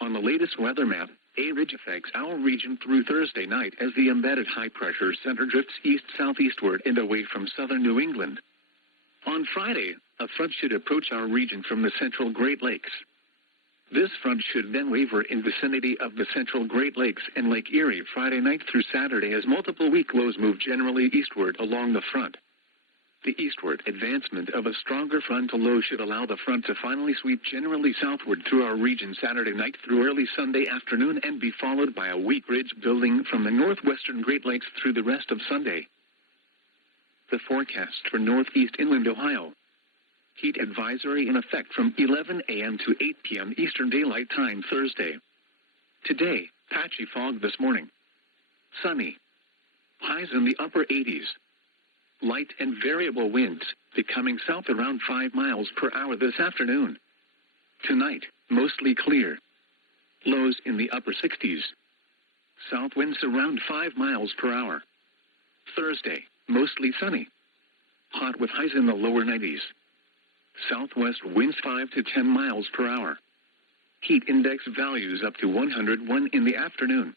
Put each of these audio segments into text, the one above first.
On the latest weather map, a ridge affects our region through Thursday night as the embedded high-pressure center drifts east-southeastward and away from southern New England. On Friday, a front should approach our region from the central Great Lakes. This front should then waver in vicinity of the central Great Lakes and Lake Erie Friday night through Saturday as multiple weak lows move generally eastward along the front. The eastward advancement of a stronger frontal low should allow the front to finally sweep generally southward through our region Saturday night through early Sunday afternoon and be followed by a weak ridge building from the northwestern Great Lakes through the rest of Sunday. The forecast for northeast inland Ohio. Heat advisory in effect from 11 a.m. to 8 p.m. Eastern Daylight Time Thursday. Today, patchy fog this morning. Sunny. Highs in the upper 80s. Light and variable winds, becoming south around 5 miles per hour this afternoon. Tonight, mostly clear. Lows in the upper 60s. South winds around 5 miles per hour. Thursday, mostly sunny. Hot with highs in the lower 90s. Southwest winds 5 to 10 miles per hour. Heat index values up to 101 in the afternoon.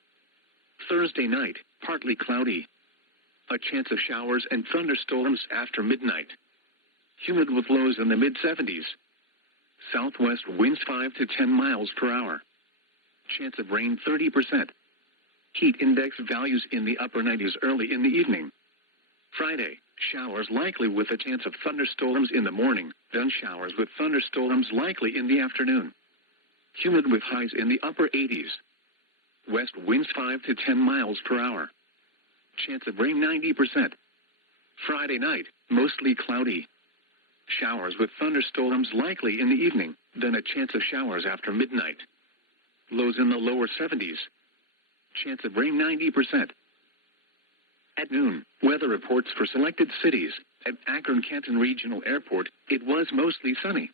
Thursday night, partly cloudy. A chance of showers and thunderstorms after midnight. Humid with lows in the mid-70s. Southwest winds 5 to 10 miles per hour. Chance of rain 30%. Heat index values in the upper 90s early in the evening. Friday, showers likely with a chance of thunderstorms in the morning, then showers with thunderstorms likely in the afternoon. Humid with highs in the upper 80s. West winds 5 to 10 miles per hour. Chance of rain 90%. Friday night, mostly cloudy. Showers with thunderstorms likely in the evening, then a chance of showers after midnight. Lows in the lower 70s. Chance of rain 90%. At noon, weather reports for selected cities. At Akron-Canton Regional Airport, it was mostly sunny.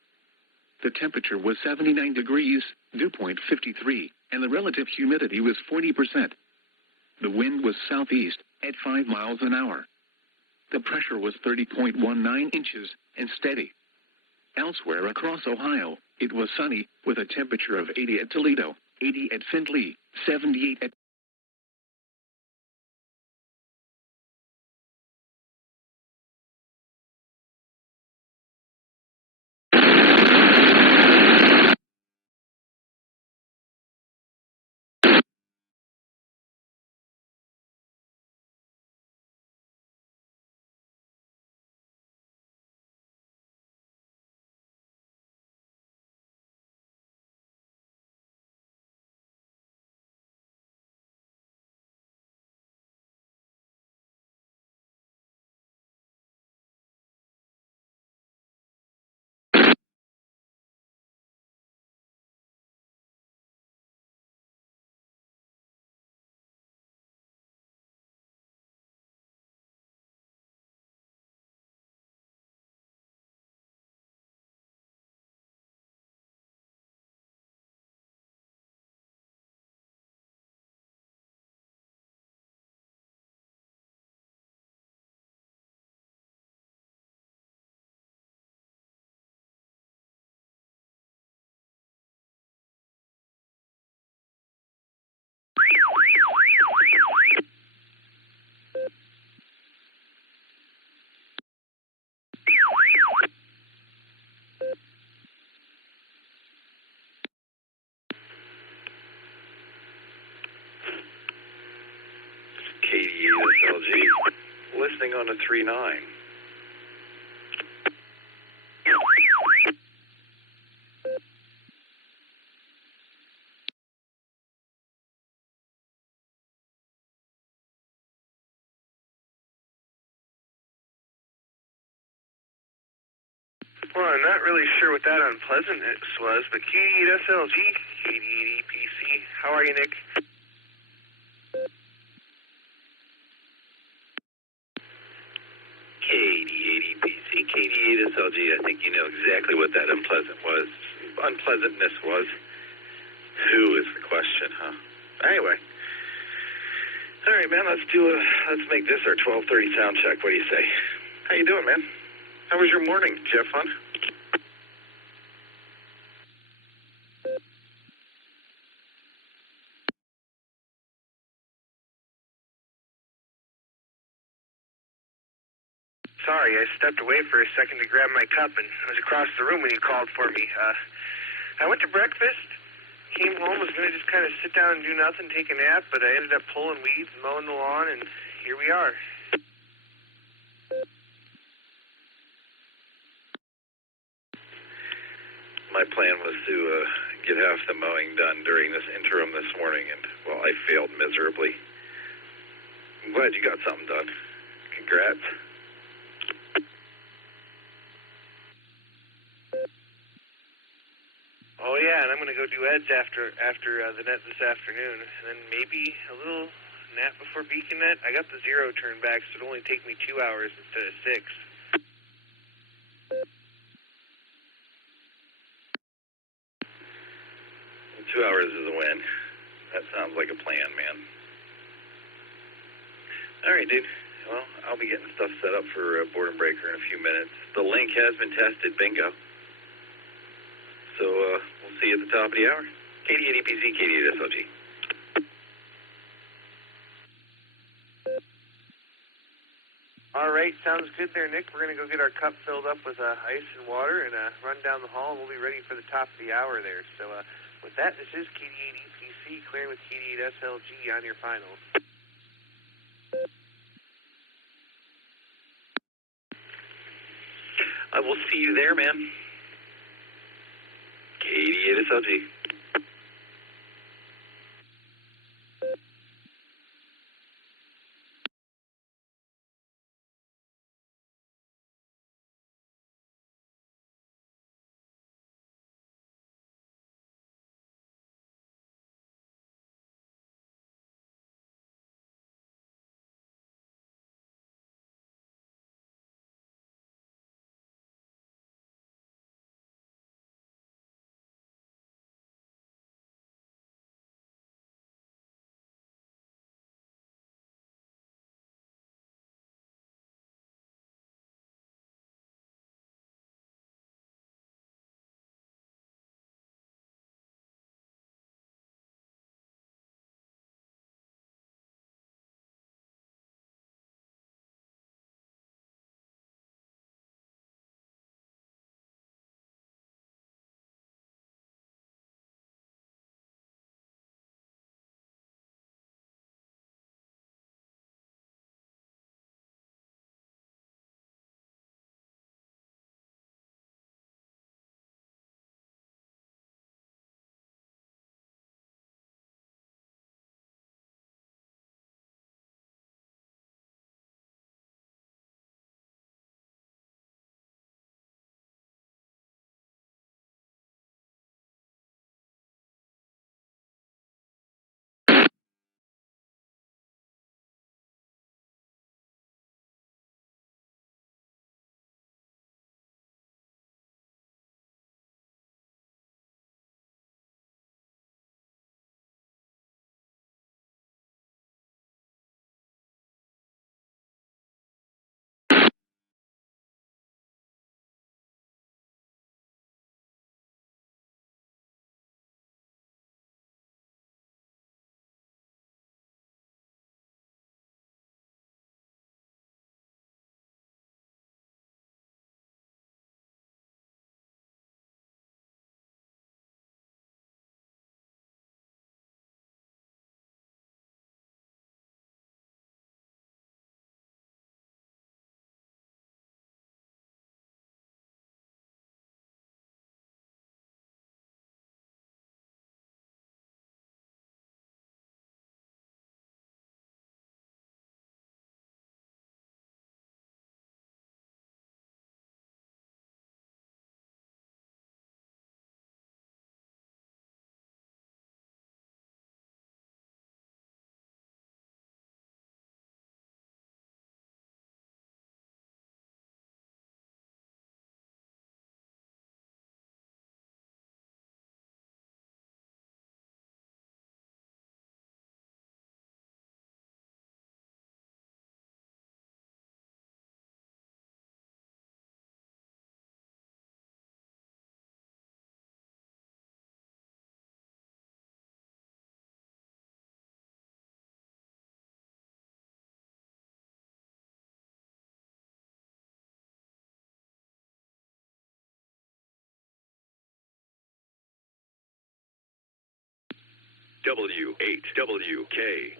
The temperature was 79 degrees, dew point 53, and the relative humidity was 40%. The wind was southeast at 5 miles an hour. The pressure was 30.19 inches and steady. Elsewhere across Ohio, it was sunny with a temperature of 80 at Toledo, 80 at Findlay, 78 at listening on a 3.9. Well, I'm not really sure what that unpleasantness was, but KD8 SLG, KD8 EPC. How are you, Nick? KD8 EPC, KD8 SLG. I think you know exactly what that unpleasantness was. Who is the question, huh? Anyway. All right, man, let's make this our 12:30 sound check. What do you say? How you doing, man? How was your morning? Did you have fun? 1 sorry. I stepped away for a second to grab my cup and was across the room when you called for me. I went to breakfast, came home, was going to just kind of sit down and do nothing, take a nap, but I ended up pulling weeds, mowing the lawn, and here we are. My plan was to get half the mowing done during this interim this morning, and, well, I failed miserably. I'm glad you got something done. Congrats. Oh, yeah, and I'm going to go do Ed's after the net this afternoon, and then maybe a little nap before Beacon Net. I got the 0 turned back, so it'll only take me 2 hours instead of 6. 2 hours is a win. That sounds like a plan, man. All right, dude. Well, I'll be getting stuff set up for Boredom Breaker in a few minutes. The link has been tested. Bingo. So we'll see you at the top of the hour. KD8EPC, KD8SLG. All right, sounds good there, Nick. We're going to go get our cup filled up with ice and water and run down the hall, and we'll be ready for the top of the hour there. So with that, this is KD8EPC clearing with KD8SLG on your final. I will see you there, man. KD8SLG. W8WKY.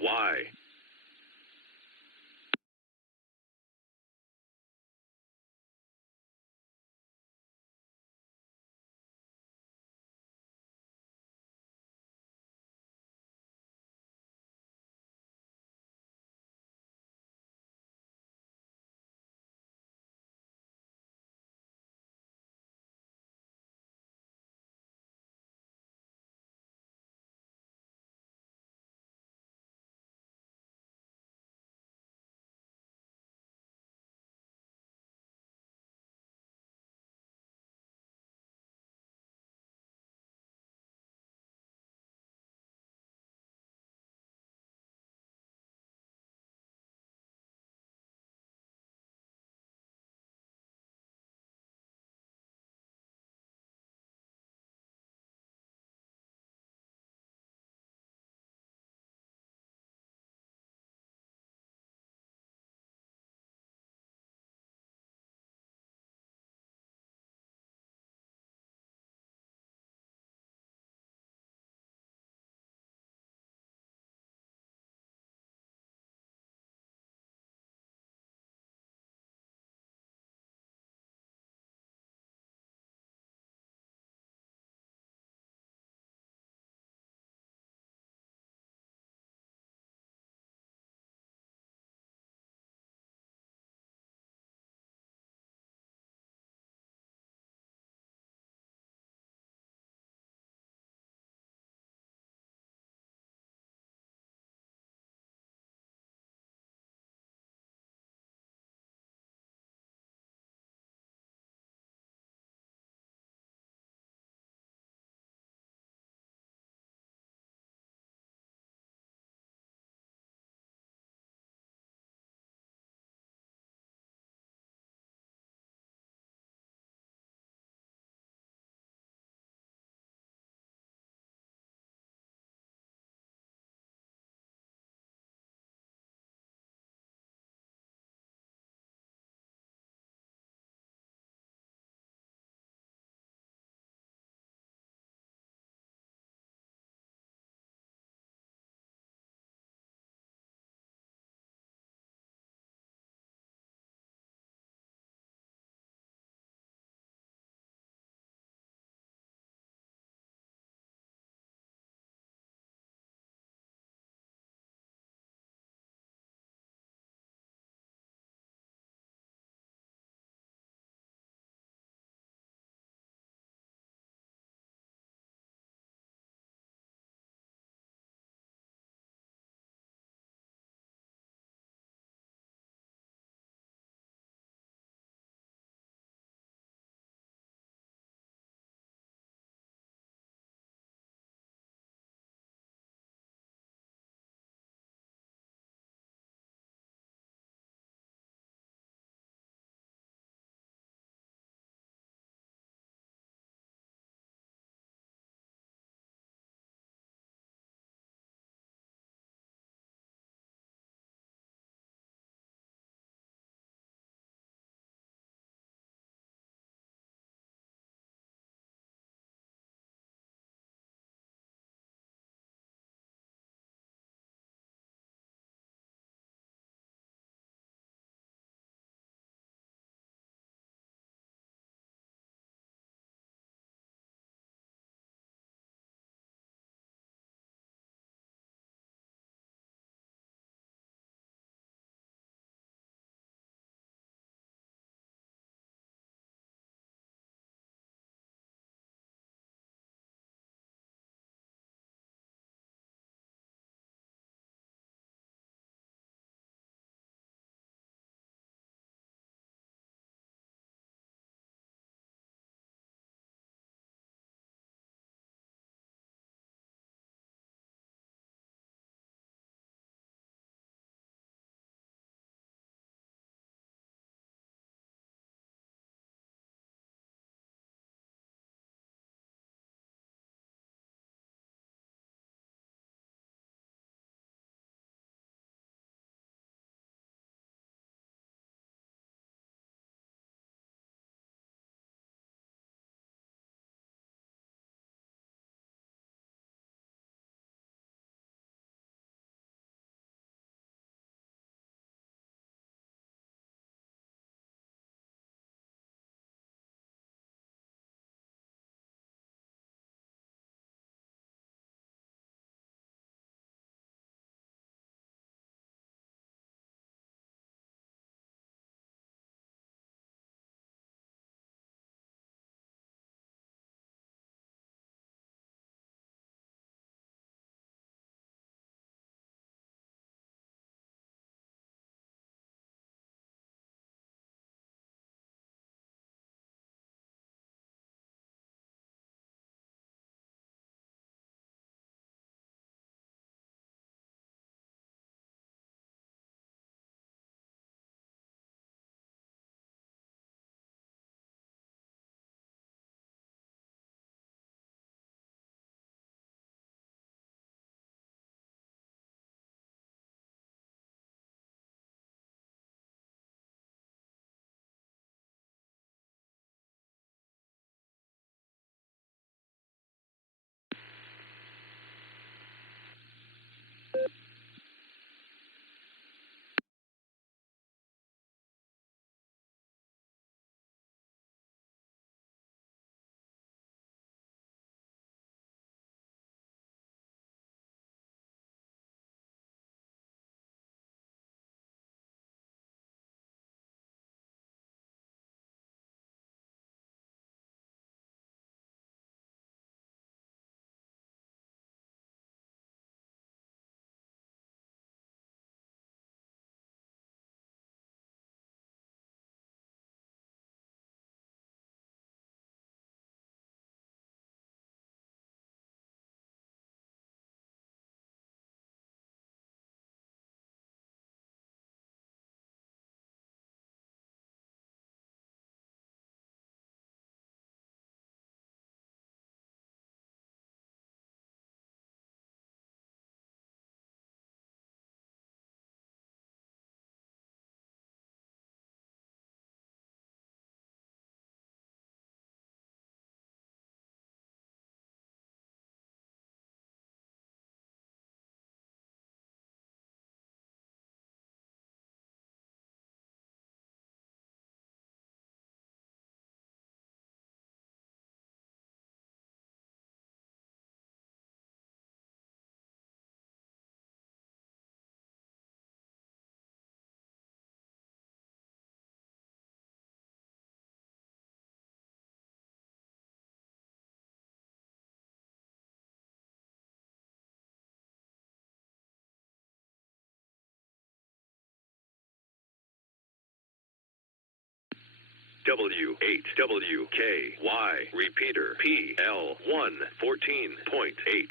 W8WKY. Repeater PL114.8.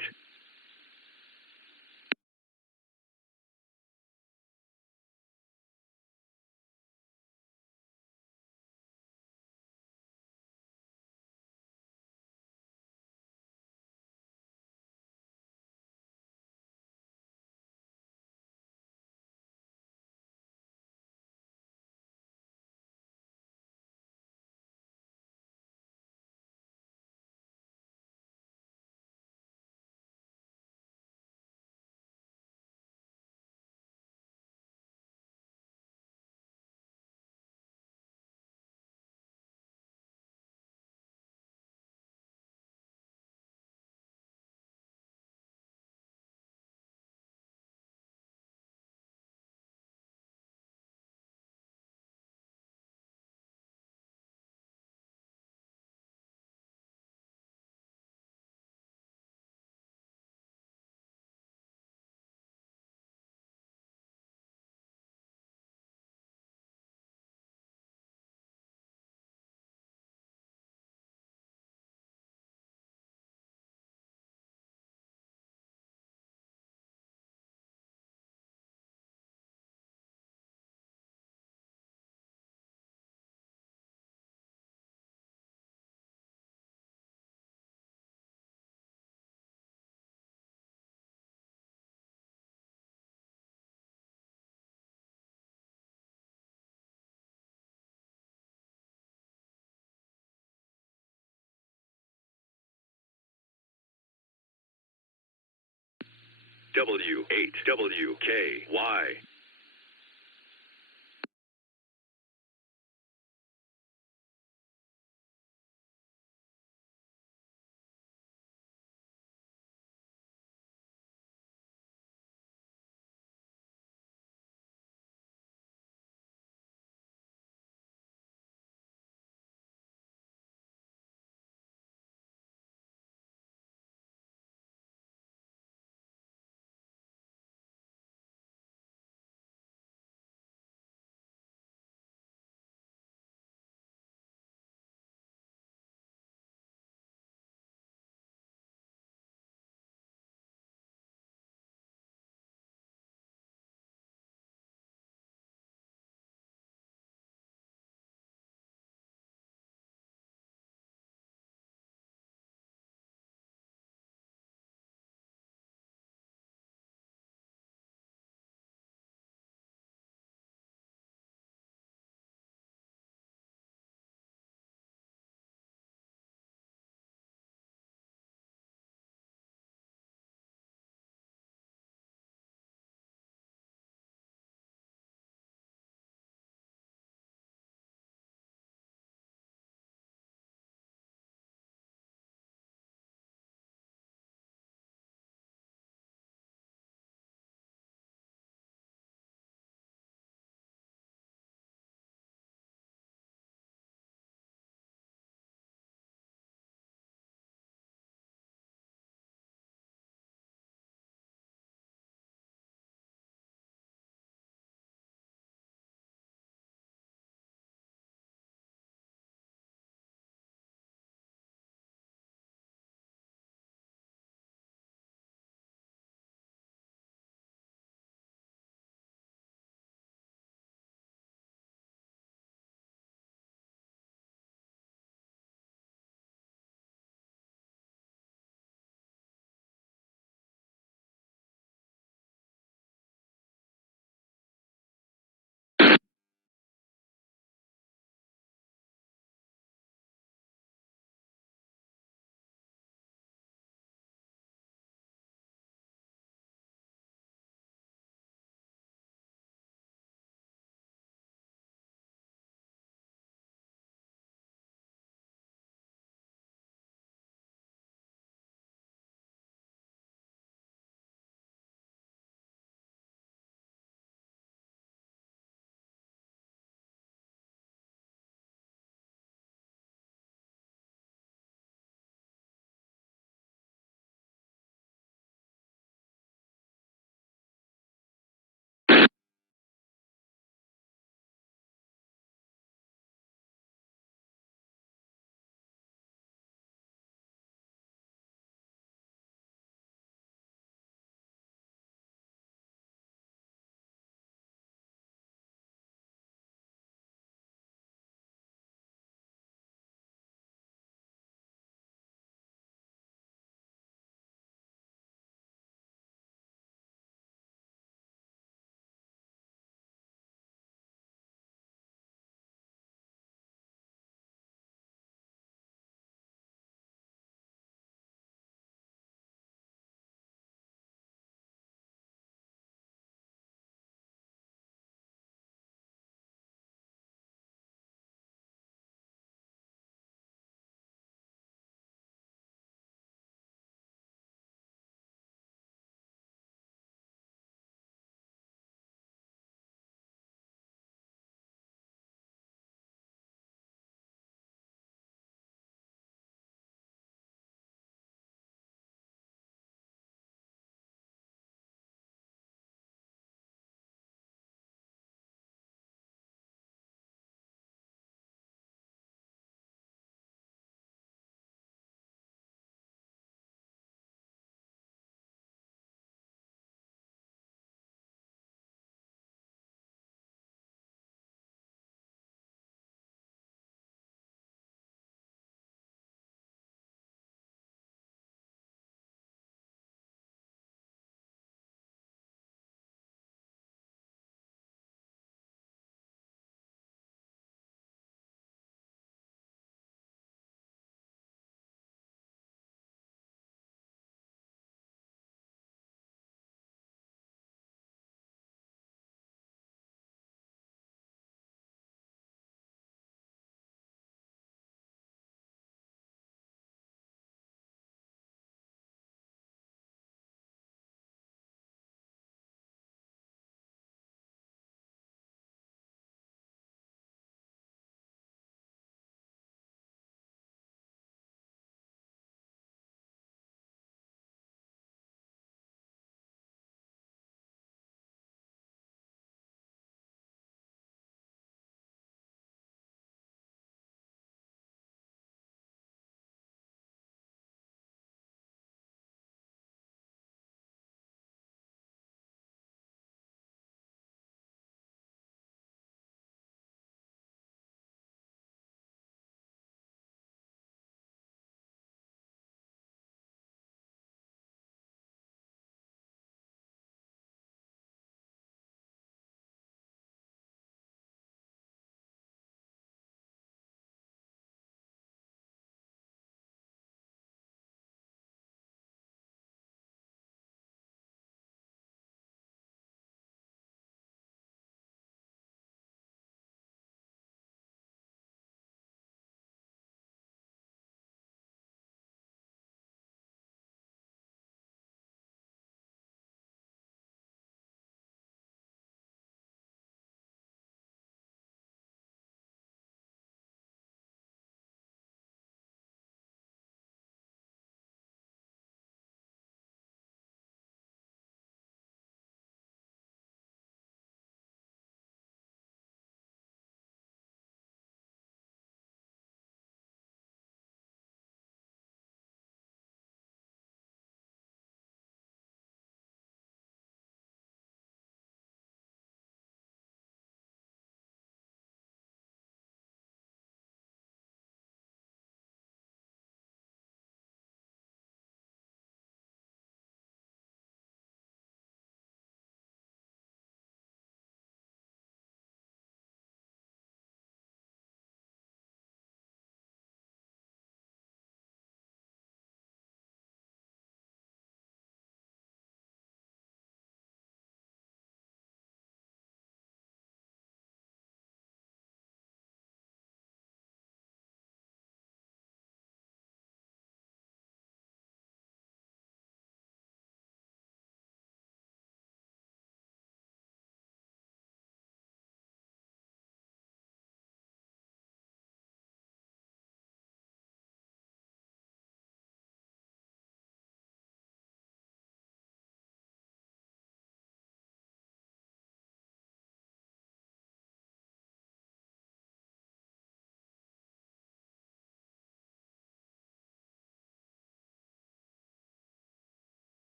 W8WKY.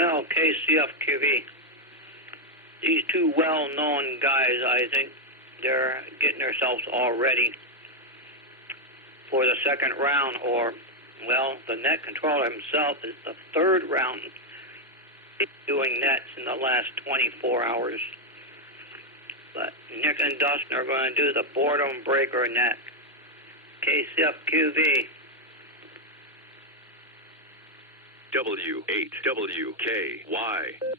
Oh, KCFQV. These two well-known guys, I think they're getting themselves all ready for the second round, or, well, the net controller himself is the third round doing nets in the last 24 hours. But Nick and Dustin are going to do the boredom breaker net. KCFQV. W8WKY.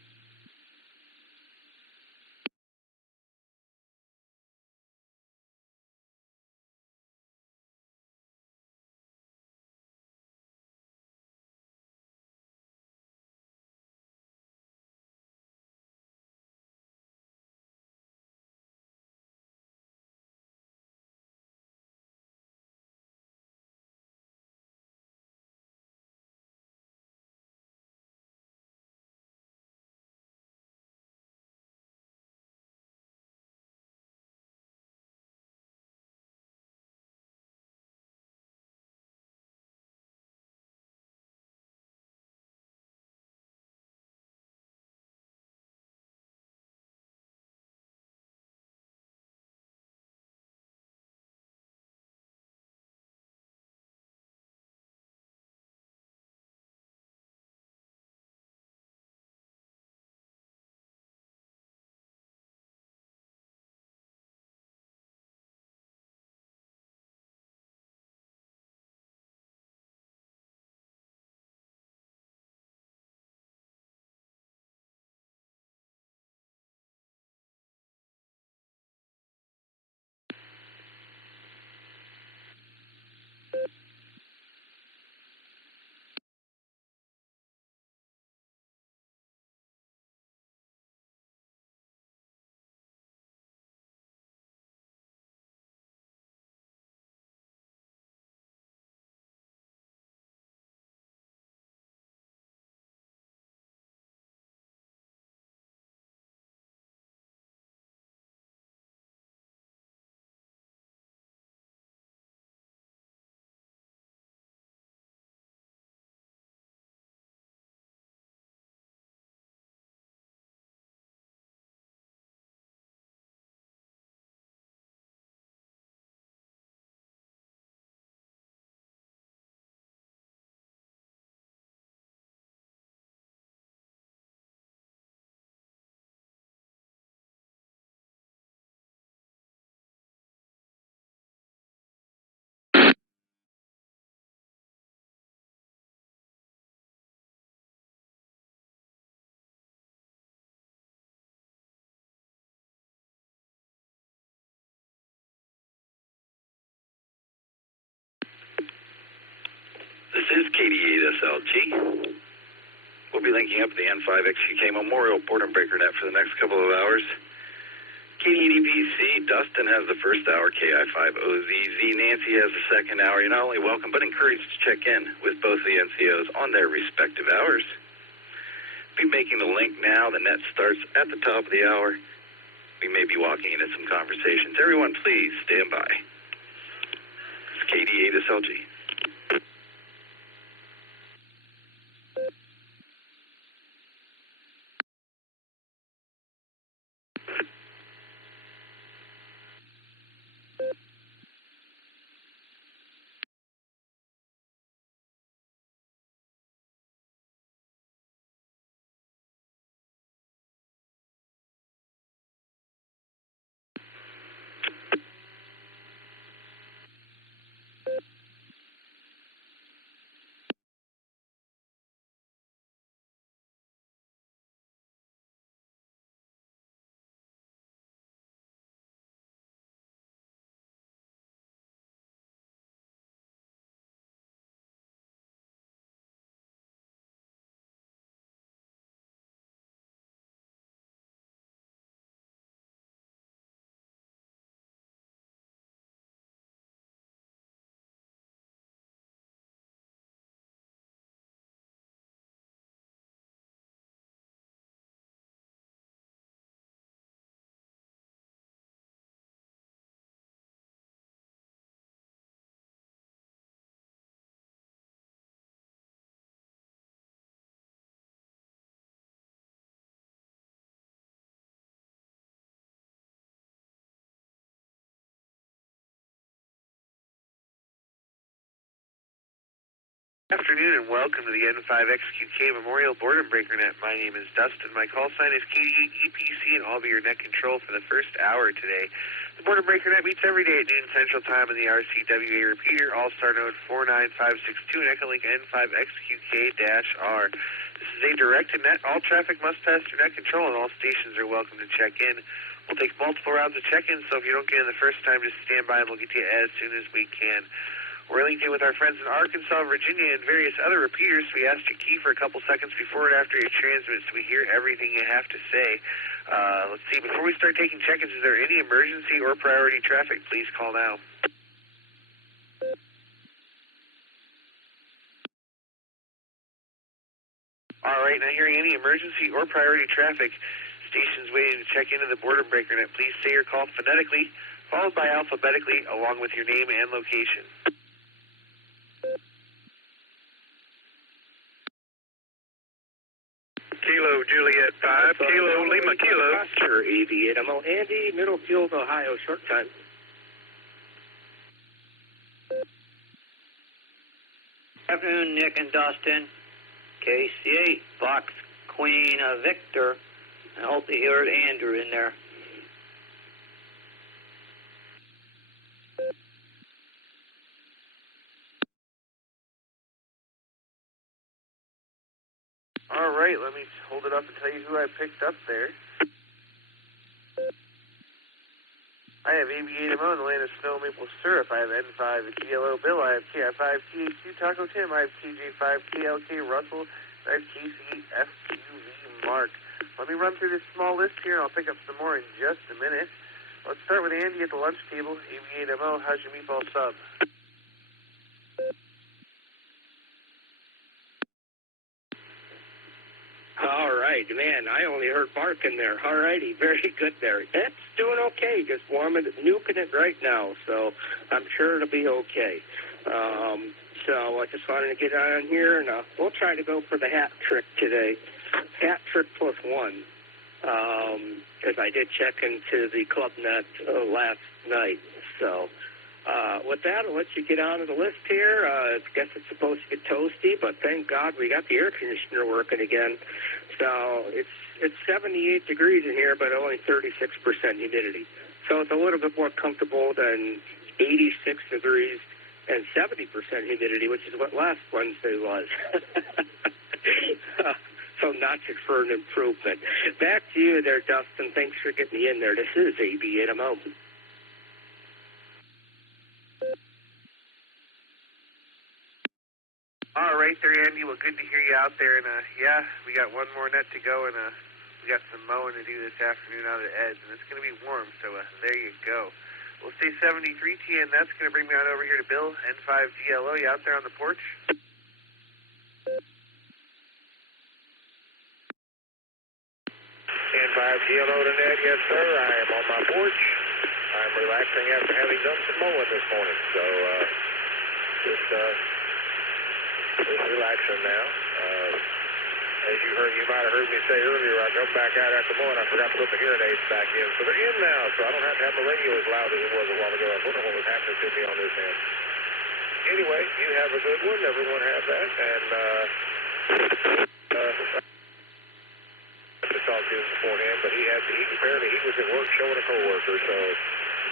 This is KD8SLG. We'll be linking up the N5XQK Memorial Boredom Breaker Net for the next couple of hours. KD8PC, Dustin has the first hour, KI5OZZ, Nancy has the second hour. You're not only welcome, but encouraged to check in with both the NCOs on their respective hours. Be making the link now. The net starts at the top of the hour. We may be walking into some conversations. Everyone, please stand by. It's KD8SLG. Afternoon and welcome to the N5XQK Memorial Boredom Breaker Net. My name is Dustin. My call sign is KD8EPC, and I'll be your net control for the first hour today. The Boredom Breaker Net meets every day at noon Central Time in the RCWA repeater, Allstar node 49562 and Echolink N5XQK-R. This is a directed net. All traffic must pass through net control, and all stations are welcome to check in. We'll take multiple rounds of check-in, so if you don't get in the first time, just stand by and we'll get to you as soon as we can. We're linked in with our friends in Arkansas, Virginia, and various other repeaters. We asked you to key for a couple seconds before and after your transmit so we hear everything you have to say. Let's see, before we start taking check-ins, is there any emergency or priority traffic? Please call now. All right, not hearing any emergency or priority traffic. Stations waiting to check into the Boredom Breaker Net. Please say your call phonetically, followed by alphabetically, along with your name and location. Kilo Juliet 5, Kilo Lima Kilo. Sure, AV8MO, Andy, Middlefield, Ohio, short time. Afternoon, Nick and Dustin. KC8, Fox Queen Victor. I hope you heard Andrew in there. All right, let me hold it up and tell you who I picked up there. I have AB8MO in the land of snow maple syrup. I have N5 GLO Bill. I have KI5 THQ Taco Tim. I have KJ5 KLK Russell. I have KC8FQV Mark. Let me run through this small list here, and I'll pick up some more in just a minute. Let's start with Andy at the lunch table. AB8MO, how's your meatball sub? All right, man, I only heard bark in there. All righty, very good there. It's doing okay, just warming it, nuking it right now, so I'm sure it'll be okay. So I just wanted to get on here, and we'll try to go for the hat trick today. Hat trick plus one, because I did check into the club net last night. So with that, I'll let you get on to the list here. I guess it's supposed to get toasty, but thank God we got the air conditioner working again. So it's 78 degrees in here, but only 36% humidity. So it's a little bit more comfortable than 86 degrees and 70% humidity, which is what last Wednesday was. So not for an improvement. Back to you there, Dustin. Thanks for getting me in there. This is AB8MO. All right there, Andy. Well, good to hear you out there. And, yeah, we got one more net to go, and we got some mowing to do this afternoon out at Ed's, and it's going to be warm, so there you go. We'll stay 73 T, and that's going to bring me on over here to Bill, N5GLO. You out there on the porch? N5GLO to Ned, yes, sir. I am on my porch. I'm relaxing after having done some mowing this morning, so just relaxing now. As you heard, you might have heard me say earlier, I come back out after mowing, I forgot to put the hearing aids back in. So they're in now, so I don't have to have the radio as loud as it was a while ago. I wonder what was happening to me on this end. Anyway, you have a good one. Everyone have that. And to talk to him beforehand, but apparently he was at work showing a coworker, so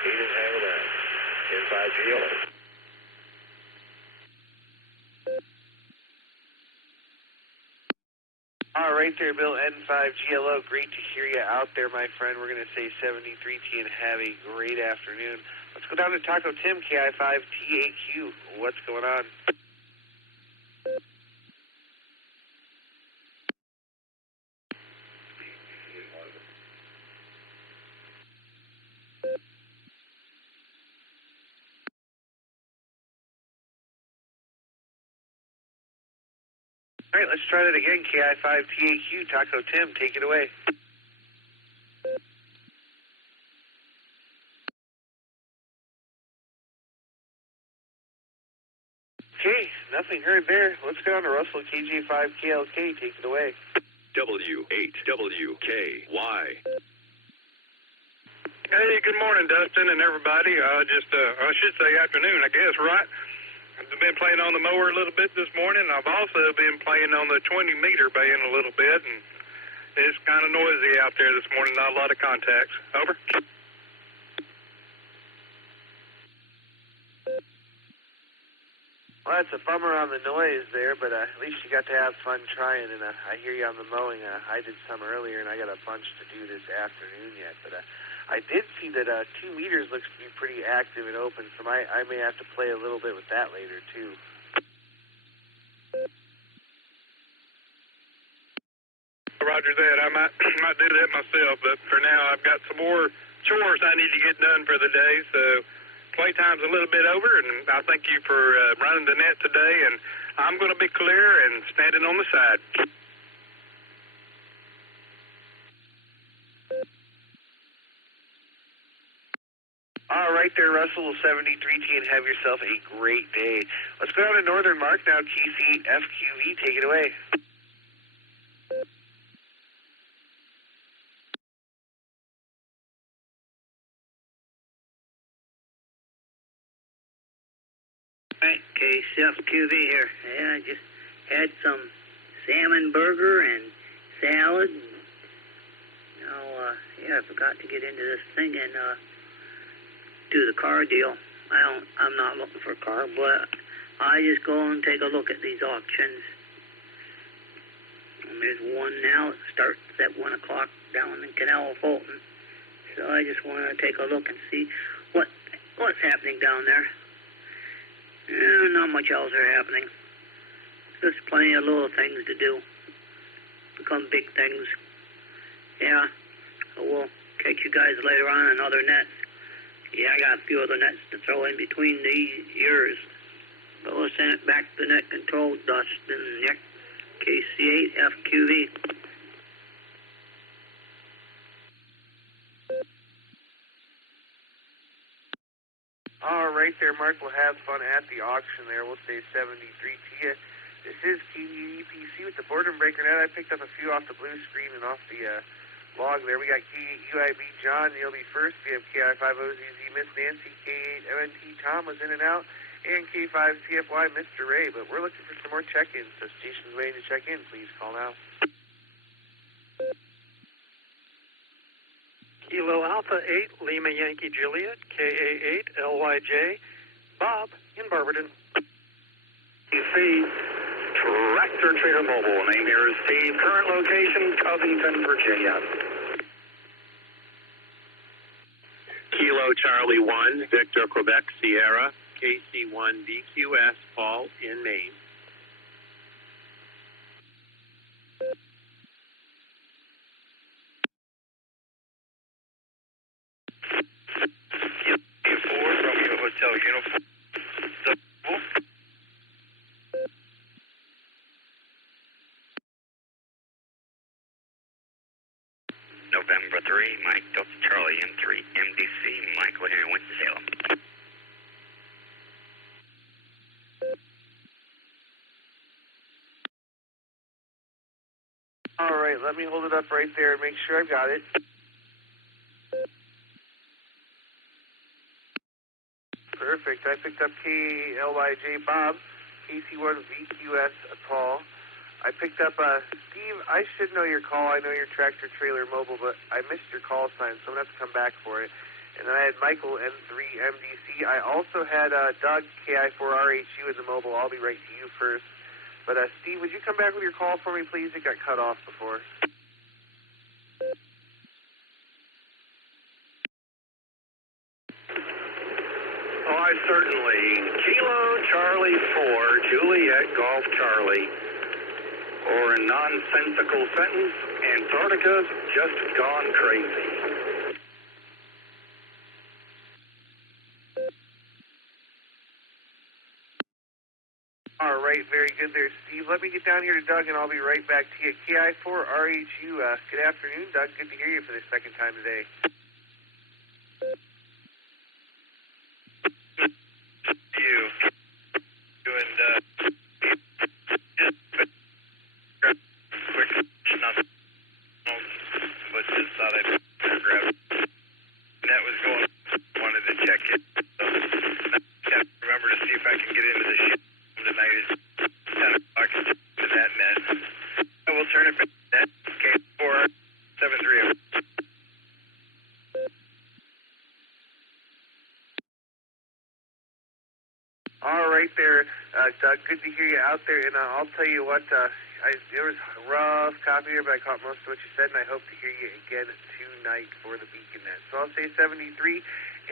he didn't hang around. N5GLO. All right there, Bill, N5GLO. Great to hear you out there, my friend. We're going to say 73 T and have a great afternoon. Let's go down to Taco Tim, KI5TAQ. What's going on? All right, let's try that again. KI5TAQ, Taco Tim, take it away. Okay, nothing heard there. Let's go on to Russell, KJ5KLK, take it away. W8WKY. Hey, good morning, Dustin and everybody. I should say afternoon, I guess, right? I've been playing on the mower a little bit this morning. I've also been playing on the 20-meter band a little bit, and it's kind of noisy out there this morning. Not a lot of contacts. Over. Well, that's a bummer on the noise there, but at least you got to have fun trying, and I hear you on the mowing. I did some earlier, and I got a bunch to do this afternoon yet, but I did see that 2 meters looks to be pretty active and open, so I may have to play a little bit with that later, too. Roger that. I might do that myself, but for now I've got some more chores I need to get done for the day, so playtime's a little bit over, and I thank you for running the net today, and I'm going to be clear and standing on the side. All right there, Russell, 73T, and have yourself a great day. Let's go down to Northern Mark now, TC FQV. Take it away. Right, KCFQV here. Yeah, I just had some salmon burger and salad. I forgot to get into this thing and do the car deal. I'm not looking for a car, but I just go and take a look at these auctions. And there's one now that starts at 1 o'clock down in Canal Fulton. So I just want to take a look and see what's happening down there. Not much else are happening. There's plenty of little things to do. Become big things. Yeah. So we'll catch you guys later on other nets. Yeah, I got a few other nets to throw in between yours. But we'll send it back to net control, Dustin, Nick, KC8, FQV. All right there, Mark. We'll have fun at the auction there. We'll say 73 to you. This is KEPC with the Boredom Breaker net. I picked up a few off the blue screen and off the log there. We got K8UIB John, you'll be first. We have KI5OZZ Miss Nancy, K8MNT Tom was in and out, and K5CFY Mr. Ray. But we're looking for some more check-ins, so stations waiting to check in. Please call now. Kilo Alpha 8, Lima Yankee Juliet, KA8, LYJ, Bob in Barberton. You see, Tractor Trader Mobile. Name here is Steve. Current location, Covington, Virginia. Kilo Charlie 1, Victor Quebec Sierra, KC1 DQS, Paul in Maine. Romeo Hotel Uniform. November 3, Mike Delta Charlie M3 MDC, Michael here in Winston-Salem. All right, let me hold it up right there and make sure I've got it. Perfect. I picked up KLYJ Bob, KC1 VQS Paul. I picked up Steve. I should know your call. I know your Tractor Trailer Mobile, but I missed your call sign, so I'm going to have to come back for it. And then I had Michael M3 MDC. I also had Doug KI4RHU in the mobile. I'll be right to you first. But Steve, would you come back with your call for me, please? It got cut off before. Oh, I certainly. Kilo Charlie 4, Juliet Golf Charlie. Or in nonsensical sentence, Antarctica's just gone crazy. All right, very good there, Steve. Let me get down here to Doug, and I'll be right back to you. KI4RHU, good afternoon, Doug. Good to hear you for the second time today. You and quick, but just thought I'd grab it. That was going, wanted to check it. So I have to remember to see if I can get into the ship. morning, net, K473. All right there, Doug. Good to hear you out there. And I'll tell you what, there was a rough copy here, but I caught most of what you said, and I hope to hear you again tonight for the Beacon Net. So I'll say 73,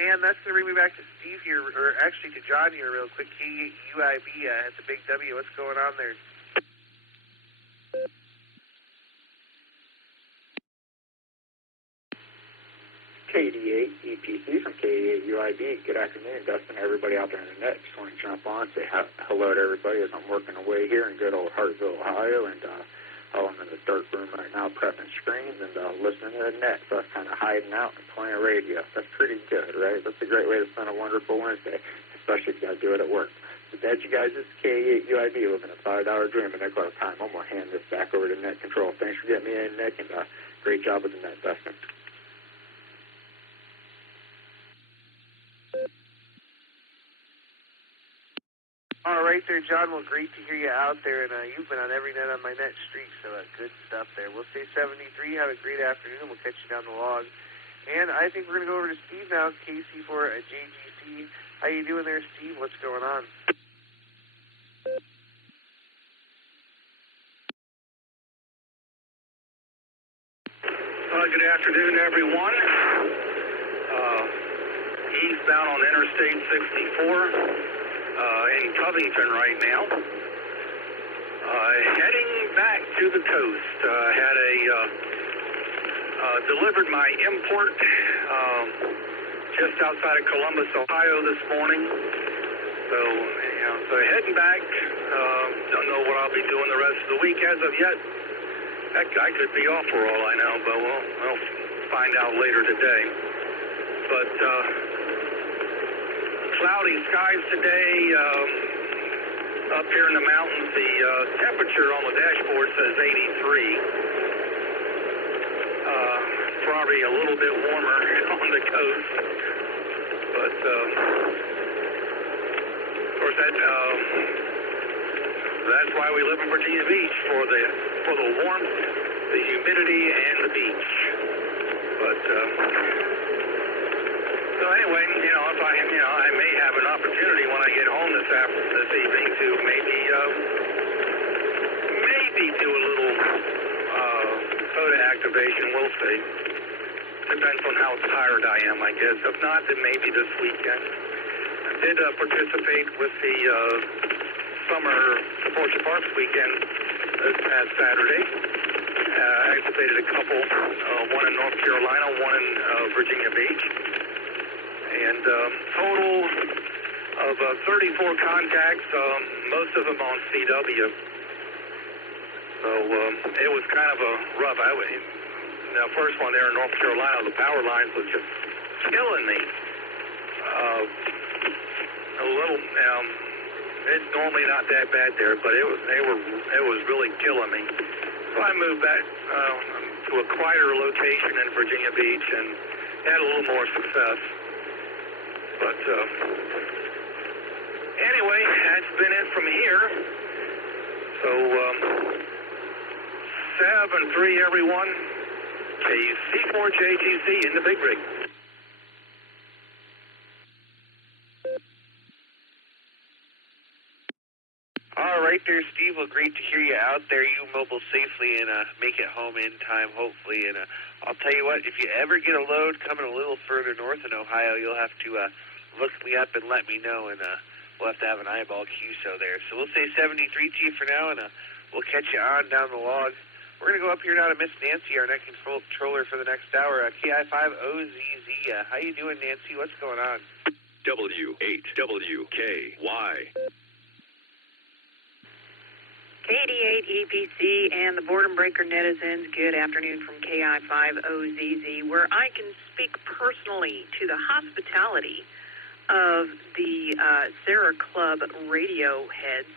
and that's going to bring me back to Steve here, or actually to John here real quick. KUIB at the Big W. What's going on there? KD8 EPC from KD8 UIB. Good afternoon, Dustin, everybody out there in the net. Just want to jump on, say hello to everybody as I'm working away here in good old Hartsville, Ohio, and I'm in the dark room right now prepping screens and listening to the net. So that's kind of hiding out and playing radio. That's pretty good, right? That's a great way to spend a wonderful Wednesday, especially if you got to do it at work. So that's you guys. This is KD8 UIB living a $5 dream in Echolink time. I'm going to hand this back over to Net Control. Thanks for getting me in, Nick, and great job with the net, Dustin. All right there, John. Well, great to hear you out there, and you've been on every net on my net streak, so good stuff there. We'll say 73. Have a great afternoon. We'll catch you down the log. And I think we're going to go over to Steve now, KC4 at JGC. How you doing there, Steve? What's going on? Good afternoon, everyone. Eastbound on Interstate 64. In Covington right now. Heading back to the coast. Had delivered my import just outside of Columbus, Ohio this morning. So heading back. Don't know what I'll be doing the rest of the week as of yet. Heck, I could be off for all I know, but we'll find out later today. But cloudy skies today. Up here in the mountains, the temperature on the dashboard says 83. Probably a little bit warmer on the coast, but of course that's why we live in Virginia Beach, for the warmth, the humidity, and the beach. But so anyway, if I may have an opportunity when I get home this evening to maybe do a little photo activation. We'll see. Depends on how tired I am, I guess. If not, then maybe this weekend. I did participate with the summer Fortune Parks weekend this past Saturday. I activated a couple, one in North Carolina, one in Virginia Beach. And total of 34 contacts, most of them on CW. So it was kind of a rough. The first one there in North Carolina, the power lines was just killing me. A little. It's normally not that bad there, but it was really killing me. So I moved back to a quieter location in Virginia Beach and had a little more success. But anyway, that's been it from here. So 7-3, everyone. KC4JGC in the big rig. All right there, Steve. Well, great to hear you out there. You mobile safely and make it home in time, hopefully. And I'll tell you what, if you ever get a load coming a little further north in Ohio, you'll have to look me up and let me know, and we'll have to have an eyeball QSO there. So we'll say 73 to you for now, and we'll catch you on down the log. We're going to go up here now to Miss Nancy, our net controller for the next hour. KI5OZZ. How you doing, Nancy? What's going on? W8WKY. KD8 EPC and the Boredom Breaker netizens, good afternoon from KI5OZZ, where I can speak personally to the hospitality of the SARA Club radio heads.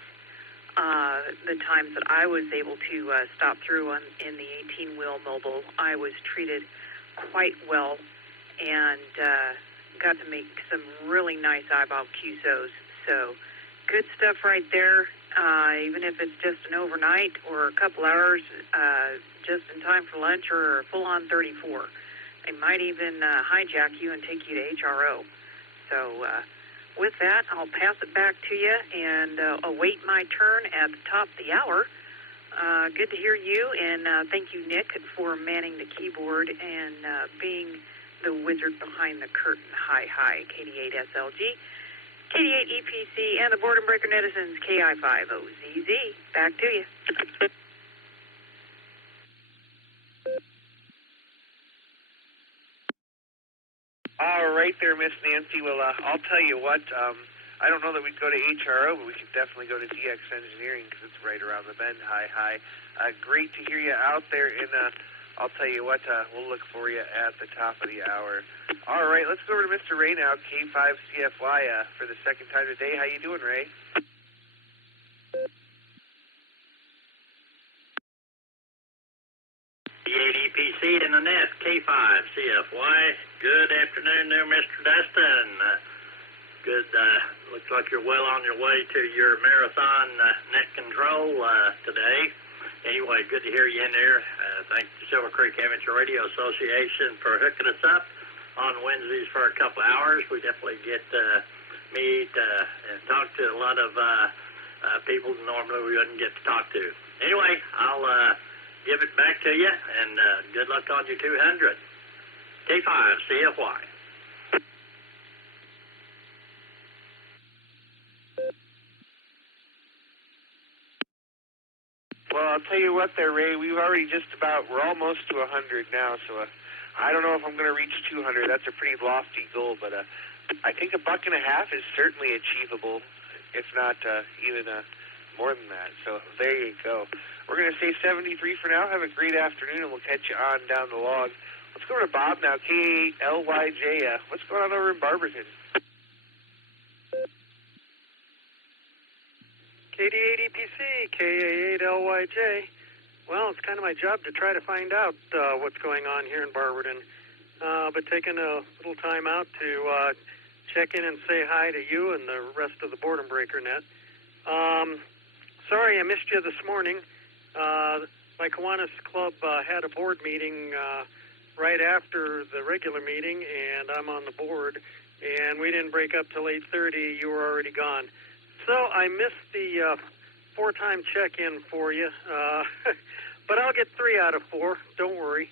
The times that I was able to stop through in the 18-wheel mobile, I was treated quite well and got to make some really nice eyeball QSOs. So good stuff right there. even if it's just an overnight or a couple hours, just in time for lunch or a full-on 34. They might even hijack you and take you to HRO. So with that, I'll pass it back to you and await my turn at the top of the hour. Good to hear you, and thank you, Nick, for manning the keyboard and being the wizard behind the curtain. Hi, KD8 SLG, KD8 EPC, and the Boredom Breaker Netizens, KI5OZZ. Back to you. All right there, Miss Nancy. Well, I'll tell you what. I don't know that we'd go to HRO, but we could definitely go to DX Engineering because it's right around the bend. Hi. Great to hear you out there, and I'll tell you what, we'll look for you at the top of the hour. All right, let's go over to Mr. Ray now, K5CFY, for the second time today. How you doing, Ray? EPC in the net, K5CFY. Good afternoon there, Mr. Dustin. Good. Looks like you're well on your way to your marathon net control today. Anyway, good to hear you in there. Thanks to Silver Creek Amateur Radio Association for hooking us up on Wednesdays for a couple hours. We definitely get to meet and talk to a lot of people normally we wouldn't get to talk to. Anyway, I'll give it back to you, and good luck on your 200. K5CFY. Well, I'll tell you what there, Ray, we're almost to 100 now, so I don't know if I'm going to reach 200. That's a pretty lofty goal, but I think $1.50 is certainly achievable, if not even more than that. So there you go. We're going to say 73 for now. Have a great afternoon, and we'll catch you on down the log. Let's go to Bob now, K8LYJ. What's going on over in Barberton? KD8 EPC, KA8LYJ. Well, it's kind of my job to try to find out what's going on here in Barberton. But taking a little time out to check in and say hi to you and the rest of the Boredom Breaker net. Sorry I missed you this morning. My Kiwanis Club had a board meeting right after the regular meeting, and I'm on the board, and we didn't break up till 8:30. You were already gone. So I missed the 4-time check-in for you, but I'll get 3 out of 4. Don't worry.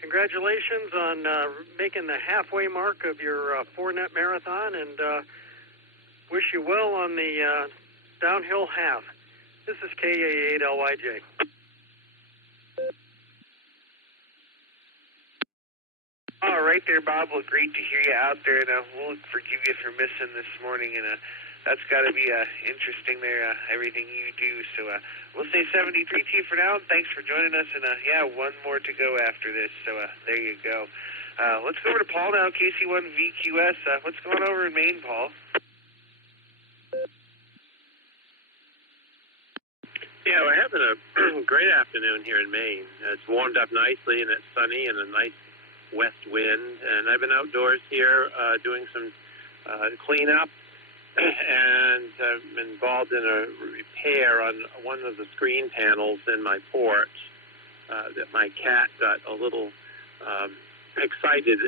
Congratulations on making the halfway mark of your 4-net marathon, and wish you well on the downhill half. This is KA8LYJ. All right there, Bob. Well, great to hear you out there, and we'll forgive you for missing this morning, and that's got to be interesting there, everything you do. So we'll say 73 to you for now, and thanks for joining us, and one more to go after this, so there you go. Let's go over to Paul now, KC1VQS. What's going on over in Maine, Paul? Yeah, we're having a great afternoon here in Maine. It's warmed up nicely, and it's sunny, and a nice west wind, and I've been outdoors here doing some cleanup, and I'm involved in a repair on one of the screen panels in my porch that my cat got a little excited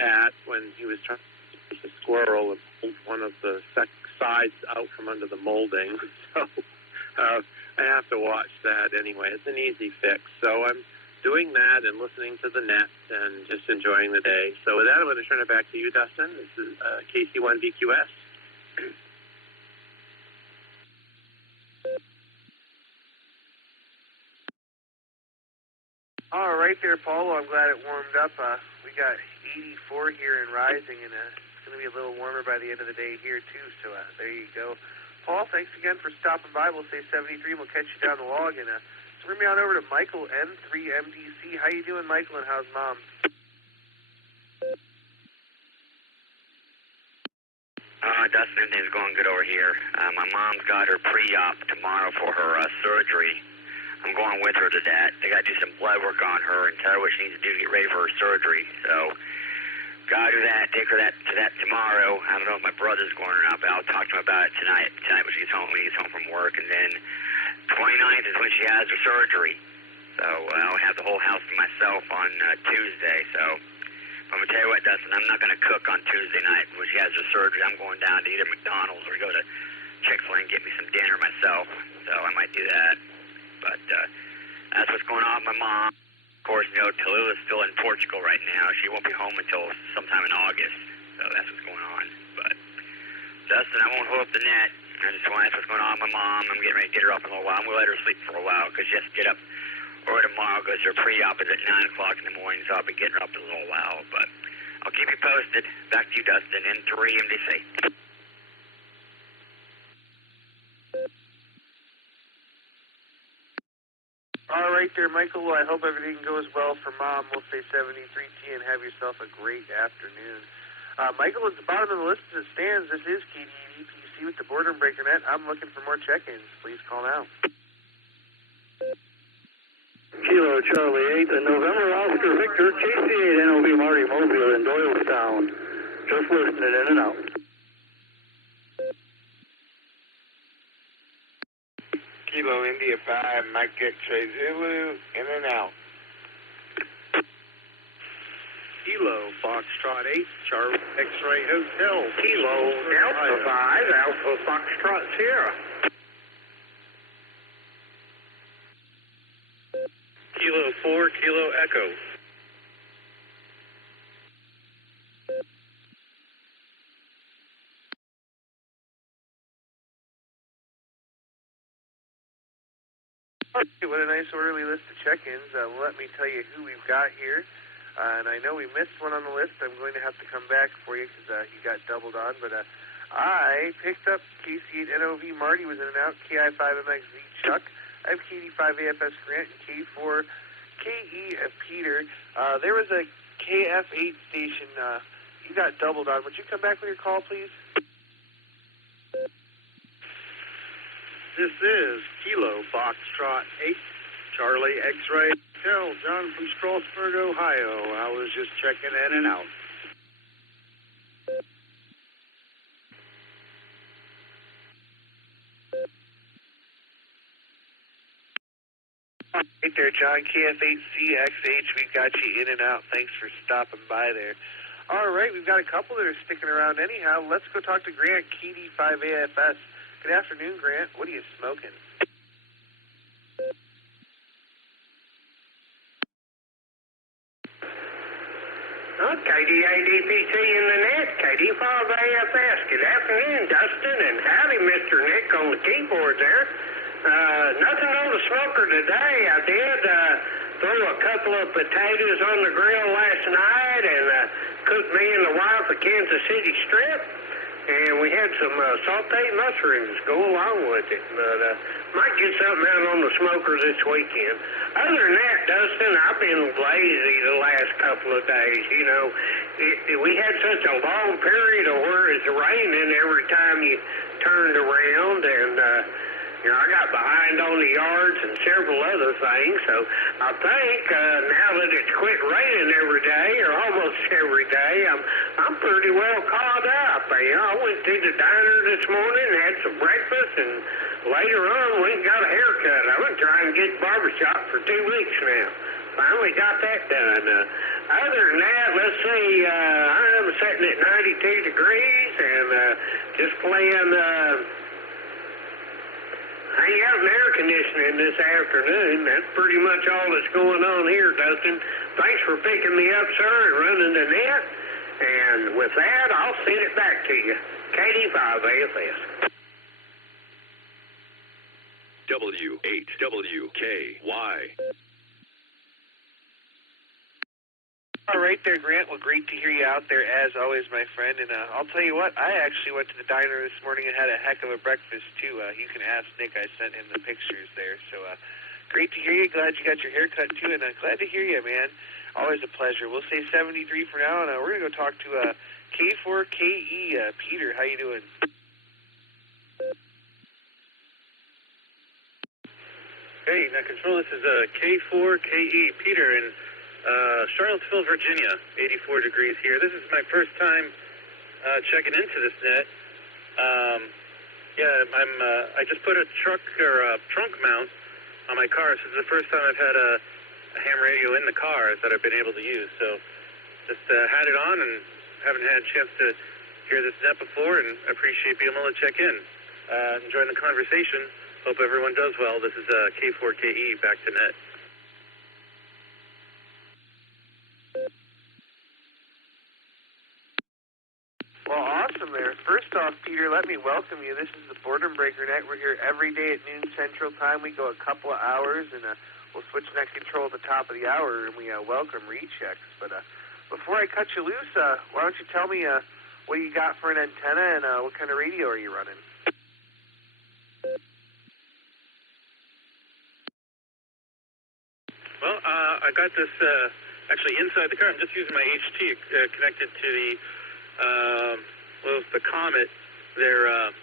at when he was trying to push a squirrel and pull one of the sides out from under the molding. So I have to watch that anyway. It's an easy fix. So I'm doing that and listening to the net and just enjoying the day. So with that, I'm going to turn it back to you, Dustin. This is KC1VQS. All right there, Paul. Well, I'm glad it warmed up. We got 84 here and rising, and it's going to be a little warmer by the end of the day here, too. So there you go. Paul, thanks again for stopping by. We'll say 73, and we'll catch you down the log. And bring me on over to Michael N3MDC. How you doing, Michael, and how's Mom? Dustin, everything's going good over here. My mom's got her pre-op tomorrow for her surgery. I'm going with her to that. They got to do some blood work on her and tell her what she needs to do to get ready for her surgery. So gotta do that, take her to that tomorrow. I don't know if my brother's going or not, but I'll talk to him about it tonight when he's home from work. And then 29th is when she has her surgery. So I'll have the whole house to myself on Tuesday. So I'm going to tell you what, Dustin, I'm not going to cook on Tuesday night when she has her surgery. I'm going down to either McDonald's or go to Chick-fil-A and get me some dinner myself. So I might do that. But that's what's going on with my mom. Of course, you know, Tallulah's still in Portugal right now. She won't be home until sometime in August. So that's what's going on. But, Dustin, I won't hold up the net. I just want to ask what's going on with my mom. I'm getting ready to get her up in a little while. I'm going to let her sleep for a while because she has to get up or tomorrow because her pre-op is at 9 o'clock in the morning, so I'll be getting her up in a little while. But I'll keep you posted. Back to you, Dustin, in 3 MDC. All right there, Michael. Well, I hope everything goes well for Mom. We'll say 73T and have yourself a great afternoon. Michael, at the bottom of the list as it stands, this is KDE EPC with the Boredom Breaker Net. I'm looking for more check-ins. Please call now. Kilo Charlie 8 and November Oscar Victor, KC8 NOV Marty Mobile in Doylestown. Just listening in and out. Kilo India 5, Mike X-Ray Zulu, in and out. Kilo Foxtrot 8, Charlie X-Ray Hotel. Kilo Delta 5, Alpha Foxtrot Sierra. Kilo 4, Kilo Echo. What a nice orderly list of check-ins. Let me tell you who we've got here. And I know we missed one on the list. I'm going to have to come back for you because he got doubled on. But I picked up KC8 NOV Marty was in and out, KI5MXZ Chuck. I have KD5AFS Grant and K4 KE Peter. There was a KF8 station. You got doubled on. Would you come back with your call, please? This is Kilo Foxtrot 8, Charlie X-Ray Hotel, John from Strasburg, Ohio. I was just checking in and out. Right there, John, KF8CXH. We got you in and out. Thanks for stopping by there. All right, we've got a couple that are sticking around anyhow. Let's go talk to Grant, KD5AFS. Good afternoon, Grant. What are you smoking? KD8EPC in the net, KD5AFS. Good afternoon, Dustin, and howdy, Mr. Nick on the keyboard there. Nothing on the smoker today. I did throw a couple of potatoes on the grill last night and cooked me and the wife a Kansas City strip. And we had some sauteed mushrooms go along with it. But might get something out on the smokers this weekend. Other than that, Dustin, I've been lazy the last couple of days. You know, we had such a long period of where it's raining every time you turned around. And, you know, I got behind on the yards and several other things. So I think now that it's quit raining every day or almost every day, I'm pretty well caught up. You know, I went to the diner this morning and had some breakfast, and later on went and got a haircut. I've been trying to get barbershop for 2 weeks now. Finally got that done. Other than that, let's see, I'm sitting at 92 degrees and just playing... hang out in air conditioning this afternoon. That's pretty much all that's going on here, Dustin. Thanks for picking me up, sir, and running the net. And with that, I'll send it back to you. KD5AFS. W8WKY. All right there, Grant. Well, great to hear you out there, as always, my friend. And I'll tell you what, I actually went to the diner this morning and had a heck of a breakfast, too. You can ask Nick. I sent him the pictures there. So great to hear you. Glad you got your haircut, too. And glad to hear you, man. Always a pleasure. We'll say 73 for now, and we're going to go talk to K4KE. Peter, how you doing? Hey, now, Control, this is K4KE, Peter, and Charlottesville, Virginia, 84 degrees here. This is my first time checking into this net. I just put a trunk mount on my car. This is the first time I've had a ham radio in the car that I've been able to use. So just had it on and haven't had a chance to hear this net before, and appreciate being able to check in. Enjoying the conversation. Hope everyone does well. This is K4KE, back to net. Well, awesome there. First off, Peter, let me welcome you. This is the Boredom Breaker Net. We're here every day at noon Central Time. We go a couple of hours, and we'll switch net control at the top of the hour, and we welcome rechecks. But before I cut you loose, why don't you tell me what you got for an antenna, and what kind of radio are you running? Well, I got this actually inside the car. I'm just using my HT connected to the Comet, their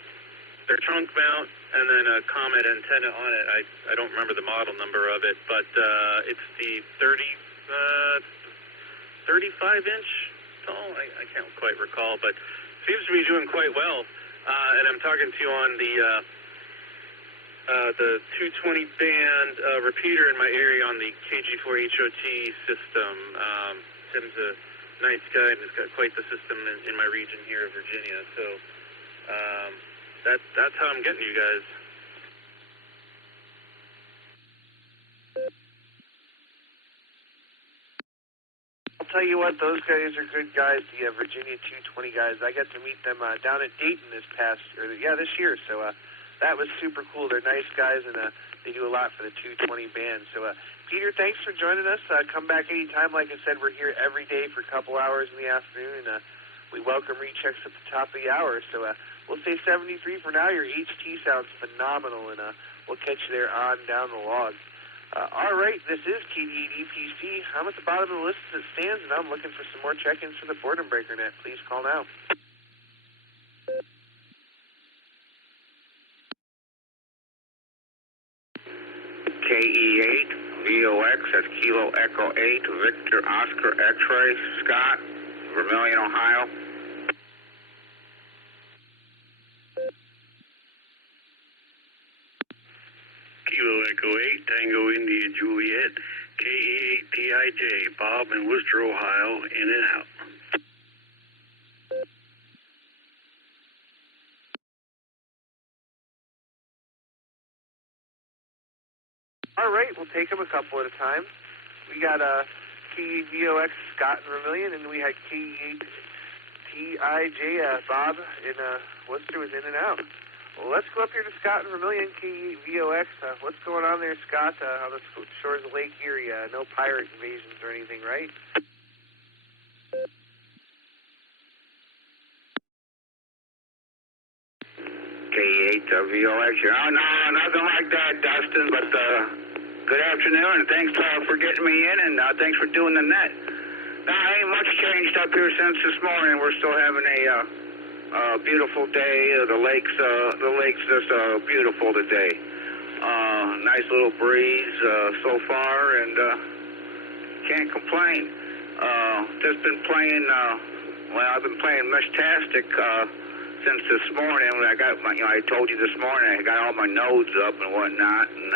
trunk mount, and then a Comet antenna on it. I don't remember the model number of it, but it's the 35-inch tall. I can't quite recall, but seems to be doing quite well. And I'm talking to you on the 220 band repeater in my area on the KG4HOT system. Tim's a nice guy and has got quite the system in my region here of Virginia. So that's how I'm getting you guys. I'll tell you what, those guys are good guys, the Virginia 220 guys. I got to meet them down at Dayton this year. So that was super cool. They're nice guys, and they do a lot for the 220 band. So, Peter, thanks for joining us. Come back anytime. Like I said, we're here every day for a couple hours in the afternoon, and we welcome rechecks at the top of the hour. So we'll say 73 for now. Your HT sounds phenomenal, and we'll catch you there on down the log. All right, this is KD8EPC. I'm at the bottom of the list as it stands, and I'm looking for some more check-ins for the Boredom Breaker Net. Please call now. KE8, VOX, that's Kilo Echo 8, Victor Oscar X-Ray, Scott, Vermilion, Ohio. Kilo Echo 8, Tango India Juliet, KE8 TIJ, Bob in Worcester, Ohio, in and out. All right, we'll take them a couple at a time. We got KEVOX Scott and Vermilion, and we had KE8 TIJ Bob in Worcester was in and out. Well, let's go up here to Scott and Vermilion, KE8 VOX. What's going on there, Scott, on the shores of Lake Erie? No pirate invasions or anything, right? KE8 VOX. Oh, no, nothing like that, Dustin, but good afternoon, and thanks for getting me in, and thanks for doing the net. Now, ain't much changed up here since this morning. We're still having a beautiful day. The lake's just beautiful today. Nice little breeze so far, and can't complain. Just been playing. I've been playing Meshtastic since this morning. I told you this morning I got all my nodes up and whatnot, and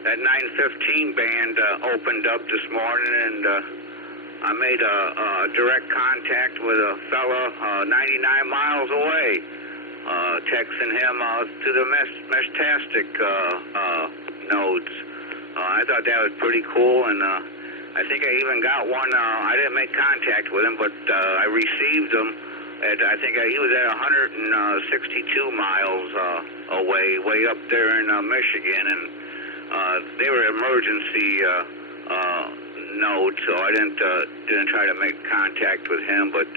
that 915 band opened up this morning, and I made a direct contact with a fella 99 miles away, texting him to the Meshtastic nodes. I thought that was pretty cool, and I think I even got one. I didn't make contact with him, but I received him. I think he was at 162 miles away, way up there in Michigan, and they were emergency nodes, so I didn't try to make contact with him. But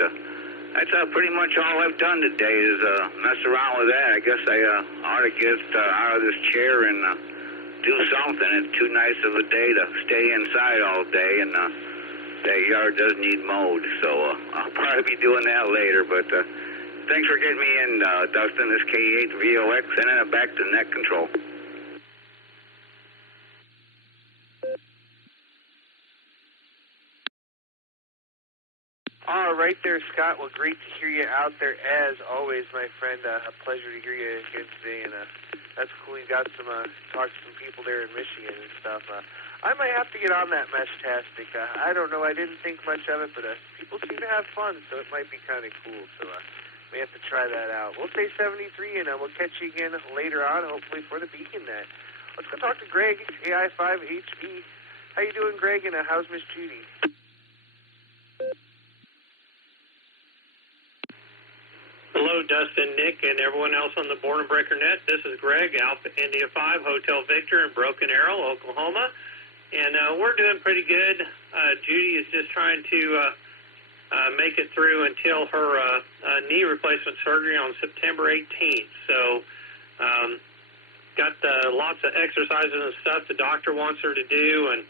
that's pretty much all I've done today is mess around with that. I guess I ought to get out of this chair and do something. It's too nice of a day to stay inside all day, and that yard does need mowed, so I'll probably be doing that later. But thanks for getting me in, Dustin. This K8 VOX, and then back to net control. All right there, Scott. Well, great to hear you out there as always, my friend. A pleasure to hear you again today, and that's cool. You got some talked to some people there in Michigan and stuff. I might have to get on that Meshtastic. I don't know. I didn't think much of it, but people seem to have fun, so it might be kind of cool. So we have to try that out. We'll say 73, and we'll catch you again later on, hopefully for the Beacon Net. Let's go talk to Greg, AI5HB. How you doing, Greg? And how's Miss Judy? Hello, Dustin, Nick, and everyone else on the Boredom Breaker Net. This is Greg, Alpha India 5, Hotel Victor in Broken Arrow, Oklahoma. And we're doing pretty good. Judy is just trying to make it through until her knee replacement surgery on September 18th. So got lots of exercises and stuff the doctor wants her to do, and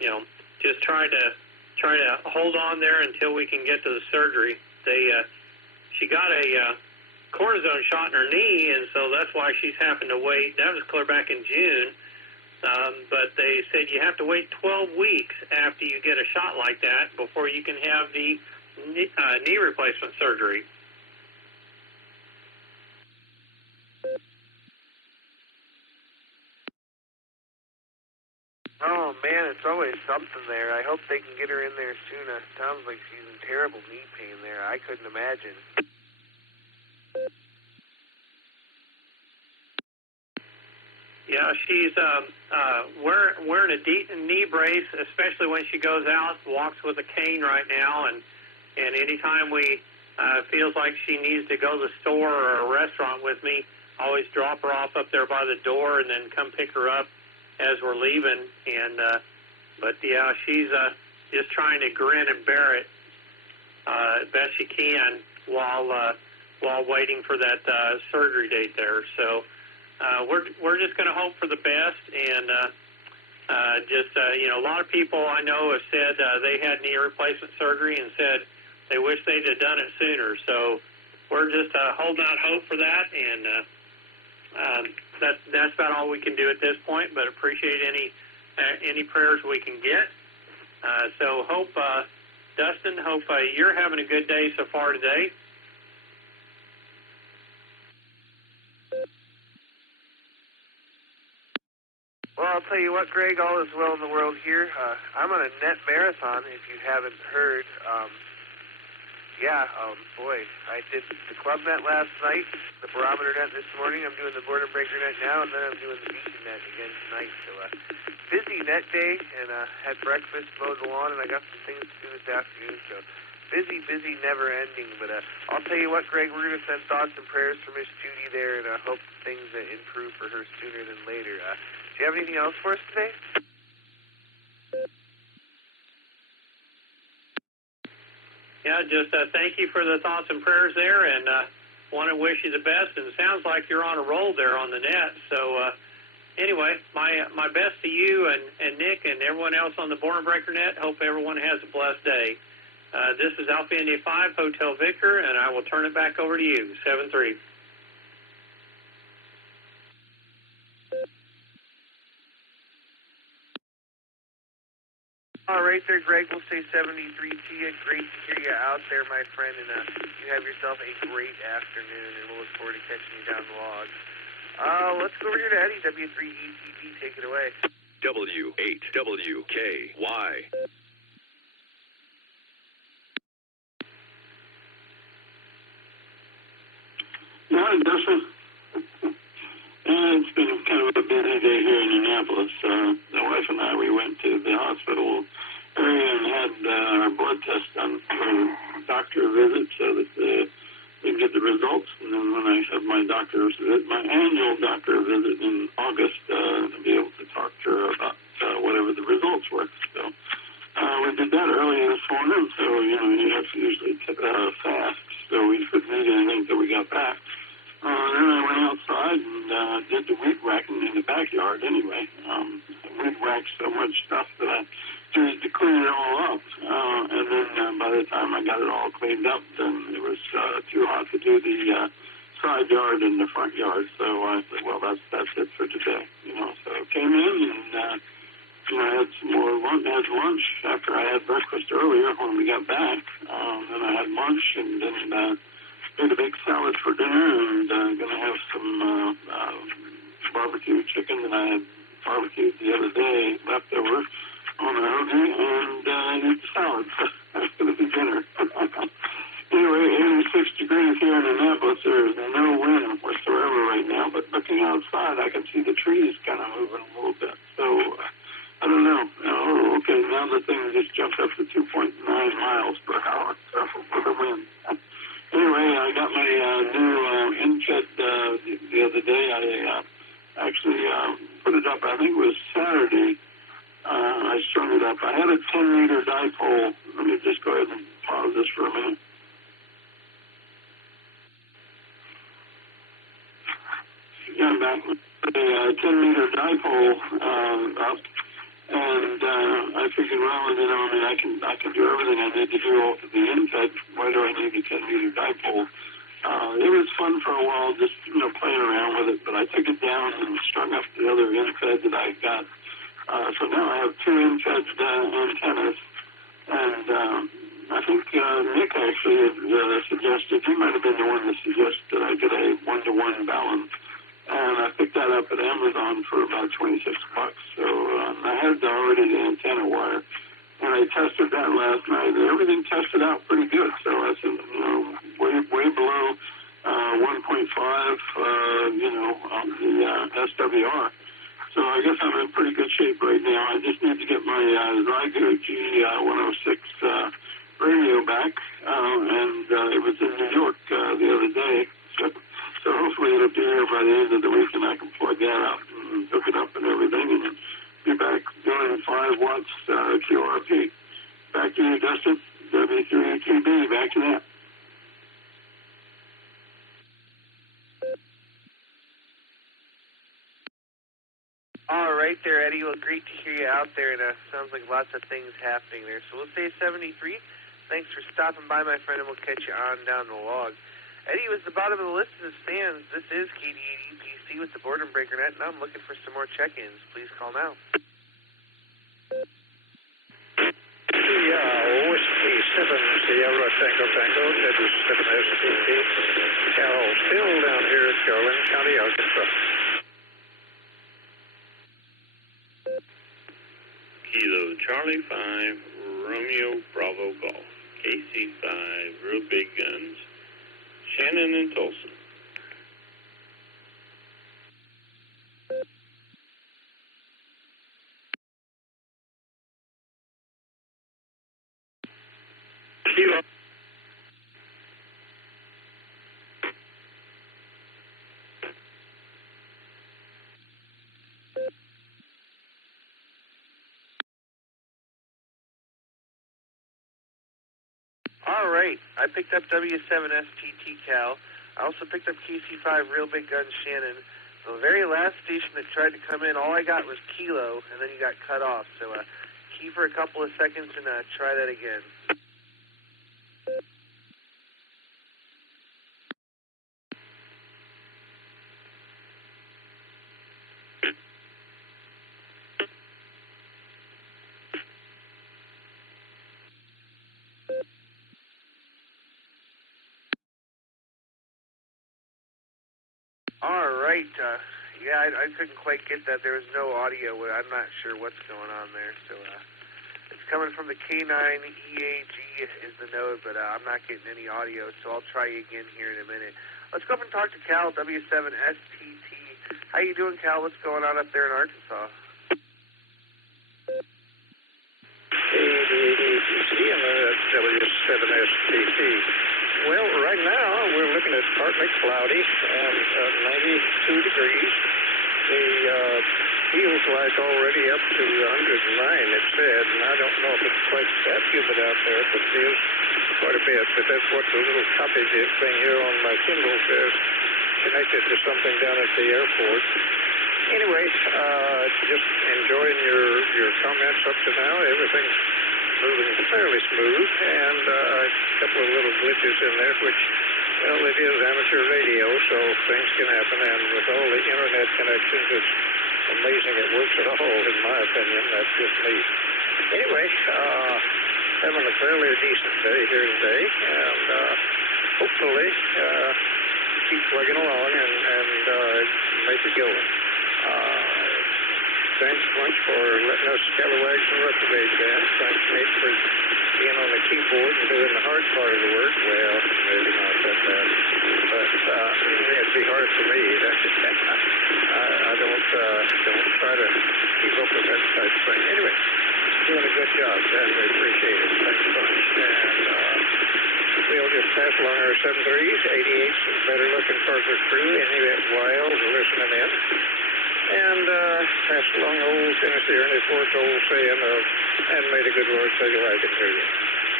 you know, just try to hold on there until we can get to the surgery. She got a cortisone shot in her knee, and so that's why she's having to wait. That was clear back in June, but they said you have to wait 12 weeks after you get a shot like that before you can have the knee replacement surgery. Oh, man, it's always something there. I hope they can get her in there soon. Sounds like she's in terrible knee pain there. I couldn't imagine. Yeah, she's wearing a deep knee brace, especially when she goes out, walks with a cane right now, and anytime we feels like she needs to go to the store or a restaurant with me, I always drop her off up there by the door and then come pick her up as we're leaving. And but yeah, she's just trying to grin and bear it as best she can while waiting for that surgery date there. So we're just going to hope for the best, and you know, a lot of people I know have said they had knee replacement surgery and said they wish they'd have done it sooner. So we're just holding out hope for that, and that's about all we can do at this point, but appreciate any prayers we can get. So hope, Dustin, hope you're having a good day so far today. Well, I'll tell you what, Greg, all is well in the world here. I'm on a net marathon, if you haven't heard. Boy, I did the club net last night, the barometer net this morning. I'm doing the Boredom Breaker net now, and then I'm doing the Beacon net again tonight. So busy net day, and had breakfast, mowed the lawn, and I got some things to do this afternoon. So busy, never ending. But I'll tell you what, Greg, we're going to send thoughts and prayers for Miss Judy there, and I hope things improve for her sooner than later. Do you have anything else for us today? Yeah, just thank you for the thoughts and prayers there, and want to wish you the best. And it sounds like you're on a roll there on the net. So anyway, my best to you and Nick and everyone else on the Boredom Breaker net. Hope everyone has a blessed day. This is Alpha India 5, Hotel Victor, and I will turn it back over to you, 7-3. All right there, Greg. We'll say 73 to you. Great to hear you out there, my friend, and you have yourself a great afternoon, and we'll look forward to catching you down the log. Let's go over here to Eddie, W3ETP. Take it away. W8WKY. Morning, Dustin. It's been kind of a busy day here in Indianapolis. The wife and I, we went to the hospital area and had our blood test done for doctor visit so that they could get the results. And then when I have my doctor's visit, my annual doctor visit in August, to be able to talk to her about whatever the results were. So we did that early this morning. So, you know, you have to usually fast. So we couldn't eat anything until we got back. Then I went outside and did the weed whacking in the backyard anyway. Weed whacked so much stuff that I used to clean it all up. And then by the time I got it all cleaned up, then it was too hot to do the side yard and the front yard. So I said, well, that's it for today. You know, so I came in and I had some more lunch after I had breakfast earlier when we got back. Then I had lunch and then made a big salad for dinner and going to have some barbecue chicken that I had barbecued the other day left over on the hoagie and eat the salad. That's going to be dinner. Anyway, 86 degrees here in Annapolis. There's no wind whatsoever right now, but looking outside, I can see the trees kind of moving a little bit. So, I don't know. Oh, okay, now the thing just jumped up to 2.9 miles per hour for the wind. Anyway, I got my new InFed the other day. I actually put it up, I think it was Saturday. I strung it up. I had a 10-meter dipole. Let me just go ahead and pause this for a minute. Yeah, I'm back with a 10-meter dipole up, and I figured, well, I can do everything I need to do off of the InFed. Why do I need a 10-meter dipole? It was fun for a while, just playing around with it. But I took it down and strung up the other InFed that I got. So now I have two InFed antennas, and I think Nick actually had suggested. He might have been the one that suggested that I get a 1-to-1 balance. And I picked that up at Amazon for about $26. So I had already the antenna wire. And I tested that last night, and everything tested out pretty good. So I said, way below 1.5, on the SWR. So I guess I'm in pretty good shape right now. I just need to get my Zygo G106 radio back, and it was in New York the other day. So hopefully it'll be here by the end of the week, and I can plug that up and hook it up and everything, and be back doing 5 watts QRP. Back to you, Dustin. W3QB, back to that. All right there, Eddie. Well, great to hear you out there, and sounds like lots of things happening there. So we'll say 73. Thanks for stopping by, my friend, and we'll catch you on down the log. Eddie was the bottom of the list as it stands. This is KD8 EPC with the Boredom Breaker Net, and I'm looking for some more check-ins. Please call now. Whiskey 7 Sierra Tango Tango, W7STP. Carol, still down here at Caroline County, Arkansas. Kilo Charlie 5, Romeo Bravo Golf, KC5, Real Big Guns, Shannon and Tulsa. Kilo. All right. I picked up W7STT Cal. I also picked up KC5 Real Big Gun Shannon. The very last station that tried to come in, all I got was Kilo, and then you got cut off. So key for a couple of seconds and try that again. All right. Yeah, I couldn't quite get that. There was no audio. I'm not sure what's going on there. So it's coming from the K9 EAG is the node, but I'm not getting any audio, so I'll try you again here in a minute. Let's go up and talk to Cal, W7STT. How you doing, Cal? What's going on up there in Arkansas? W7STT. Well, right now we're looking at partly cloudy and 92 degrees. The feels like already up to 109, it said, and I don't know if it's quite that humid out there, but it feels quite a bit. But that's what the little copy thing here on my Kindle says, connected to something down at the airport. Anyway, just enjoying your comments up to now. Everything's moving fairly smooth, and a couple of little glitches in there, which, well, it is amateur radio, so things can happen, and with all the internet connections, it's amazing it works at all, in my opinion. That's just me. Anyway, having a fairly decent day here today, and hopefully keep plugging along and make it going. Thanks much for letting us scalawags and reprobate dance. Thanks, Nate, for being on the keyboard and doing the hard part of the work. Well, maybe not that bad, but it'd be hard for me. I don't try to keep up with that type of thing. Anyway, doing a good job, and we appreciate it. Thanks a bunch. And we'll just pass along our 730s, 88s, and better looking Parker crew, any wild listening in. And pass along old Tennessee Ernie Ford's old saying of, and may the good Lord say you like it hear you.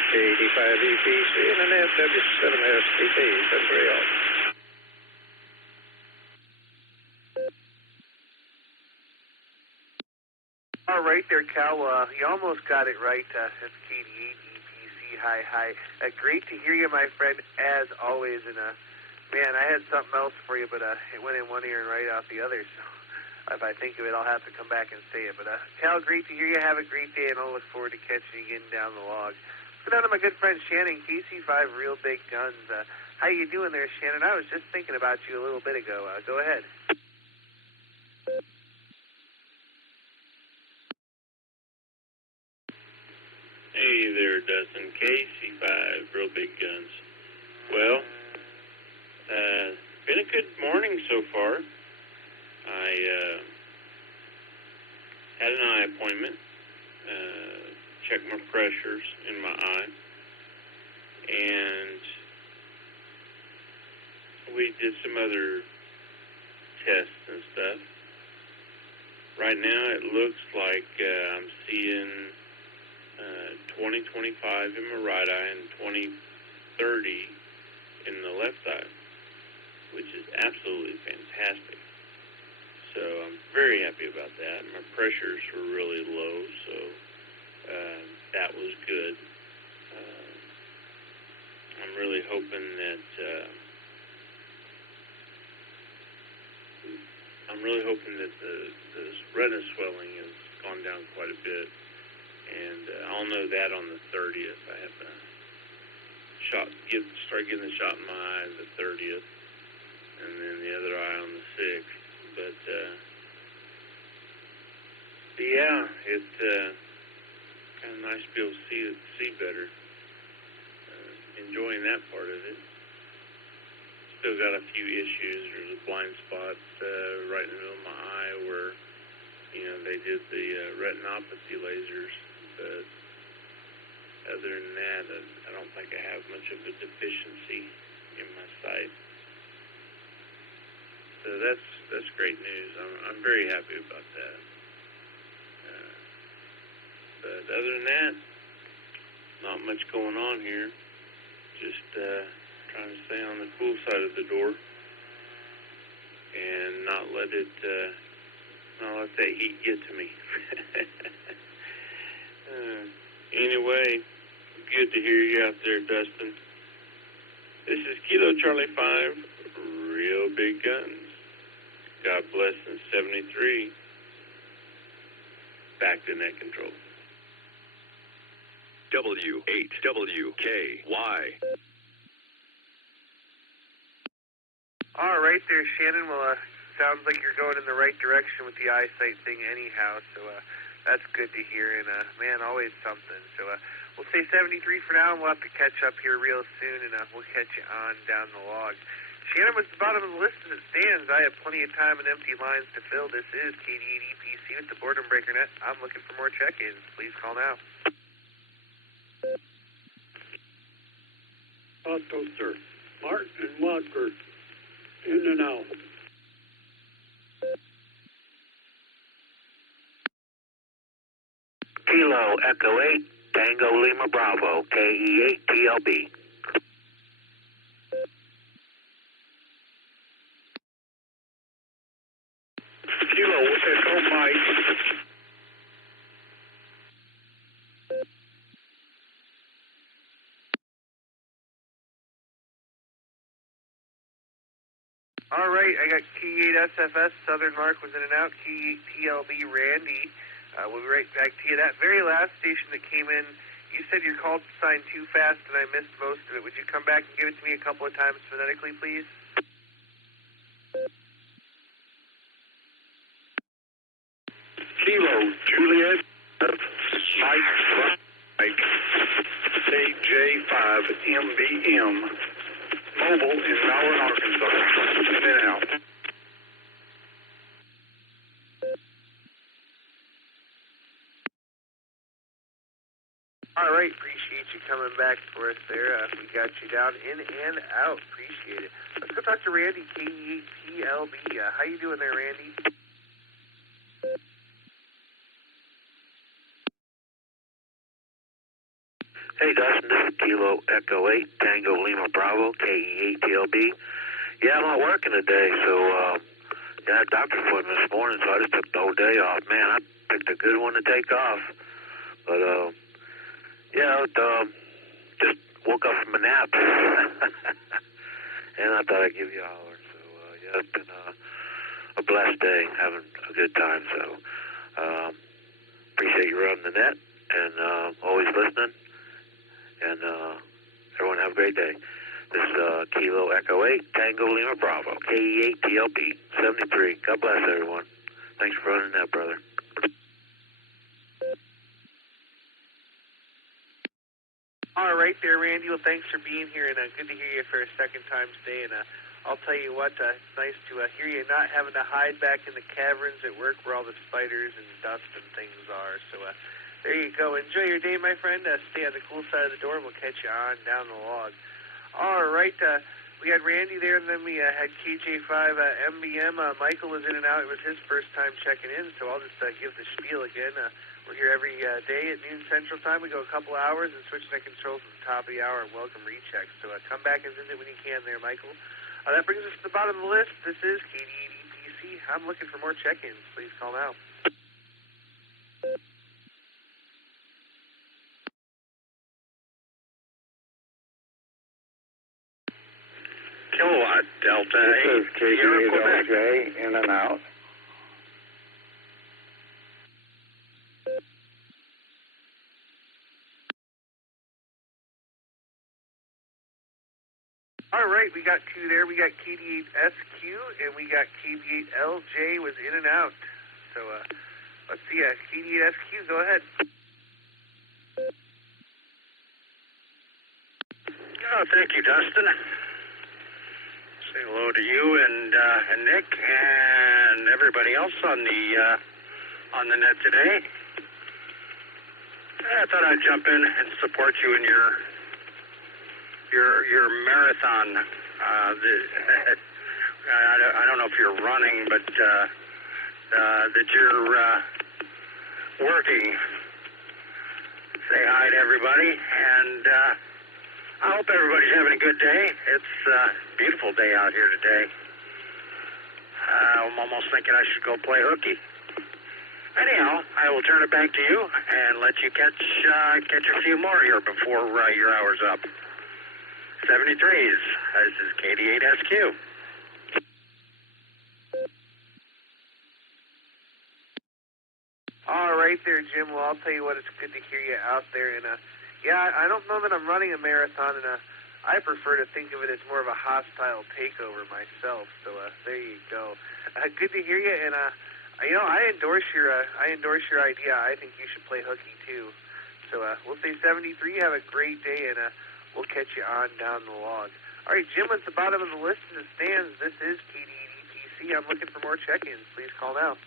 K85 EPC and an FW7STP. That's real. All right there, Cal. You almost got it right. That's KD8 EPC. Hi. Great to hear you, my friend, as always. And, man, I had something else for you, but it went in one ear and right out the other. So if I think of it, I'll have to come back and say it. But, Cal, great to hear you. Have a great day, and I'll look forward to catching you getting down the log. Let's go down to my good friend Shannon, KC5 Real Big Guns. How you doing there, Shannon? I was just thinking about you a little bit ago. Go ahead. Hey there, Dustin. KC5 Real Big Guns. Well, been a good morning so far. I had an eye appointment, checked my pressures in my eye, and we did some other tests and stuff. Right now it looks like I'm seeing 20/25 in my right eye and 20/30 in the left eye, which is absolutely fantastic. So I'm very happy about that. My pressures were really low, so that was good. I'm really hoping that the retina swelling has gone down quite a bit, and I'll know that on the 30th. I have a start getting the shot in my eye the 30th, and then the other eye on the 6th. But yeah, it's kind of nice to be able to see better. Enjoying that part of it. Still got a few issues. There's a blind spot right in the middle of my eye where, they did the retinopathy lasers. But other than that, I don't think I have much of a deficiency in my sight. So that's great news. I'm very happy about that. But other than that, not much going on here. Just trying to stay on the cool side of the door and not let that heat get to me. Anyway, good to hear you out there, Dustin. This is Kilo Charlie 5, Real Big Guns. God bless in 73. Back to net control. W8WKY. All right there, Shannon. Well, sounds like you're going in the right direction with the eyesight thing anyhow, so that's good to hear. And, man, always something. So we'll say 73 for now, and we'll have to catch up here real soon, and we'll catch you on down the log. Shannon was the bottom of the list as it stands. I have plenty of time and empty lines to fill. This is KD8 EPC with the Boredom Breaker Net. I'm looking for more check-ins. Please call now. Toaster, Martin and Watford, in and out. Kilo Echo 8, Tango Lima Bravo, KE8 TLB. Kilo, what's that called, Mike? All right. right, I got K8SFS, Southern Mark was in and out, K8TLB, Randy. We'll be right back to you. That very last station that came in, you said your call signed too fast and I missed most of it. Would you come back and give it to me a couple of times phonetically, please? Kilo, Juliet, Mike, KJ5MBM, mobile in Ballard, Arkansas, in and out. All right, appreciate you coming back for us there. We got you down in and out. Appreciate it. Let's go talk to Randy, K8TLB. How you doing there, Randy? Hey, Dustin, this is Kilo Echo 8, Tango Lima Bravo, KE8TLB. Yeah, I'm not working today, so I had a doctor's appointment this morning, so I just took the whole day off. Man, I picked a good one to take off. But, just woke up from a nap, and I thought I'd give you a holler. So, it's been a blessed day, having a good time. So, appreciate you running the net, and always listening. And everyone have a great day. This is Kilo Echo 8, Tango Lima Bravo, KE8TLB 73. God bless everyone. Thanks for running that, brother. All right there, Randy. Well, thanks for being here, and good to hear you for a second time today. And I'll tell you what, it's nice to hear you not having to hide back in the caverns at work where all the spiders and dust and things are. So there you go. Enjoy your day, my friend. Stay on the cool side of the door, and we'll catch you on down the log. All right, we had Randy there, and then we had KJ5 MBM. Michael was in and out. It was his first time checking in, so I'll just give the spiel again. We're here every day at noon Central Time. We go a couple hours and switch net controls at the top of the hour and welcome rechecks. So come back and visit when you can there, Michael. That brings us to the bottom of the list. This is KD8EPC. I'm looking for more check-ins. Please call now. Kilowatt Delta 8. This is KD8LJ, in and out. All right, we got two there. We got KD8SQ, and we got KB8LJ was in and out. So let's see, KD8SQ, go ahead. Oh, thank you, Dustin. Say hello to you and Nick and everybody else on the net today. I thought I'd jump in and support you in your marathon. I don't know if you're running, but that you're working. Say hi to everybody, and I hope everybody's having a good day. It's a beautiful day out here today. I'm almost thinking I should go play hooky. Anyhow, I will turn it back to you and let you catch a few more here before your hour's up. 73s. This is KD8SQ. All right there, Jim. Well, I'll tell you what, it's good to hear you out there. And yeah, I don't know that I'm running a marathon, and I prefer to think of it as more of a hostile takeover myself. So there you go. Good to hear you, and I endorse your idea. I think you should play hooky too. So we'll say 73. Have a great day, and we'll catch you on down the log. All right, Jim, at the bottom of the list as it stands, this is KD8EPC. I'm looking for more check-ins. Please call now.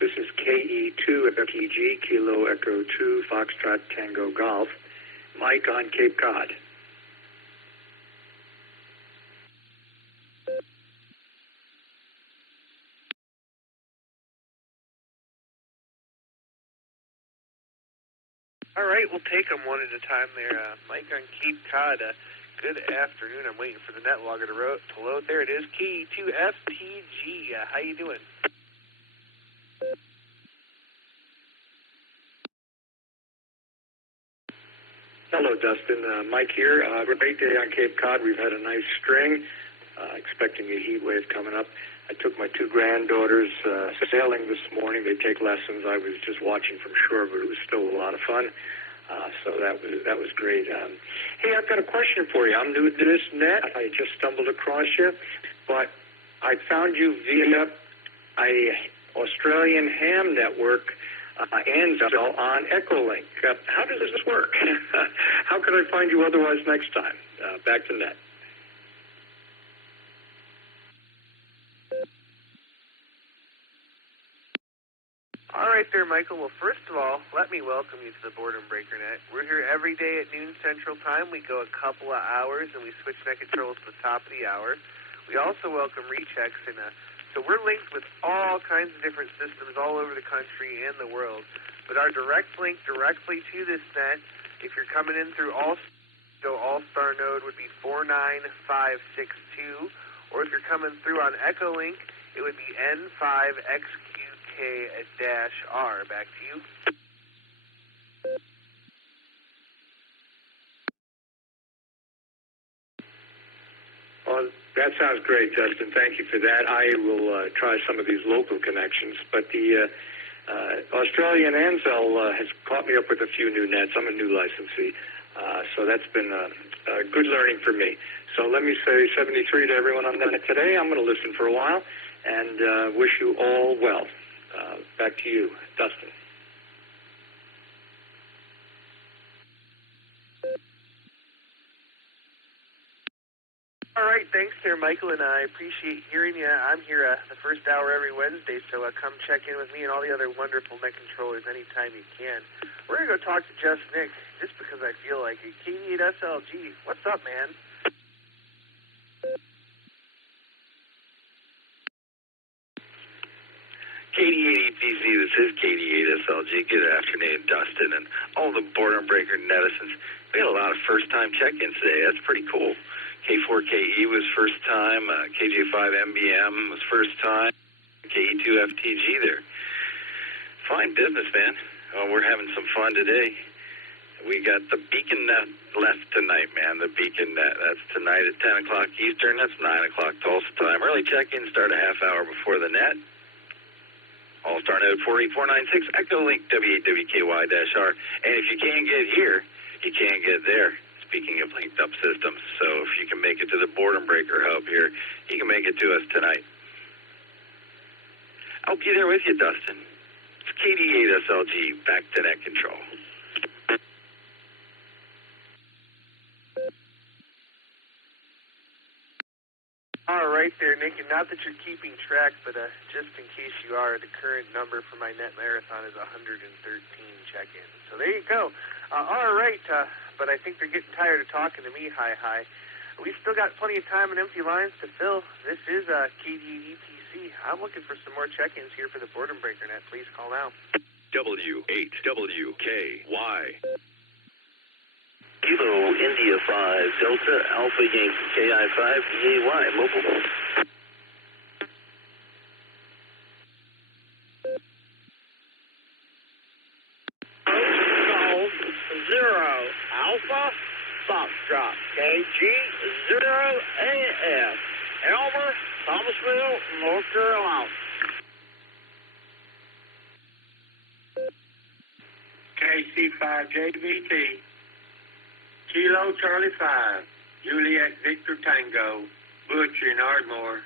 This is KE2FTG, Kilo Echo 2, Foxtrot Tango Golf. Mike on Cape Cod. All right, we'll take them one at a time there. Mike on Cape Cod, good afternoon. I'm waiting for the Netlogger to load. There it is, KE2FTG. How you doing? Hello, Dustin. Mike here. Great day on Cape Cod. We've had a nice string. Expecting a heat wave coming up. I took my 2 granddaughters sailing this morning. They take lessons. I was just watching from shore, but it was still a lot of fun. So that was great. Hey, I've got a question for you. I'm new to this net. I just stumbled across you, but I found you via a Australian ham network and on Echolink. How does this work? How could I find you otherwise next time? Back to net. All right there, Michael. Well, first of all, let me welcome you to the Boredom Breaker Net. We're here every day at noon Central Time. We go a couple of hours, and we switch net controls to the top of the hour. We also welcome rechecks, and so we're linked with all kinds of different systems all over the country and the world. But our direct link directly to this net, if you're coming in through Allstar node, would be 49562, or if you're coming through on Echolink, it would be N5XQK-R. Back to you. Well, that sounds great, Dustin. Thank you for that. I will try some of these local connections. But the Australian Ansel has caught me up with a few new nets. I'm a new licensee. So that's been a good learning for me. So let me say 73 to everyone on the net today. I'm going to listen for a while and wish you all well. Back to you, Dustin. All right, thanks there, Michael, and I appreciate hearing you. I'm here the first hour every Wednesday, so come check in with me and all the other wonderful net controllers anytime you can. We're going to go talk to Just Nick, just because I feel like it. KD8SLG, what's up, man? KD8EPC, this is KD8SLG. Good afternoon, Dustin, and all the Boredom Breaker netizens. We had a lot of first-time check-ins today. That's pretty cool. K4KE was first time. KJ5MBM was first time. KE2FTG there. Fine business, man. Oh, we're having some fun today. We got the Beacon Net left tonight, man. The Beacon Net. That's tonight at 10 o'clock Eastern. That's 9 o'clock Tulsa time. Early check-ins start a half hour before the net. Allstar node 48496, Echolink W8WKY-R. And if you can't get here, you can't get there. Speaking of linked up systems, so if you can make it to the Boredom Breaker Hub here, you can make it to us tonight. I'll be there with you, Dustin. It's KD8SLG, back to net control. All right there, Nick, and not that you're keeping track, but just in case you are, the current number for my net marathon is 113 check-ins. So there you go. All right, but I think they're getting tired of talking to me. Hi. We've still got plenty of time and empty lines to fill. This is KD8EPC. I'm looking for some more check-ins here for the Boredom Breaker Net. Please call now. W8WKY. Kilo India 5 Delta Alpha Yankee KI5 DAY mobile. Golf 0 Alpha Foxtrot KG 0 AF Elmer, Thomasville, North Carolina. KC5JVT, Kilo Charlie 5, Juliet Victor Tango, Butch in Ardmore.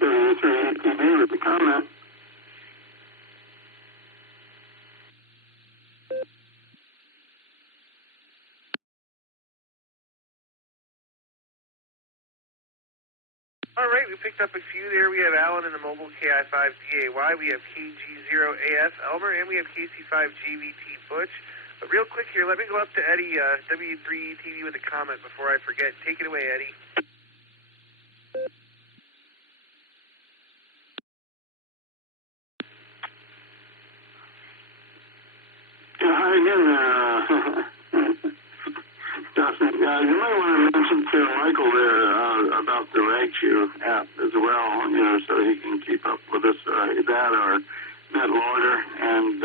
ATV with the comment. All right, we picked up a few there. We have Alan in the mobile KI5DAY. We have KG0AF Elmer, and we have KC5GVT Butch. But real quick here, let me go up to Eddie, W3TV with a comment before I forget. Take it away, Eddie. Hi again, Dustin. You might want to mention to Michael there about the RAGQ app as well, so he can keep up with us. That or Netlogger and,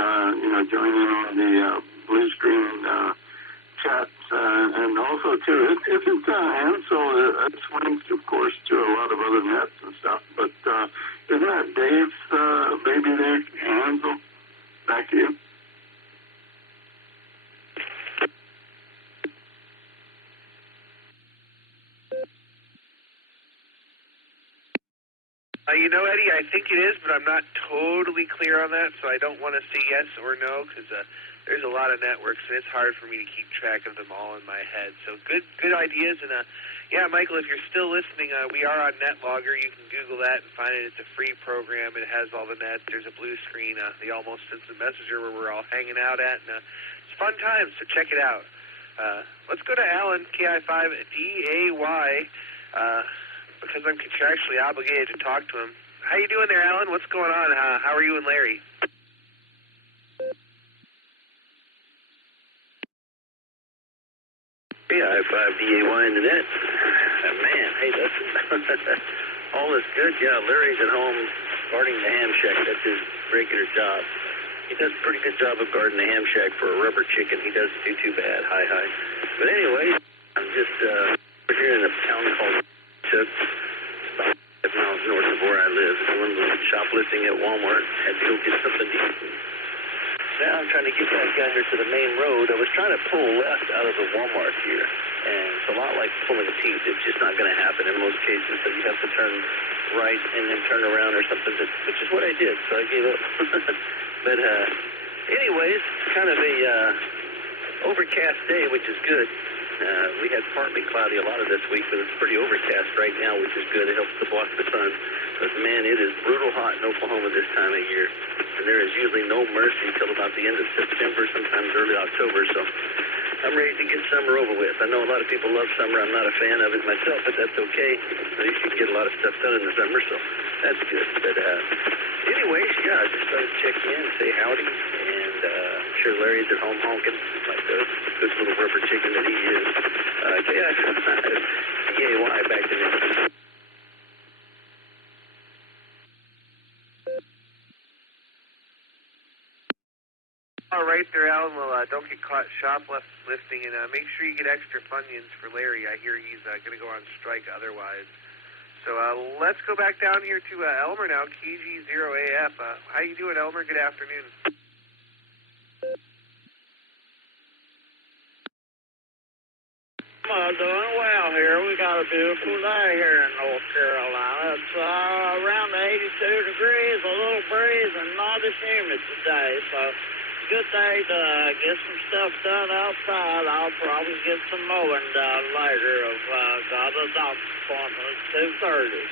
join in on the blue screen chats. And also, too, isn't Ansel, it's linked, of course, to a lot of other nets and stuff, but isn't that Dave's baby there, Ansel? Back to you. Eddie, I think it is, but I'm not totally clear on that, so I don't want to say yes or no, because there's a lot of networks, and it's hard for me to keep track of them all in my head. So good ideas, and yeah, Michael, if you're still listening, we are on Netlogger. You can Google that and find it. It's a free program. It has all the nets. There's a blue screen, the Almost Instant Messenger where we're all hanging out at, and it's fun times, so check it out. Let's go to Alan, KI5DAY, because I'm contractually obligated to talk to him. How you doing there, Alan? What's going on? How are you and Larry? KI5DAY in the net. Man, hey, that's all is good. Yeah, Larry's at home guarding the ham shack. That's his regular job. He does a pretty good job of guarding the ham shack for a rubber chicken. He doesn't do too bad. Hi. But anyway, I'm just we're here in a town called Chuck. About 5 miles north of where I live. Doing a little shoplifting at Walmart. Had to go get something to eat. Now I'm trying to get back out here to the main road. I was trying to pull left out of the Walmart here, and it's a lot like pulling teeth. It's just not going to happen in most cases, so you have to turn right and then turn around or something, which is what I did, so I gave up. But anyways, kind of a overcast day, which is good. We had partly cloudy a lot of this week, but it's pretty overcast right now, which is good. It helps to block the sun. But, man, it is brutal hot in Oklahoma this time of year. And there is usually no mercy until about the end of September, sometimes early October. So I'm ready to get summer over with. I know a lot of people love summer. I'm not a fan of it myself, but that's okay. At least you can get a lot of stuff done in the summer, so that's good. But anyways, yeah, I just thought I'd check in and say howdy. And I'm sure Larry's at home honking like the good little rubber chicken that he is. KI5DAY back to next. All right there, Alan. Well, don't get caught shoplifting, and make sure you get extra Funyuns for Larry. I hear he's going to go on strike otherwise. So let's go back down here to Elmer now, KG0AF. How you doing, Elmer? Good afternoon. Doing well here. We got a beautiful day here in North Carolina. It's around 82 degrees, a little breeze, and not as humid today. So good day to get some stuff done outside. I'll probably get some mowing done later. I've got a doctor's appointment at 2:30.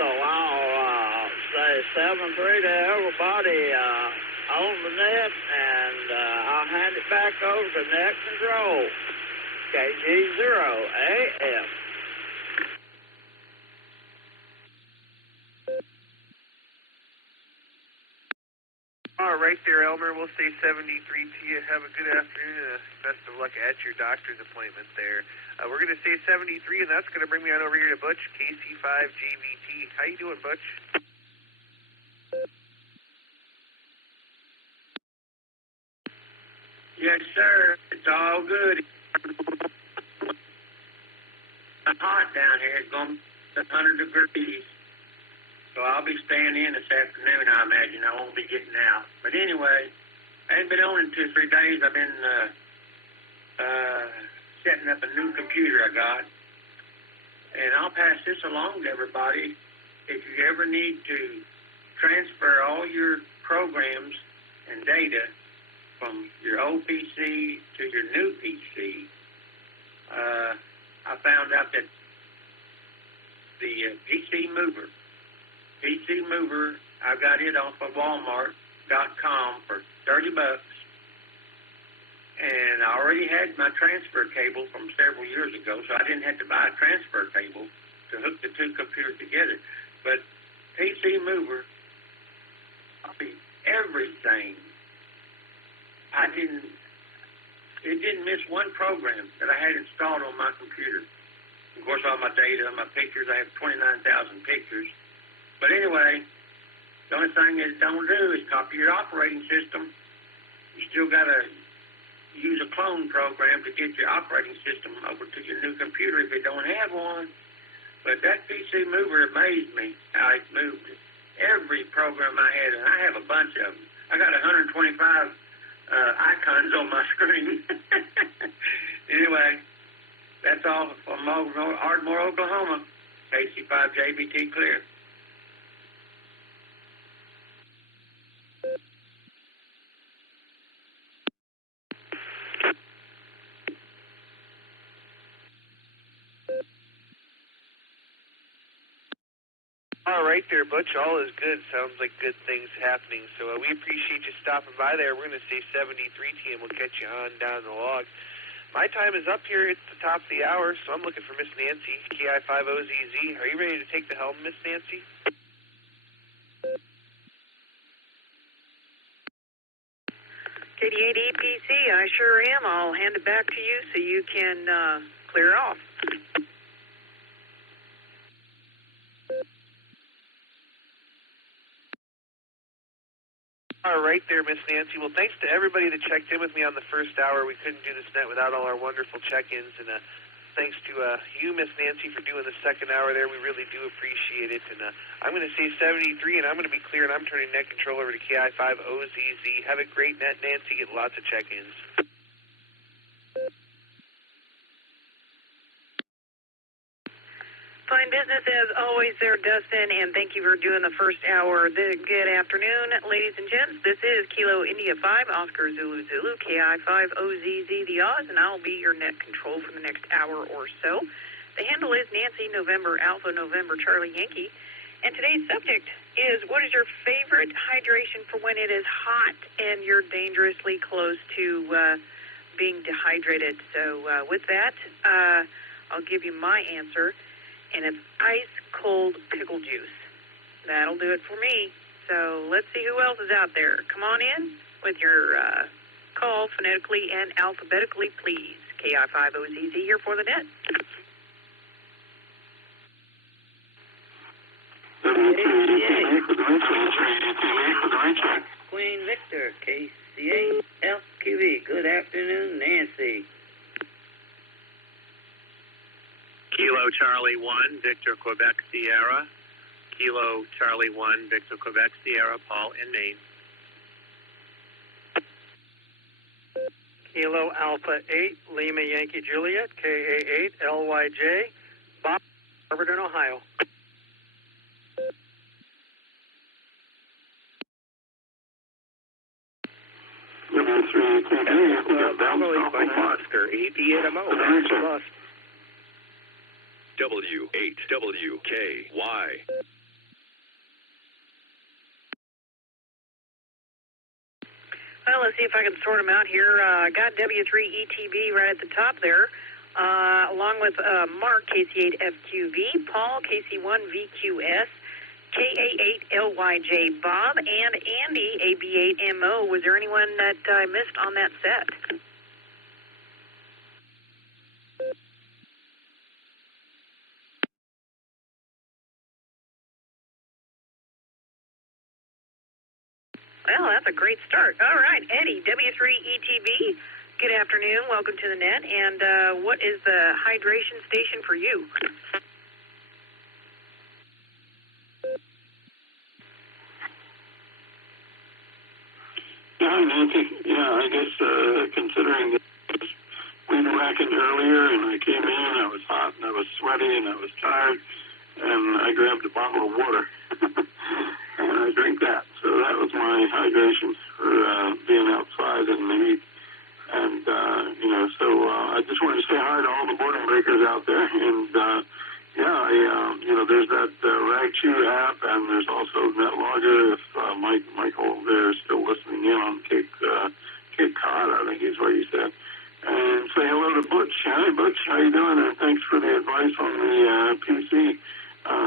So I'll say 7-3 to everybody on the net, and I'll hand it back over to net control. KG0AF. All right there, Elmer. We'll say 73 to you. Have a good afternoon. Best of luck at your doctor's appointment there. We're going to say 73, and that's going to bring me on over here to Butch, KC5JVT. How you doing, Butch? Yes, sir. It's all good. It's hot down here. It's going to be 100 degrees. So I'll be staying in this afternoon, I imagine. I won't be getting out. But anyway, I ain't been on in 2 or 3 days. I've been setting up a new computer I got. And I'll pass this along to everybody. If you ever need to transfer all your programs and data from your old PC to your new PC, I found out that the PC Mover, I got it off of Walmart.com for $30, and I already had my transfer cable from several years ago, so I didn't have to buy a transfer cable to hook the two computers together. But PC Mover, everything. It didn't miss one program that I had installed on my computer. Of course, all my data, my pictures, I have 29,000 pictures. But anyway, The only thing it don't do is copy your operating system. You still got to use a clone program to get your operating system over to your new computer if it don't have one. But that PC mover amazed me, how it moved every program I had, and I have a bunch of them. I got 125 icons on my screen. Anyway, that's all from Ardmore, Oklahoma. KC5JBT clear. All right there, Butch. All is good. Sounds like good things happening. So we appreciate you stopping by there. We're going to say 73 to you, and we'll catch you on down the log. My time is up here. It's the top of the hour, so I'm looking for Miss Nancy, KI50ZZ. Are you ready to take the helm, Miss Nancy? KD8 EPC, I sure am. I'll hand it back to you so you can clear off. All right there, Miss Nancy. Well, thanks to everybody that checked in with me on the first hour. We couldn't do this net without all our wonderful check-ins, and thanks to you, Miss Nancy, for doing the second hour there. We really do appreciate it. And I'm going to say 73, and I'm going to be clear, and I'm turning net control over to KI50ZZ. Have a great net, Nancy. Get lots of check-ins. Fine business as always there, Dustin, and thank you for doing the first hour. Good afternoon, ladies and gents. This is Kilo India 5, Oscar Zulu Zulu, KI50ZZ, the Oz, and I'll be your net control for the next hour or so. The handle is Nancy November Alpha November Charlie Yankee, and today's subject is, what is your favorite hydration for when it is hot and you're dangerously close to being dehydrated? So with that, I'll give you my answer. And it's ice-cold pickle juice. That'll do it for me. So let's see who else is out there. Come on in with your call phonetically and alphabetically, please. KI50ZZ here for the net. Queen Victor, KCA LQV. Good afternoon, Nancy. Kilo Charlie 1, Victor Quebec Sierra. Kilo Charlie 1, Victor Quebec Sierra, Paul in Maine. Kilo Alpha 8, Lima Yankee Juliet, KA8 LYJ, Bob, Barberton, Ohio. Oscar, APNMO. W8WKY. Well, let's see if I can sort them out here. I got W3ETB right at the top there, along with Mark, KC8FQV, Paul, KC1VQS, KA8LYJ, Bob, and Andy, AB8MO. Was there anyone that I missed on that set? Well, that's a great start. All right, Eddie, W3ETB, good afternoon. Welcome to the net. And what is the hydration station for you? Yeah, Nancy. Yeah, I guess considering that I was wind racking earlier and I came in, I was hot and I was sweaty and I was tired, and I grabbed a bottle of water and I drank that. So that was my hydration for being outside in the heat. And, I just wanted to say hi to all the boredom breakers out there. And, there's that RagChew app, and there's also Netlogger. If Michael there is still listening in on Cape Cod, I think is what he said. And say hello to Butch. Hi, Butch. How you doing? And thanks for the advice on the PC.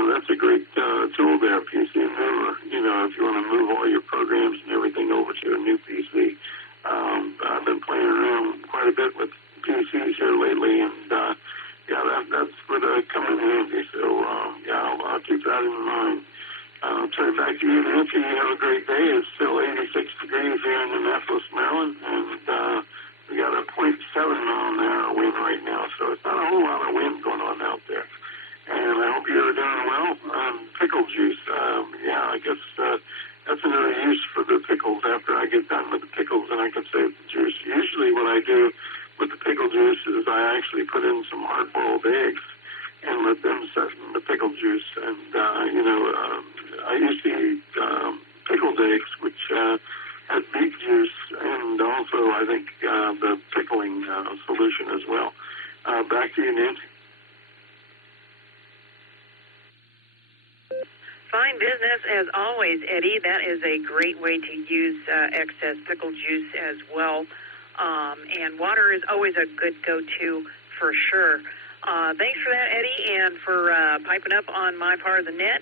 That's a great tool there, PC Mover. If you want to move all your programs and everything over to a new PC. I've been playing around quite a bit with PCs here lately, and that's where they come in handy. So, I'll keep that in mind. I'll turn it back to you, Nancy. You have a great day. It's still 86 degrees here in Annapolis, Maryland, and we got a .7 on our wind right now, so it's not a whole lot of wind going on out there. And I hope you're doing well. Pickle juice, yeah, I guess that's another use for the pickles after I get done with the pickles, and I can save the juice. Usually what I do with the pickle juice is I actually put in some hard-boiled eggs and let them set in the pickle juice. And, I used to eat pickled eggs, which had beet juice and also, I think, the pickling solution as well. Back to you, Nancy. Fine business as always, Eddie. That is a great way to use excess pickle juice as well. And water is always a good go-to for sure. Thanks for that, Eddie, and for piping up on my part of the net.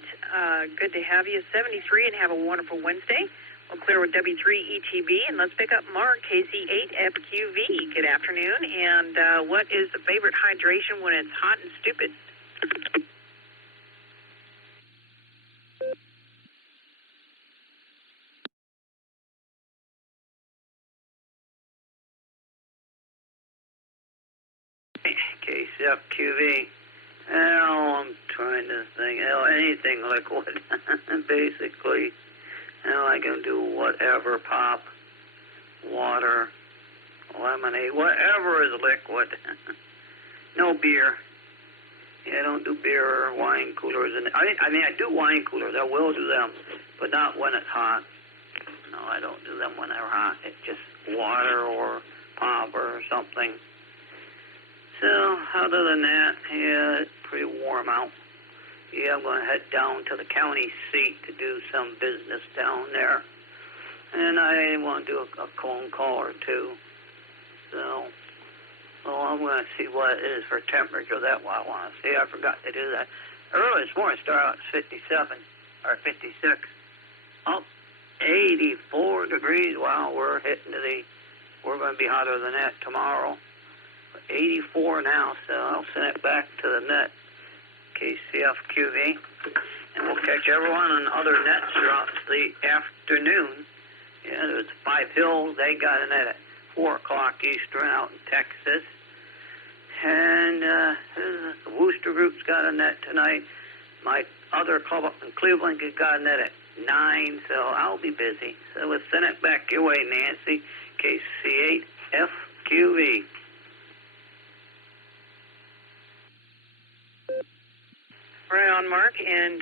Good to have you. 73, and have a wonderful Wednesday. We'll clear with W3ETB, and let's pick up Mark, KC8FQV. Good afternoon. And what is the favorite hydration when it's hot and stupid? KCFQV. I'm trying to think. Anything liquid, basically. I can do whatever, pop, water, lemonade, whatever is liquid. No beer. Yeah, I don't do beer or wine coolers. I mean, I do wine coolers. I will do them, but not when it's hot. No, I don't do them when they're hot. It's just water or pop or something. So, other than that, yeah, it's pretty warm out. Yeah, I'm going to head down to the county seat to do some business down there. And I want to do a phone call or two. So, I'm going to see what it is for temperature. That's what I want to see. I forgot to do that. Early this morning, started out at 57, or 56. Up 84 degrees. Wow, we're going to be hotter than that tomorrow. 84 now, so I'll send it back to the net, KCFQV, and we'll catch everyone on other nets throughout the afternoon. Yeah, there's Five Hills. They got a net at 4 o'clock Eastern out in Texas. And the Wooster Group's got a net tonight. My other club up in Cleveland has got a net at 9, so I'll be busy. So we'll send it back your way, Nancy, KC8FQV. Right on, Mark. And,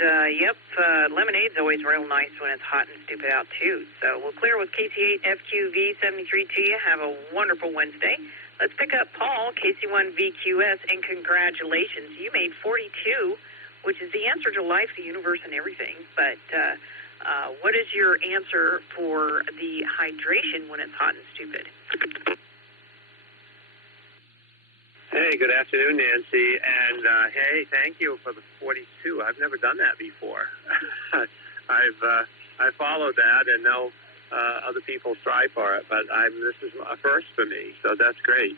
lemonade's always real nice when it's hot and stupid out, too. So we'll clear with KC8FQV 73 to you. Have a wonderful Wednesday. Let's pick up Paul, KC1VQS, and congratulations. You made 42, which is the answer to life, the universe, and everything. But what is your answer for the hydration when it's hot and stupid? Hey, good afternoon, Nancy. And, hey, thank you for the 42. I've never done that before. I followed that and know other people strive for it, but this is a first for me, so that's great.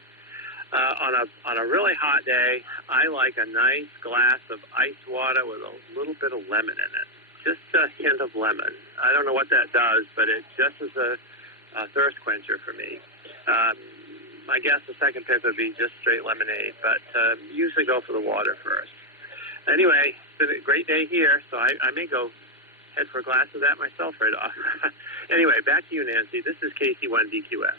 On a really hot day, I like a nice glass of ice water with a little bit of lemon in it. Just a hint of lemon. I don't know what that does, but it just is a thirst quencher for me. I guess the second pick would be just straight lemonade, but usually go for the water first. Anyway, it's been a great day here, so I may go head for a glass of that myself right off. Anyway, back to you, Nancy. This is KC1DQS.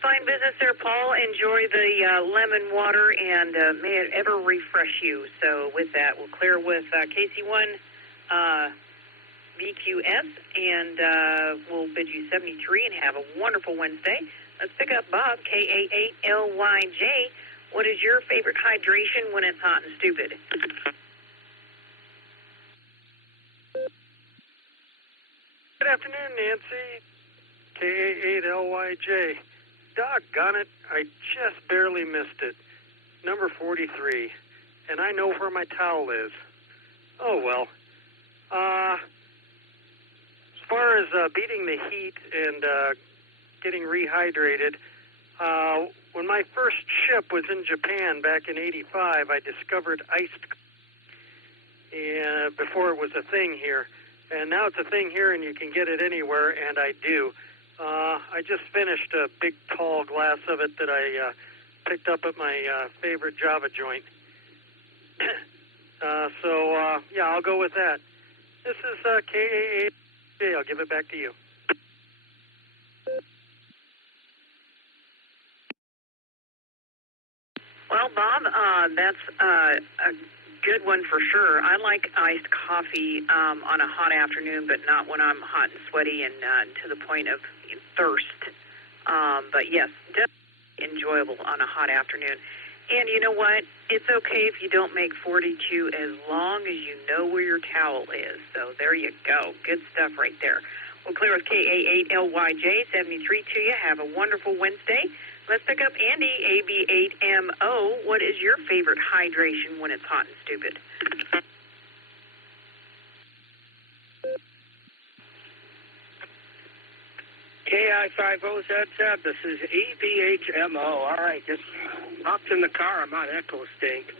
Fine business there, Paul. Enjoy the lemon water, and may it ever refresh you. So with that, we'll clear with KC1 VQS, and we'll bid you 73 and have a wonderful Wednesday. Let's pick up Bob, KA8LYJ. What is your favorite hydration when it's hot and stupid? Good afternoon, Nancy. KA8LYJ. Doggone it, I just barely missed it. Number 43. And I know where my towel is. Oh, well. As far as beating the heat and getting rehydrated, When my first ship was in Japan back in '85, I discovered iced before it was a thing here. And now it's a thing here, and you can get it anywhere, and I do. I just finished a big, tall glass of it that I picked up at my favorite Java joint. Yeah, I'll go with that. This is KAA. I'll give it back to you. Well, Bob, that's a good one for sure. I like iced coffee on a hot afternoon, but not when I'm hot and sweaty and to the point of thirst. But yes, definitely enjoyable on a hot afternoon. And you know what? It's okay if you don't make 42 as long as you know where your towel is. So there you go. Good stuff right there. We'll clear with KA8LYJ73 to you. Have a wonderful Wednesday. Let's pick up Andy, AB8MO. What is your favorite hydration when it's hot and stupid? KI50ZZ, this is EBHMO. All right, just hopped in the car. I'm on Echo Stink.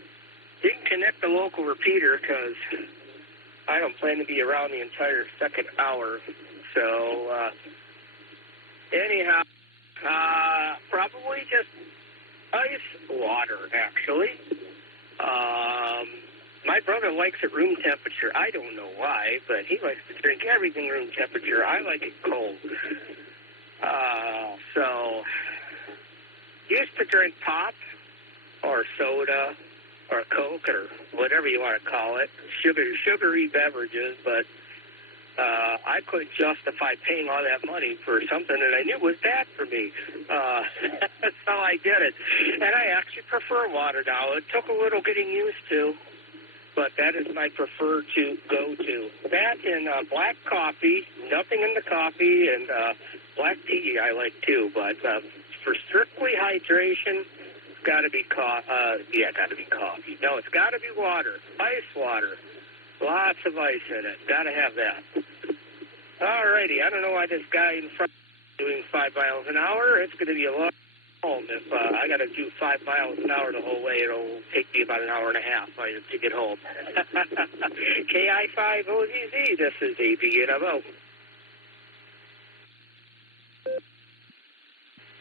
Didn't connect the local repeater because I don't plan to be around the entire second hour. So, anyhow, probably just ice water, actually. My brother likes it room temperature. I don't know why, but he likes to drink everything room temperature. I like it cold. So, used to drink pop or soda or Coke or whatever you want to call it, sugary beverages, but I couldn't justify paying all that money for something that I knew was bad for me. So I did it. And I actually prefer water now. It took a little getting used to, but that is my preferred to go to. That and black coffee, nothing in the coffee, and black tea I like too. But for strictly hydration, it's got to be got to be coffee. No, it's got to be water, ice water. Lots of ice in it. Got to have that. All righty. I don't know why this guy in front is doing 5 miles an hour. It's going to be a long home. If I got to do 5 miles an hour the whole way, it'll take me about an hour and a half to get home. KI5OZZ, this is AB8MO.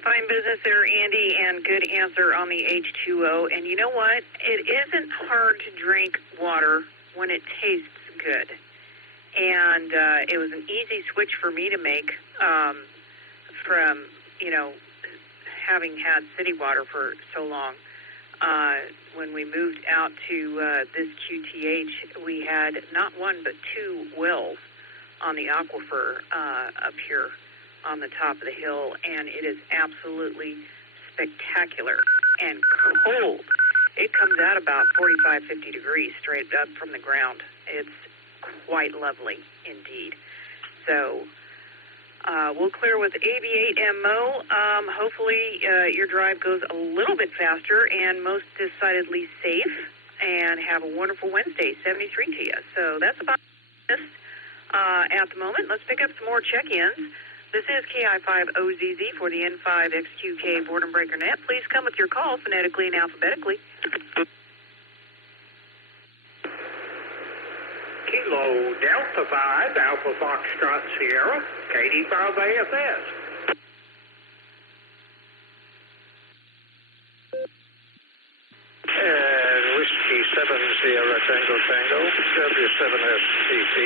Fine business there, Andy, and good answer on the H2O. And you know what? It isn't hard to drink water when it tastes good. And it was an easy switch for me to make from, having had city water for so long. When we moved out to this QTH, we had not one but 2 wells on the aquifer up here on the top of the hill, and it is absolutely spectacular and cold. It comes out about 45, 50 degrees straight up from the ground. It's quite lovely indeed. So we'll clear with AB8MO. Hopefully your drive goes a little bit faster and most decidedly safe, and have a wonderful Wednesday, 73 to you. So that's about this at the moment. Let's pick up some more check-ins. This is KI5OZZ for the N5XQK Boredom Breaker Net. Please come with your call phonetically and alphabetically. Kilo Delta 5, Alpha Foxtrot Sierra, KD5AFS. And Whiskey 7 Sierra Tango Tango, W7STT.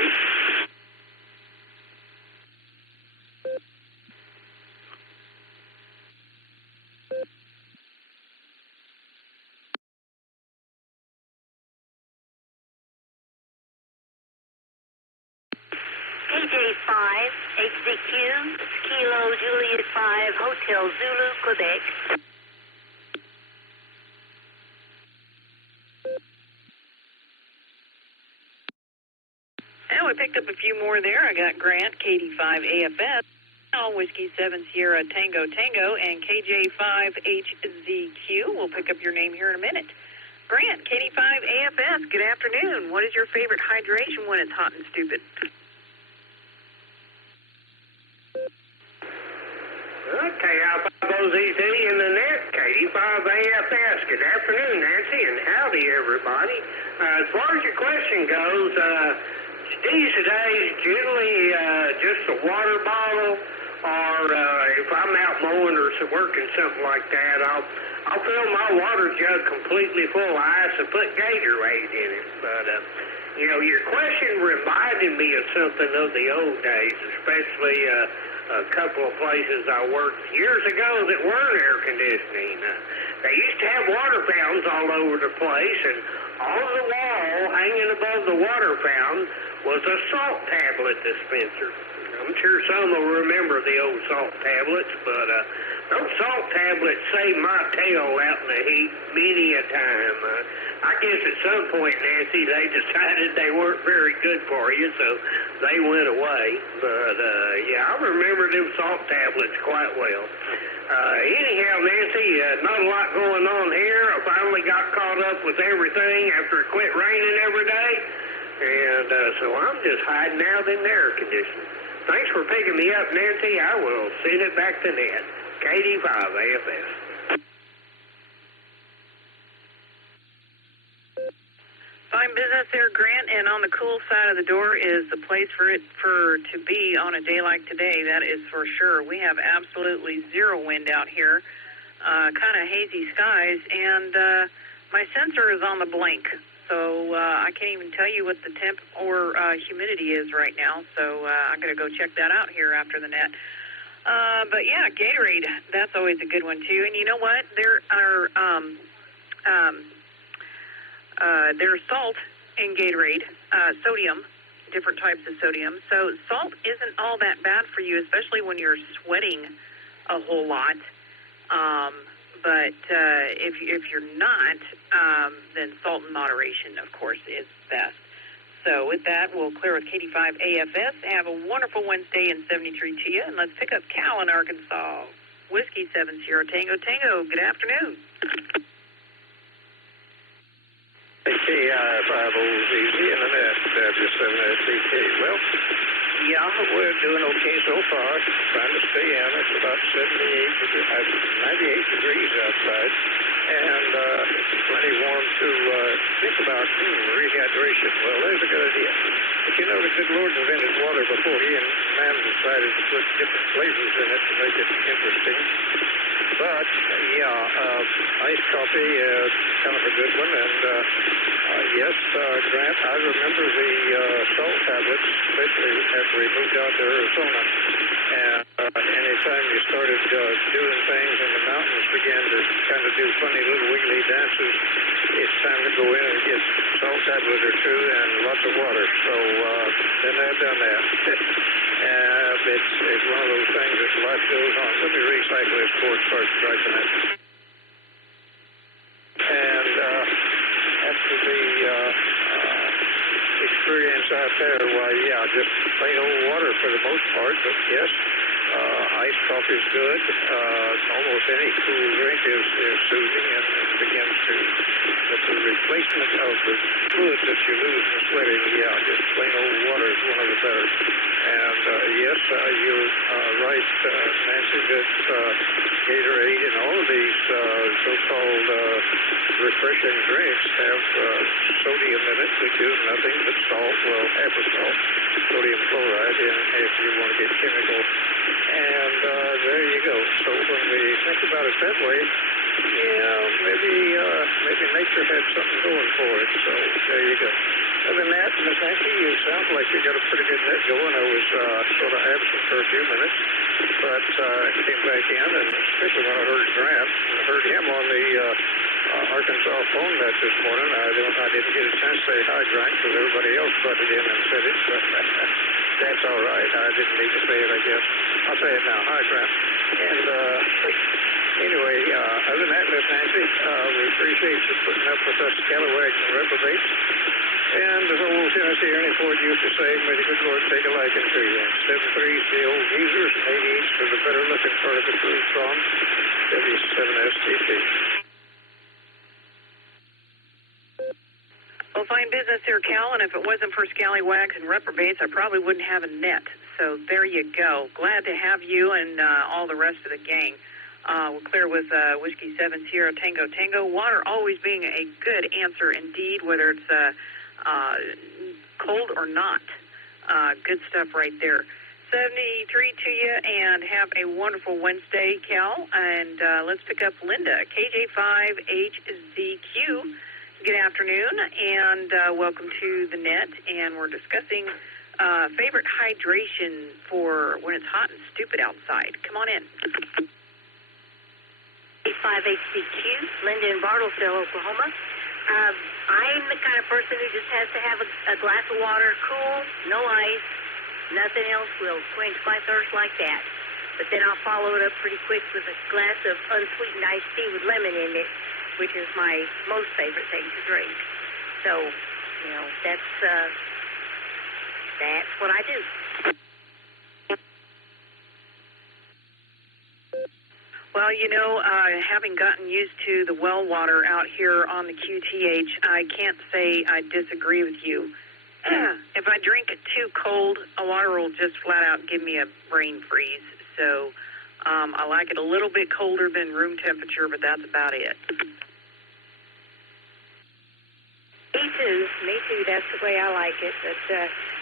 KJ5, HDQ, Kilo Juliet 5, Hotel Zulu, Quebec. And we picked up a few more there. I got Grant, KD5AFS, Whiskey 7 Sierra Tango Tango, and KJ5HZQ. We'll pick up your name here in a minute. Grant, KD5AFS, good afternoon. What is your favorite hydration when it's hot and stupid? Okay, Alpha RCWA in the net, KD5AFS. Good afternoon, Nancy, and howdy, everybody. As far as your question goes, these days, generally just a water bottle, or if I'm out mowing or working something like that, I'll fill my water jug completely full of ice and put Gatorade in it. But, you know, your question reminded me of something of the old days, especially a couple of places I worked years ago that weren't air conditioning. They used to have water fountains all over the place, and on the wall, hanging above the water fountain, was a salt tablet dispenser. I'm sure some will remember the old salt tablets, but those salt tablets saved my tail out in the heat many a time. I guess at some point, Nancy, they decided they weren't very good for you, so they went away. But, yeah, I remember them salt tablets quite well. Anyhow, Nancy, not a lot going on here. I finally got caught up with everything after it quit raining every day, and so I'm just hiding out in the air conditioning. Thanks for picking me up, Nancy. I will send it back to net. KD5AFS. Fine business there, Grant, and on the cool side of the door is the place for to be on a day like today. That is for sure. We have absolutely zero wind out here, kind of hazy skies, and my sensor is on the blink, so I can't even tell you what the temp or humidity is right now. So I'm going to go check that out here after the net. But yeah, Gatorade, that's always a good one too. And you know what? There are there's salt in Gatorade, sodium, different types of sodium. So salt isn't all that bad for you, especially when you're sweating a whole lot. But if you're not, then salt in moderation, of course, is best. So with that, we'll clear with KD5AFS. Have a wonderful Wednesday in 73 to you, and let's pick up Cal in Arkansas. Whiskey 70 Tango Tango. Good afternoon. KI5OZZ in the net, W7SDK. Well, yeah, we're doing okay so far. Trying to stay in. It's about 98 degrees outside. And it's plenty warm to think about rehydration. Well, there's a good idea. But you know, the good Lord invented water before he and man decided to put different flavors in it to make it interesting. But, yeah, iced coffee is kind of a good one. And, yes, Grant, I remember the salt tablets, especially after we moved out to Arizona. And anytime you started doing things and the mountains began to kind of do funny little wiggly dances, it's time to go in and get salt tablet or two and lots of water. So then I've done that. It's one of those things that life goes on. Let me recycle this before it starts striking it. And after the experience out there, why, yeah, just plain old water for the most part. But yes, iced coffee is good. Almost any cool drink is soothing and begins to. But the replacement of the fluid that you lose in sweating, yeah, just plain old water is one of the better. And yes, you're right, Nancy, that Gatorade and all of these so-called refreshing drinks have sodium in it, which is nothing but salt, well, half a salt, sodium chloride, if you want to get chemical. And there you go. So when we think about it that way, yeah, maybe nature had something going for it. So there you go. Other than that, Miss Nancy, you sound like you got a pretty good net going. I was sort of absent for a few minutes, but came back in, and especially when I heard Grant, I heard him on the Arkansas phone net this morning. I didn't get a chance to say hi, Grant, because everybody else butted in and said it, but that's all right. I didn't need to say it, I guess. I'll say it now. Hi, Grant. And anyway, other than that, Miss Nancy, we appreciate you putting up with us scalawags and reprobates. And as old Tennessee Ernie Ford used to say, may the good Lord take a liking to you. 73's the old geezers, and 88's for the better looking part of the crew from W7SDT. Well, fine business there, Cal, and if it wasn't for scallywags and reprobates, I probably wouldn't have a net. So there you go. Glad to have you and all the rest of the gang. We'll clear with Whiskey 7 Sierra Tango Tango. Water always being a good answer indeed, whether it's cold or not. Good stuff right there. 73 to you, and have a wonderful Wednesday, Cal. And let's pick up Linda, KJ5HZQ. Good afternoon, and welcome to the net. And we're discussing favorite hydration for when it's hot and stupid outside. Come on in. K5HZQ, Linda in Bartlesville, Oklahoma. I'm the kind of person who just has to have a glass of water, cool, no ice. Nothing else will quench my thirst like that. But then I'll follow it up pretty quick with a glass of unsweetened iced tea with lemon in it, which is my most favorite thing to drink. So, you know, that's what I do. Well, you know, having gotten used to the well water out here on the QTH, I can't say I disagree with you. If I drink it too cold, a water will just flat out give me a brain freeze. So I like it a little bit colder than room temperature, but that's about it. Me too. That's the way I like it. But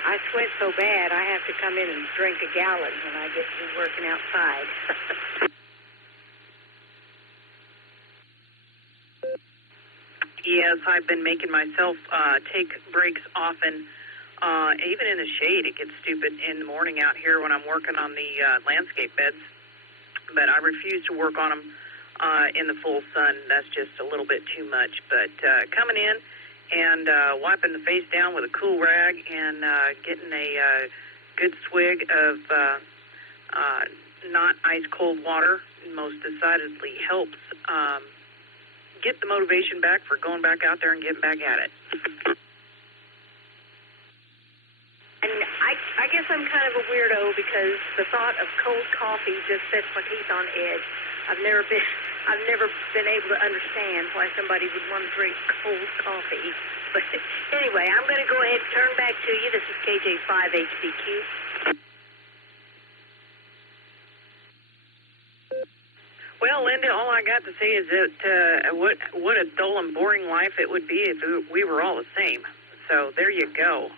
I sweat so bad, I have to come in and drink a gallon when I get to working outside. Yes, I've been making myself take breaks often. Even in the shade, it gets stupid in the morning out here when I'm working on the landscape beds. But I refuse to work on them in the full sun. That's just a little bit too much. But coming in and wiping the face down with a cool rag and getting a good swig of not ice-cold water most decidedly helps get the motivation back for going back out there and getting back at it. And I guess I'm kind of a weirdo because the thought of cold coffee just sets my teeth on edge. I've never been able to understand why somebody would want to drink cold coffee. But anyway, I'm going to go ahead and turn back to you. This is KJ5HCQ. Well, Linda, all I got to say is that what a dull and boring life it would be if we were all the same. So there you go.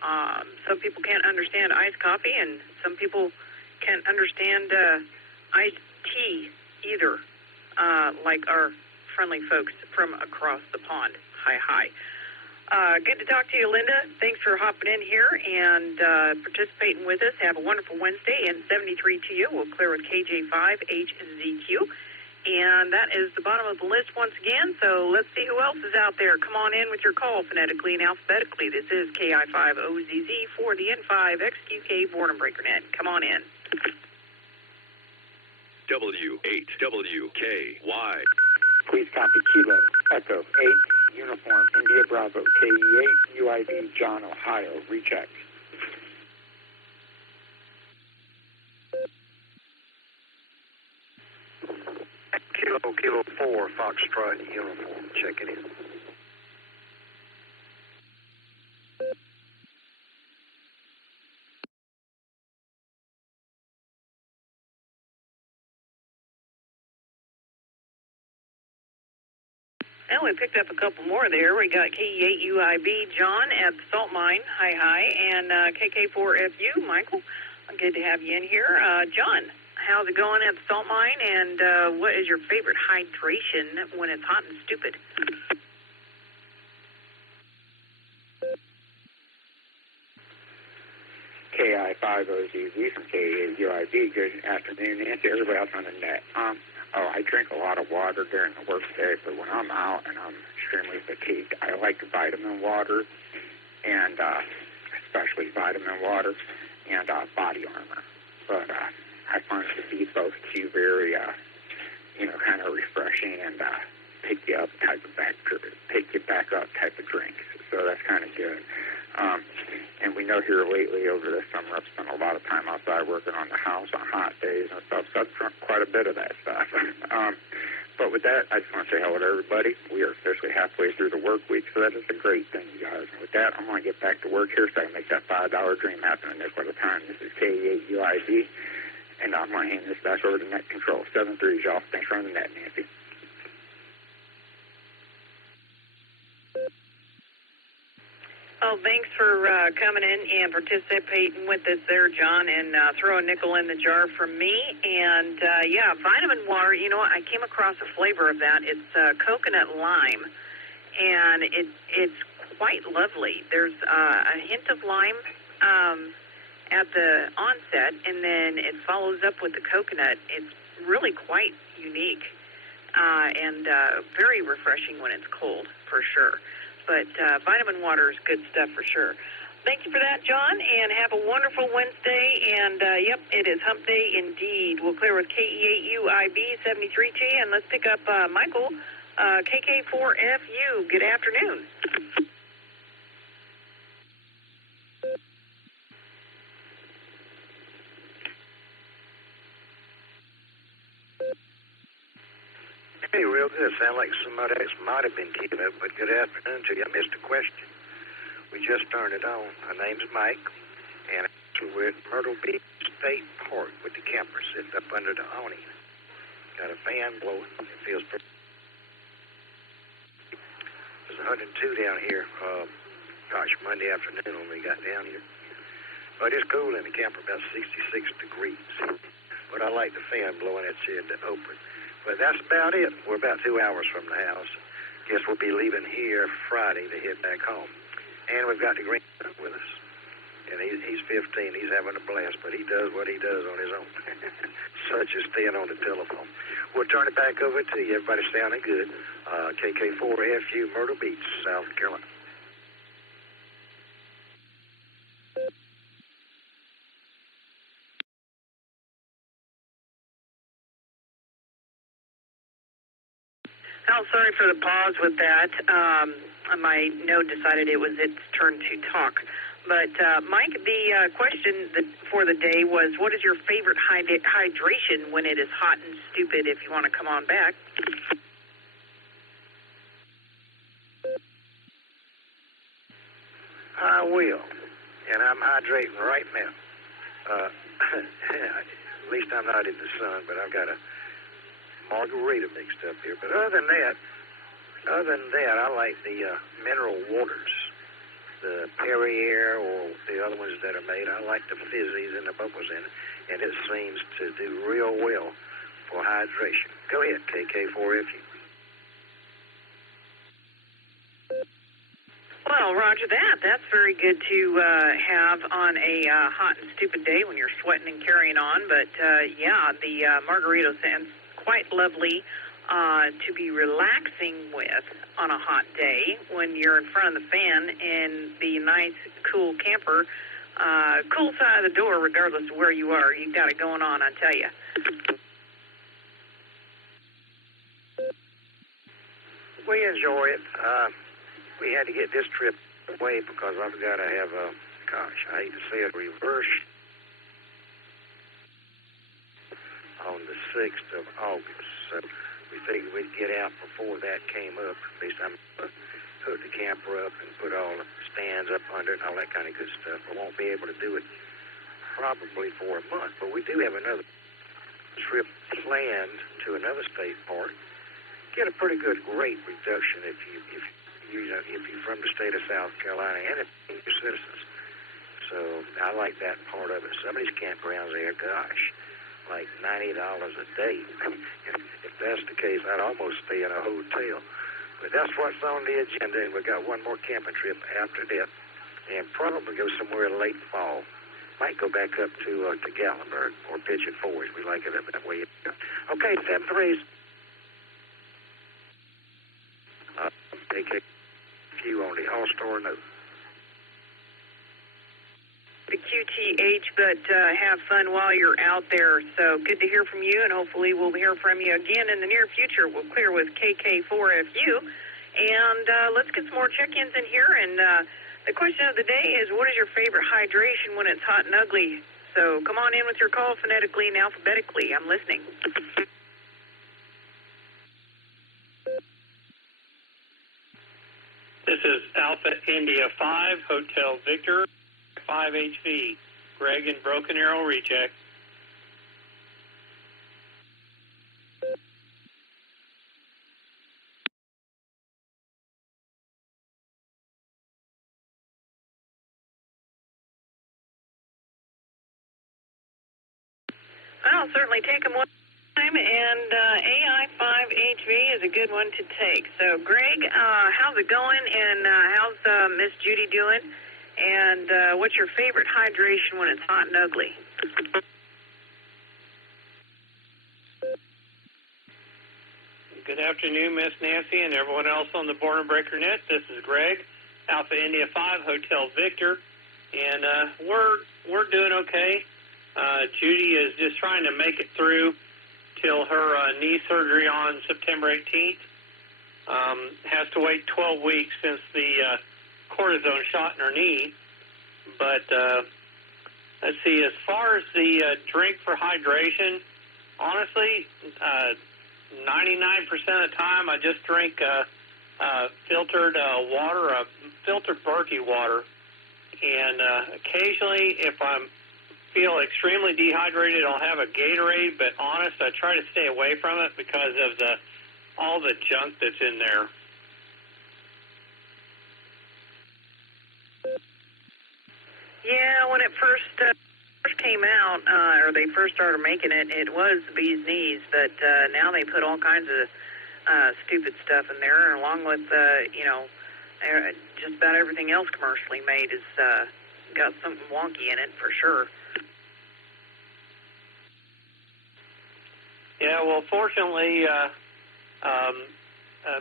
Some people can't understand iced coffee, and some people can't understand iced tea either, like our friendly folks from across the pond. Hi. Good to talk to you, Linda. Thanks for hopping in here and participating with us. Have a wonderful Wednesday, and 73 to you. We'll clear with KJ5HZQ. And that is the bottom of the list once again, so let's see who else is out there. Come on in with your call phonetically and alphabetically. This is KI5OZZ for the N5XQK Boredom Breaker Net. Come on in. W8WKY. Please copy Kilo Echo 8 Uniform India Bravo KE8 UIB John, Ohio. Recheck. Kilo 4 Foxtrot Uniform. Checking in. Well, we picked up a couple more there. We got KE8 UIB John at the Salt Mine. Hi. And KK4FU Michael. Good to have you in here. John, how's it going at the Salt Mine? And what is your favorite hydration when it's hot and stupid? KI5OZZ from KAUIB. Good afternoon, and to everybody else on the net. I drink a lot of water during the workday, but when I'm out and I'm extremely fatigued, I like vitamin water, and especially vitamin water and body armor. But I find it to be both two very, kind of refreshing and pick you back up type of drinks. So that's kind of good. And we know here lately over the summer I've spent a lot of time outside working on the house on hot days and stuff, so I've drunk quite a bit of that stuff. But with that, I just want to say hello to everybody. We are officially halfway through the work week, so that is a great thing, you guys. And with that, I'm going to get back to work here so I can make that $5 dream happen a nickel at a time. This is KE8UID, And I'm going to hand this back over to Net Control. 7-3's off. Thanks for running the net, Nancy. Oh, thanks for coming in and participating with us there, John, and throw a nickel in the jar from me. And, yeah, vitamin water, you know what, I came across a flavor of that. It's coconut lime, and it's quite lovely. There's a hint of lime at the onset, and then it follows up with the coconut. It's really quite unique and very refreshing when it's cold, for sure. But vitamin water is good stuff for sure. Thank you for that, John, and have a wonderful Wednesday. And, yep, it is hump day indeed. We'll clear with KE8UIB 73G, and let's pick up Michael, KK4FU. Good afternoon. Hey, real good. Sound like somebody else might have been keeping up, but good afternoon to you. I missed a question. We just turned it on. My name's Mike, and we're at Myrtle Beach State Park with the camper sitting up under the awning. Got a fan blowing. It feels pretty. It was 102 down here, Monday afternoon when we got down here. But it's cool in the camper, about 66 degrees. But I like the fan blowing. It's in the open. But that's about it. We're about 2 hours from the house. Guess we'll be leaving here Friday to head back home. And we've got the green with us. And he's 15. He's having a blast, but he does what he does on his own. Such as staying on the telephone. We'll turn it back over to you. Everybody sounding good. KK4FU, Myrtle Beach, South Carolina. Oh, sorry for the pause with that. My note decided it was its turn to talk. But, Mike, the question for the day was, what is your favorite hydration when it is hot and stupid, if you want to come on back? I will. And I'm hydrating right now. At least I'm not in the sun, but I've got a margarita mixed up here. But other than that, I like the mineral waters, the Perrier or the other ones that are made. I like the fizzies and the bubbles in it, and it seems to do real well for hydration. Go ahead, KK4FU. Well, roger that. That's very good to have on a hot and stupid day when you're sweating and carrying on. But, yeah, the margarita sounds quite lovely to be relaxing with on a hot day when you're in front of the fan in the nice, cool camper. Cool side of the door, regardless of where you are. You got it going on, I tell you. We enjoy it. We had to get this trip away because I've got to have a, I hate to say it, reverse on the 6th of August. So we figured we'd get out before that came up. At least I'm hook the camper up and put all the stands up under it and all that kind of good stuff. We won't be able to do it probably for a month, but we do have another trip planned to another state park. Get a pretty good rate reduction if you're from the state of South Carolina and if you're citizens. So I like that part of it. Some of these campgrounds there, gosh, like $90 a day. If that's the case, I'd almost stay in a hotel. But that's what's on the agenda, and we got one more camping trip after that, and probably go somewhere late fall. Might go back up to Gatlinburg or Pigeon Forge. We like it up that way. Okay, 7-3s. Take a few on the Allstar note. The QTH, but have fun while you're out there. So good to hear from you, and hopefully we'll hear from you again in the near future. We'll clear with KK4FU, and let's get some more check-ins in here. And the question of the day is, what is your favorite hydration when it's hot and ugly? So come on in with your call phonetically and alphabetically. I'm listening. This is Alpha India 5, Hotel Victor, 5HV. Greg in Broken Arrow, recheck. I'll certainly take them one time, and AI5HV is a good one to take. So, Greg, how's it going, and how's Miss Judy doing? And what's your favorite hydration when it's hot and ugly? Good afternoon, Miss Nancy, and everyone else on the Boredom Breaker Net. This is Greg, Alpha India 5, Hotel Victor, and we're doing okay. Judy is just trying to make it through till her knee surgery on September 18th. Has to wait 12 weeks since the cortisone shot in her knee. But let's see, as far as the drink for hydration, honestly, 99% of the time I just drink filtered water, filtered Berkey water. And occasionally, if I feel extremely dehydrated, I'll have a Gatorade, but honest, I try to stay away from it because of all the junk that's in there. Yeah, when it first came out, or they first started making it, it was the bee's knees, but now they put all kinds of stupid stuff in there, along with, just about everything else commercially made has got something wonky in it, for sure. Yeah, well, fortunately,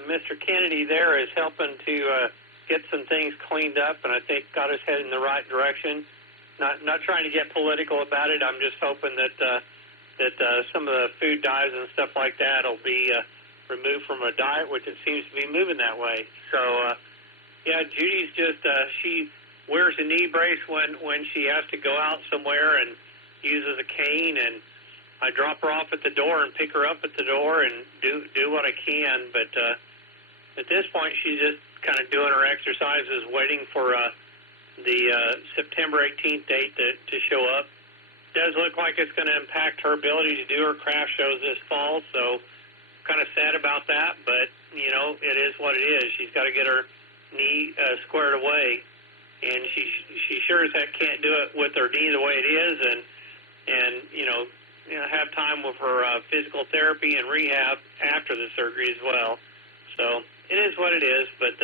Mr. Kennedy there is helping to get some things cleaned up, and I think got us headed in the right direction. Not trying to get political about it. I'm just hoping that some of the food dyes and stuff like that will be removed from a diet, which it seems to be moving that way. So, yeah, Judy's just she wears a knee brace when she has to go out somewhere and uses a cane, and I drop her off at the door and pick her up at the door and do what I can. But at this point, she's just kind of doing her exercises, waiting for the September 18th date to show up. It does look like it's going to impact her ability to do her craft shows this fall, so kind of sad about that. But, it is what it is. She's got to get her knee squared away, and she sure as heck can't do it with her knee the way it is, and have time with her physical therapy and rehab after the surgery as well. So it is what it is. But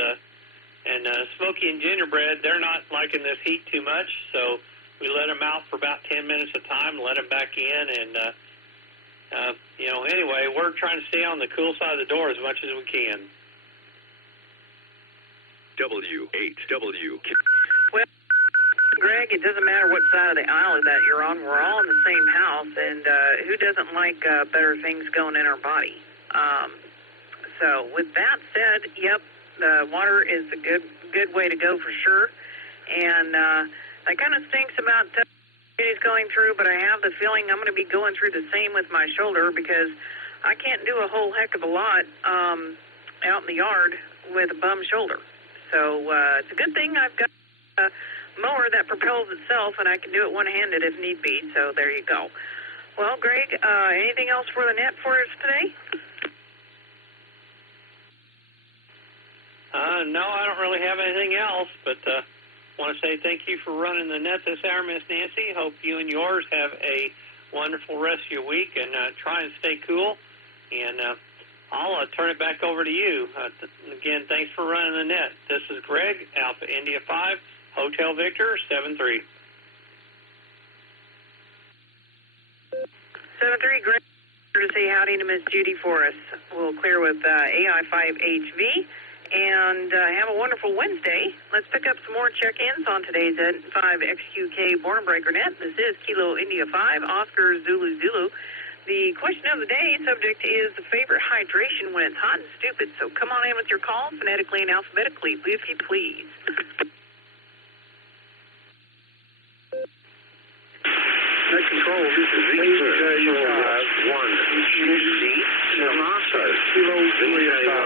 and Smokey and Gingerbread, they're not liking this heat too much, so we let them out for about 10 minutes at a time, let them back in, and anyway, we're trying to stay on the cool side of the door as much as we can. W8W. Well, Greg, it doesn't matter what side of the aisle that you're on. We're all in the same house, and who doesn't like better things going in our body? So with that said, yep, the water is a good way to go for sure. And that kind of stinks about he's going through, but I have the feeling I'm going to be going through the same with my shoulder, because I can't do a whole heck of a lot out in the yard with a bum shoulder. So it's a good thing I've got a mower that propels itself, and I can do it one-handed if need be. So there you go. Well, Greg, anything else for the net for us today? No, I don't really have anything else, but want to say thank you for running the net this hour, Miss Nancy. Hope you and yours have a wonderful rest of your week, and try and stay cool. And I'll turn it back over to you. Again, thanks for running the net. This is Greg, Alpha India 5, Hotel Victor 73. 73, Greg, to say howdy to Miss Judy for us. We'll clear with AI5HV. And have a wonderful Wednesday. Let's pick up some more check-ins on today's N5XQK Boredom Breaker Net. This is Kilo India 5, Oscar Zulu Zulu. The question of the day subject is the favorite hydration when it's hot and stupid. So come on in with your call phonetically and alphabetically, if you please. Net control, this is Victor 160. Kilo India 5.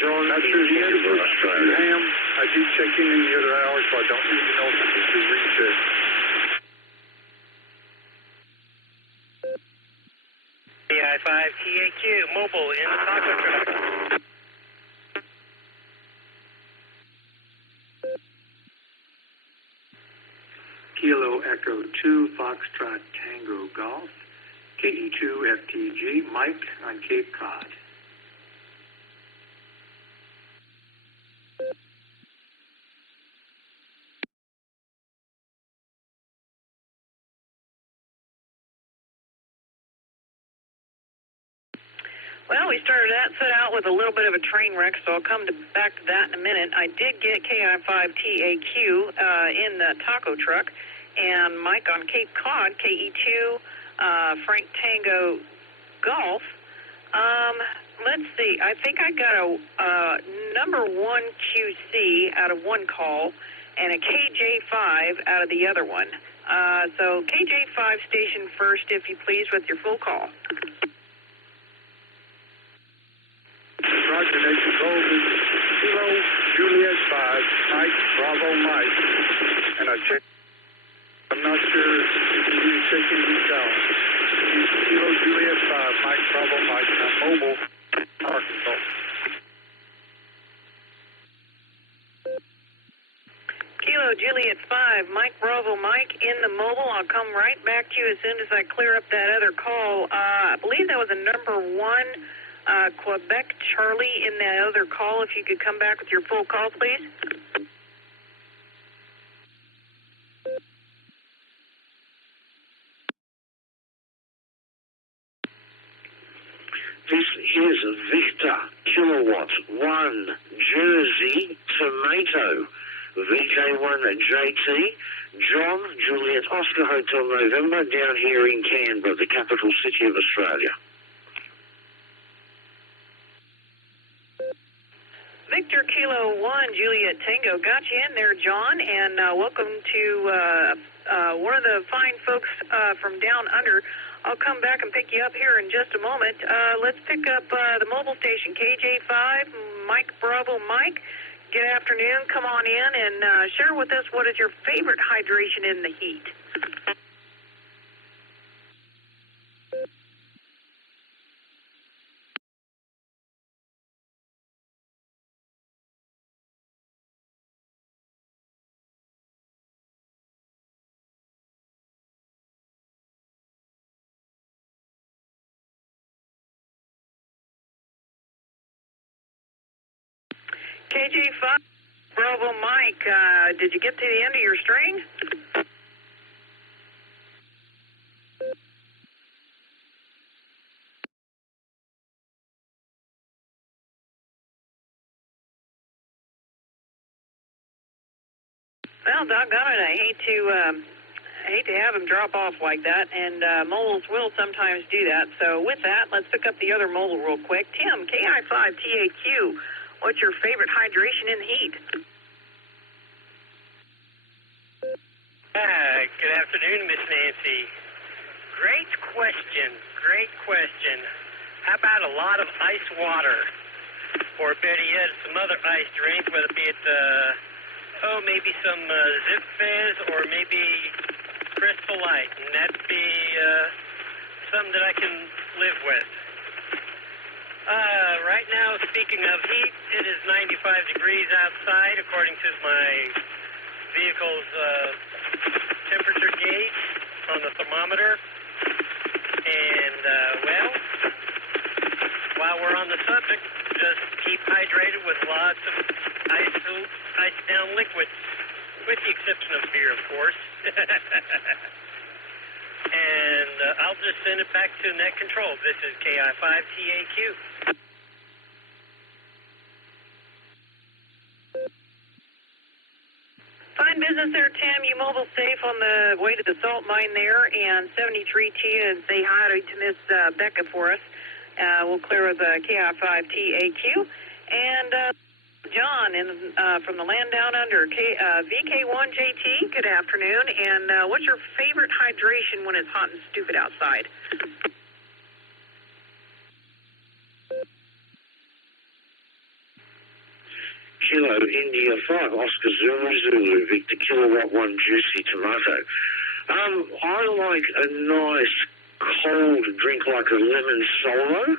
John, that's your Ham. I did check in the other hours, but I don't need to know if it's a reset. AI5TAQ, mobile in the taco truck. Kilo Echo 2 Foxtrot Tango Golf, KE2 FTG, Mike on Cape Cod. Well, we started that set out with a little bit of a train wreck, so I'll come back to that in a minute. I did get KI5TAQ in the taco truck, and Mike on Cape Cod, KE2, Frank Tango Golf. Let's see. I think I got a number 1 QC out of one call and a KJ5 out of the other one. So KJ5 station first, if you please, with your full call. Roger, Nation Gold is Kilo Juliet 5, Mike, Bravo Mike. And I'm not sure if he's taking these down. Kilo Juliet 5, Mike, Bravo Mike, and I'm mobile, Arkansas. Kilo Juliet 5, Mike Bravo Mike in the mobile. I'll come right back to you as soon as I clear up that other call. I believe that was a number 1 Quebec Charlie in that other call. If you could come back with your full call, please. This is Victor, Kilowatt 1, Jersey, Tomato, VK1 JT, John, Juliet, Oscar Hotel November, down here in Canberra, the capital city of Australia. Victor Kilo 1, Juliet Tango, got you in there, John, and welcome to one of the fine folks from down under. I'll come back and pick you up here in just a moment. Let's pick up the mobile station, KJ5, Mike Bravo Mike. Good afternoon. Come on in and share with us what is your favorite hydration in the heat. KJ5, Bravo Mike, did you get to the end of your string? Well, doggone it, I hate to have them drop off like that, and moles will sometimes do that. So with that, let's pick up the other mole real quick. Tim, KI5TAQ. What's your favorite hydration in the heat? Good afternoon, Miss Nancy. Great question. How about a lot of ice water? Or better yet, some other ice drink, whether it be maybe some Zip Fizz or maybe Crystal Light. And that'd be something that I can live with. Right now, speaking of heat, it is 95 degrees outside, according to my vehicle's temperature gauge on the thermometer. And, while we're on the subject, just keep hydrated with lots of ice-down liquids, with the exception of beer, of course. And I'll just send it back to Net Control. This is KI5TAQ. Fine business there, Tim. You mobile safe on the way to the salt mine there, and 73 to you, and say hi to Miss Becca for us. We'll clear with KI5TAQ. And John from the land down under, VK1JT, good afternoon. And what's your favorite hydration when it's hot and stupid outside? Kilo India 5, Oscar Zulu, Victor Kilowatt 1, Juicy Tomato. I like a nice cold drink like a lemon solo.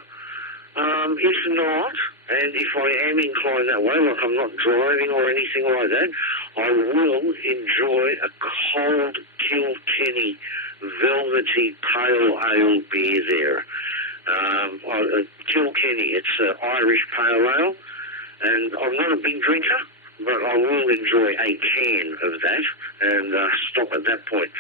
If not, And if I am inclined that way, like I'm not driving or anything like that, I will enjoy a cold Kilkenny velvety pale ale beer there. Kilkenny, it's an Irish pale ale, and I'm not a big drinker, but I will enjoy a can of that and stop at that point.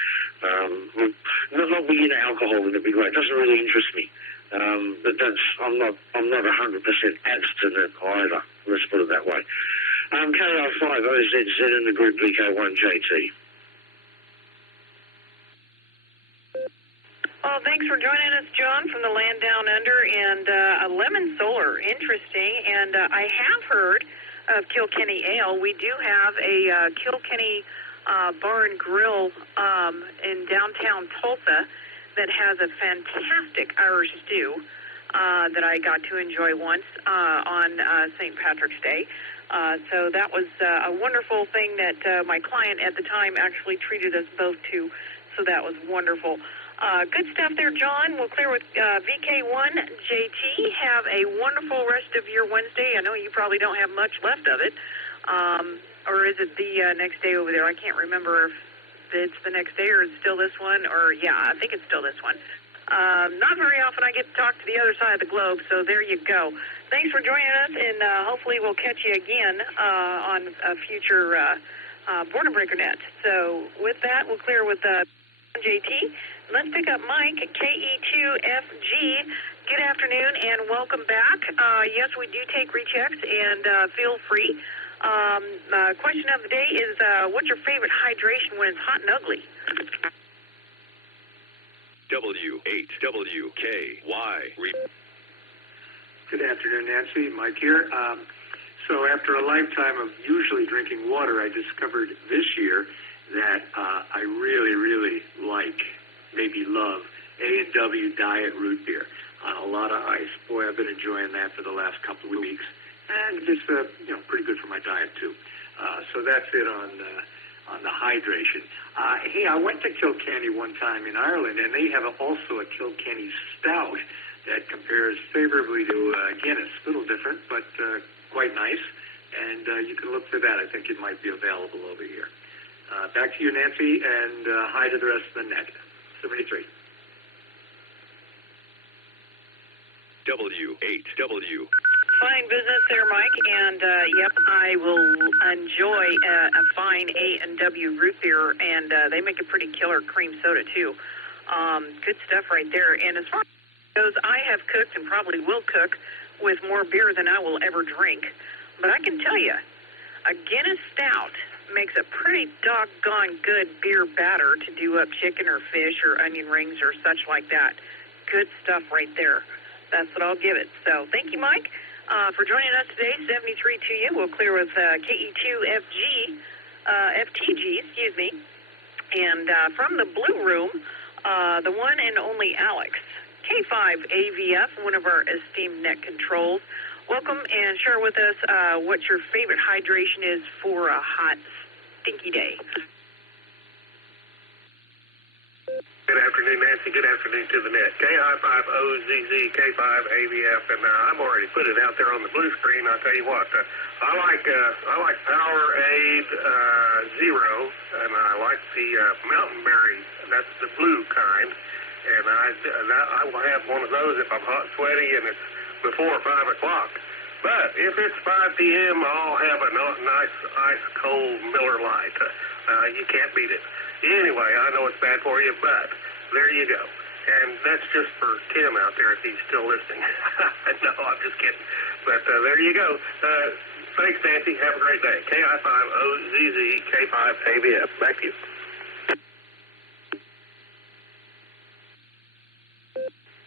Not being into alcohol would be great. It doesn't really interest me. But I'm not 100% abstinent either. Let's put it that way. KR5OZZ in the group VK1JT. Well, thanks for joining us, John, from the land down under, and a lemon solar, interesting. And I have heard of Kilkenny Ale. We do have a Kilkenny bar and grill in downtown Tulsa that has a fantastic Irish stew that I got to enjoy once on St. Patrick's Day. So that was a wonderful thing that my client at the time actually treated us both to, so that was wonderful. Good stuff there, John. We'll clear with VK1JT. Have a wonderful rest of your Wednesday. I know you probably don't have much left of it. Or is it the next day over there? I can't remember if it's the next day or it's still this one. Or, yeah, I think it's still this one. Not very often I get to talk to the other side of the globe, so there you go. Thanks for joining us, and hopefully we'll catch you again on a future Boredom Breaker Net. So with that, we'll clear with JT. Let's pick up Mike, KE2FG. Good afternoon and welcome back. Yes, we do take rechecks, and feel free. Question of the day is, what's your favorite hydration when it's hot and ugly? W8WKY. Good afternoon, Nancy. Mike here. So after a lifetime of usually drinking water, I discovered this year that I really, really like, maybe love, A&W Diet Root Beer on a lot of ice. Boy, I've been enjoying that for the last couple of weeks, and it's pretty good for my diet too. So that's it on the hydration. Hey, I went to Kilkenny one time in Ireland, and they have also a Kilkenny Stout that compares favorably to Guinness. A little different, but quite nice. And you can look for that. I think it might be available over here. Back to you, Nancy, and hi to the rest of the net. 73. W8W. Fine business there, Mike, and yep, I will enjoy a fine A&W root beer, and they make a pretty killer cream soda too. Good stuff right there. And as far as it goes, I have cooked and probably will cook with more beer than I will ever drink. But I can tell you, a Guinness Stout makes a pretty doggone good beer batter to do up chicken or fish or onion rings or such like that. Good stuff right there. That's what I'll give it. So thank you, Mike, for joining us today. 73 to you. We'll clear with KE2FG, FTG, excuse me. And from the Blue Room, the one and only Alex, K5AVF, one of our esteemed net controls. Welcome and share with us what your favorite hydration is for a hot, stinky day. Good afternoon, Nancy. Good afternoon to the net. KI5OZZ, K5AVF, and I've already put it out there on the blue screen. I'll tell you what, I like Powerade Zero, and I like the Mountain Berry. That's the blue kind, and I will have one of those if I'm hot, sweaty, and it's before 5 o'clock. But if it's 5 p.m., I'll have a nice ice cold Miller Lite. You can't beat it. Anyway, I know it's bad for you, but there you go. And that's just for Tim out there if he's still listening. No, I'm just kidding. But there you go. Thanks, Nancy. Have a great day. KI5OZZ, K5AVF. Back to you.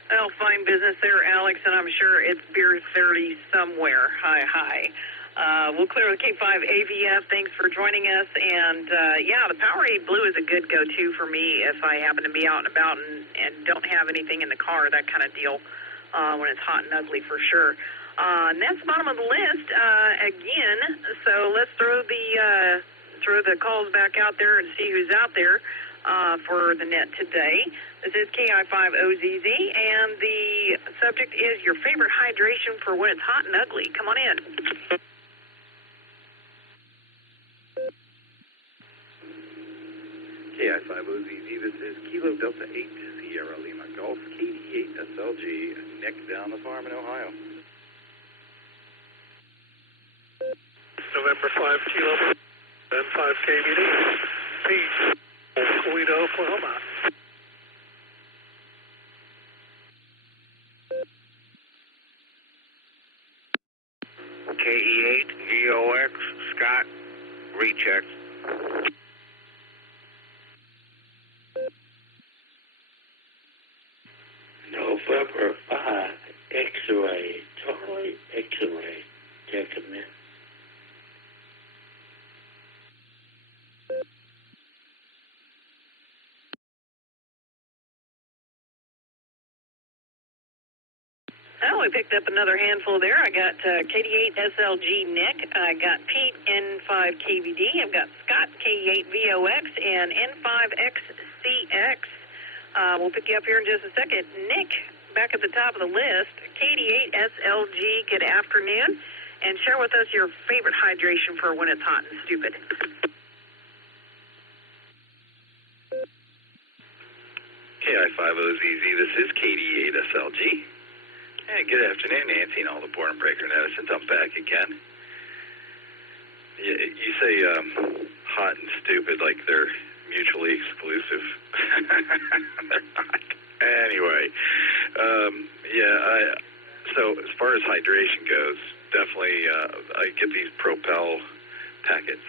Well, fine business there, Alex, and I'm sure it's beer 30 somewhere. Hi. We'll clear with K5AVF. Thanks for joining us. And, yeah, the Powerade Blue is a good go-to for me if I happen to be out and about and don't have anything in the car, that kind of deal, when it's hot and ugly for sure. And that's the bottom of the list again. So let's throw the calls back out there and see who's out there. for the net today. This is KI5OZZ, and the subject is your favorite hydration for when it's hot and ugly. Come on in. KI5OZZ, this is Kilo Delta 8, Sierra Lima Golf, KD8 SLG, Nick down the farm in Ohio. November 5 Kilo, then 5 KBD, Pete, Toledo, Oklahoma. KE8, GOX, Scott, recheck. November 5, X-ray, Charlie, X-ray, check him in. Oh, we picked up another handful there. I got KD8 SLG Nick. I got Pete N5 KVD. I've got Scott K8 VOX and N5XCX. We'll pick you up here in just a second. Nick, back at the top of the list, KD8 SLG, good afternoon. And share with us your favorite hydration for when it's hot and stupid. KI5OZZ, this is KD8 SLG. Hey, good afternoon, Nancy, and all the Boredom Breaker netizens. I'm back again. You say hot and stupid like they're mutually exclusive. They're not. Anyway, so as far as hydration goes, definitely I get these Propel packets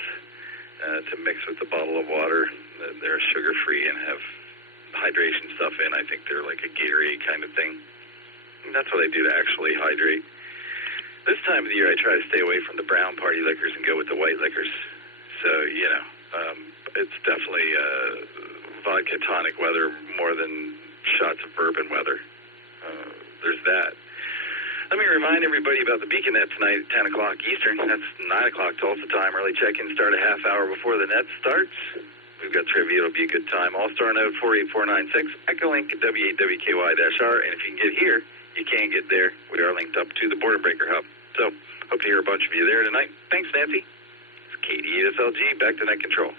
to mix with the bottle of water. They're sugar-free and have hydration stuff in. I think they're like a Gatorade kind of thing. That's what I do to actually hydrate. This time of the year, I try to stay away from the brown party liquors and go with the white liquors. So, it's definitely vodka tonic weather more than shots of bourbon weather. There's that. Let me remind everybody about the Beacon Net tonight at 10 o'clock Eastern. That's 9 o'clock Tulsa time. Early check-in start a half hour before the net starts. We've got trivia. It'll be a good time. Allstar node 48496, Echolink W8WKY-R. And if you can get here, you can get there. We are linked up to the Boredom Breaker Hub. So, hope to hear a bunch of you there tonight. Thanks, Nancy. It's KD8 SLG, back to net control.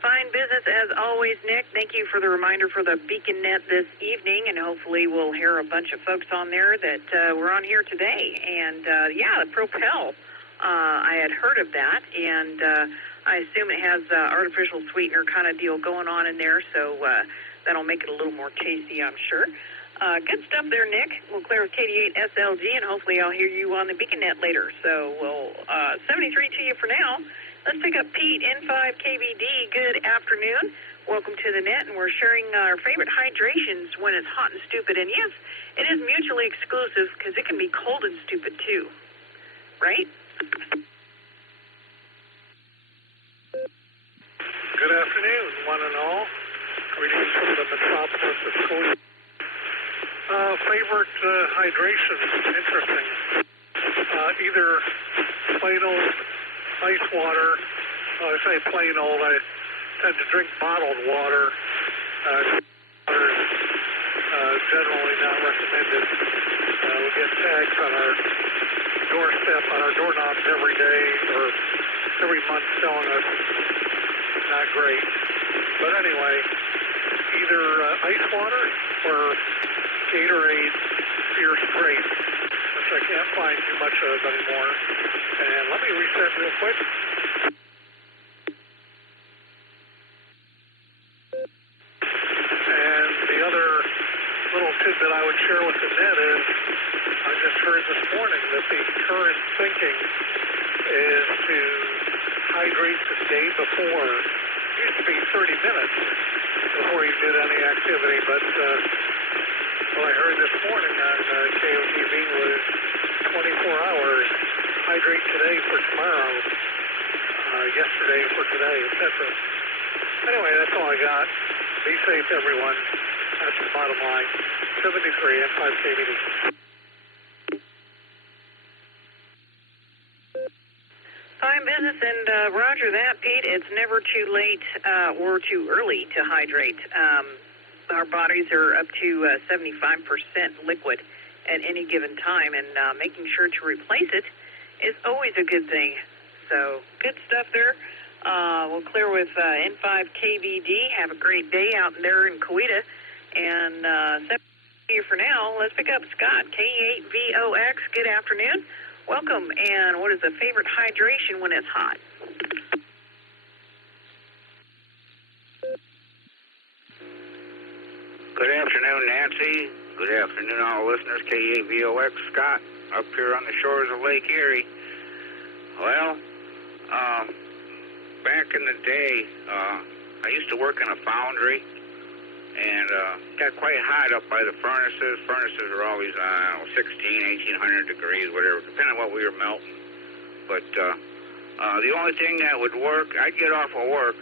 Fine business as always, Nick. Thank you for the reminder for the Beacon Net this evening, and hopefully we'll hear a bunch of folks on there that were on here today. And, the Propel, I had heard of that, and I assume it has artificial sweetener kind of deal going on in there, so that'll make it a little more tasty, I'm sure. Good stuff there, Nick. We'll clear with KD8 SLG, and hopefully I'll hear you on the Beacon Net later. So we'll 73 to you for now. Let's pick up Pete, N5 KVD. Good afternoon. Welcome to the net, and we're sharing our favorite hydrations when it's hot and stupid. And yes, it is mutually exclusive because it can be cold and stupid too, right? Good afternoon, one and all. Greetings from the metropolis of Toledo. Favorite hydration? Interesting. Either plain old ice water. I say plain old. I tend to drink bottled water. Water is generally not recommended. We get tags on our doorstep, on our doorknobs every day or every month telling us not great. But anyway, either ice water or Gatorade Fierce Grape, which I can't find too much of anymore. And let me reset real quick. And the other little tidbit I would share with the net is I just heard this morning that the current thinking is to hydrate the day before. It used to be 30 minutes before you did any activity, but what I heard this morning on KOTV was 24 hours. Hydrate today for tomorrow, yesterday for today, etc. Anyway, that's all I got. Be safe, everyone. That's the bottom line. 73 and 5 KBD. Fine business and roger that, Pete. It's never too late or too early to hydrate. Our bodies are up to 75% liquid at any given time, and making sure to replace it is always a good thing. So, good stuff there. We'll clear with N5KVD. Have a great day out there in Coweta. And that's you for now. Let's pick up Scott, K8VOX. Good afternoon. Welcome. And what is the favorite hydration when it's hot? Good afternoon, Nancy. Good afternoon, all listeners. K8VOX, Scott, up here on the shores of Lake Erie. Well, back in the day, I used to work in a foundry, and got quite hot up by the furnaces. Furnaces are always, 16, 1800 degrees, whatever, depending on what we were melting. But the only thing that would work, I'd get off of work,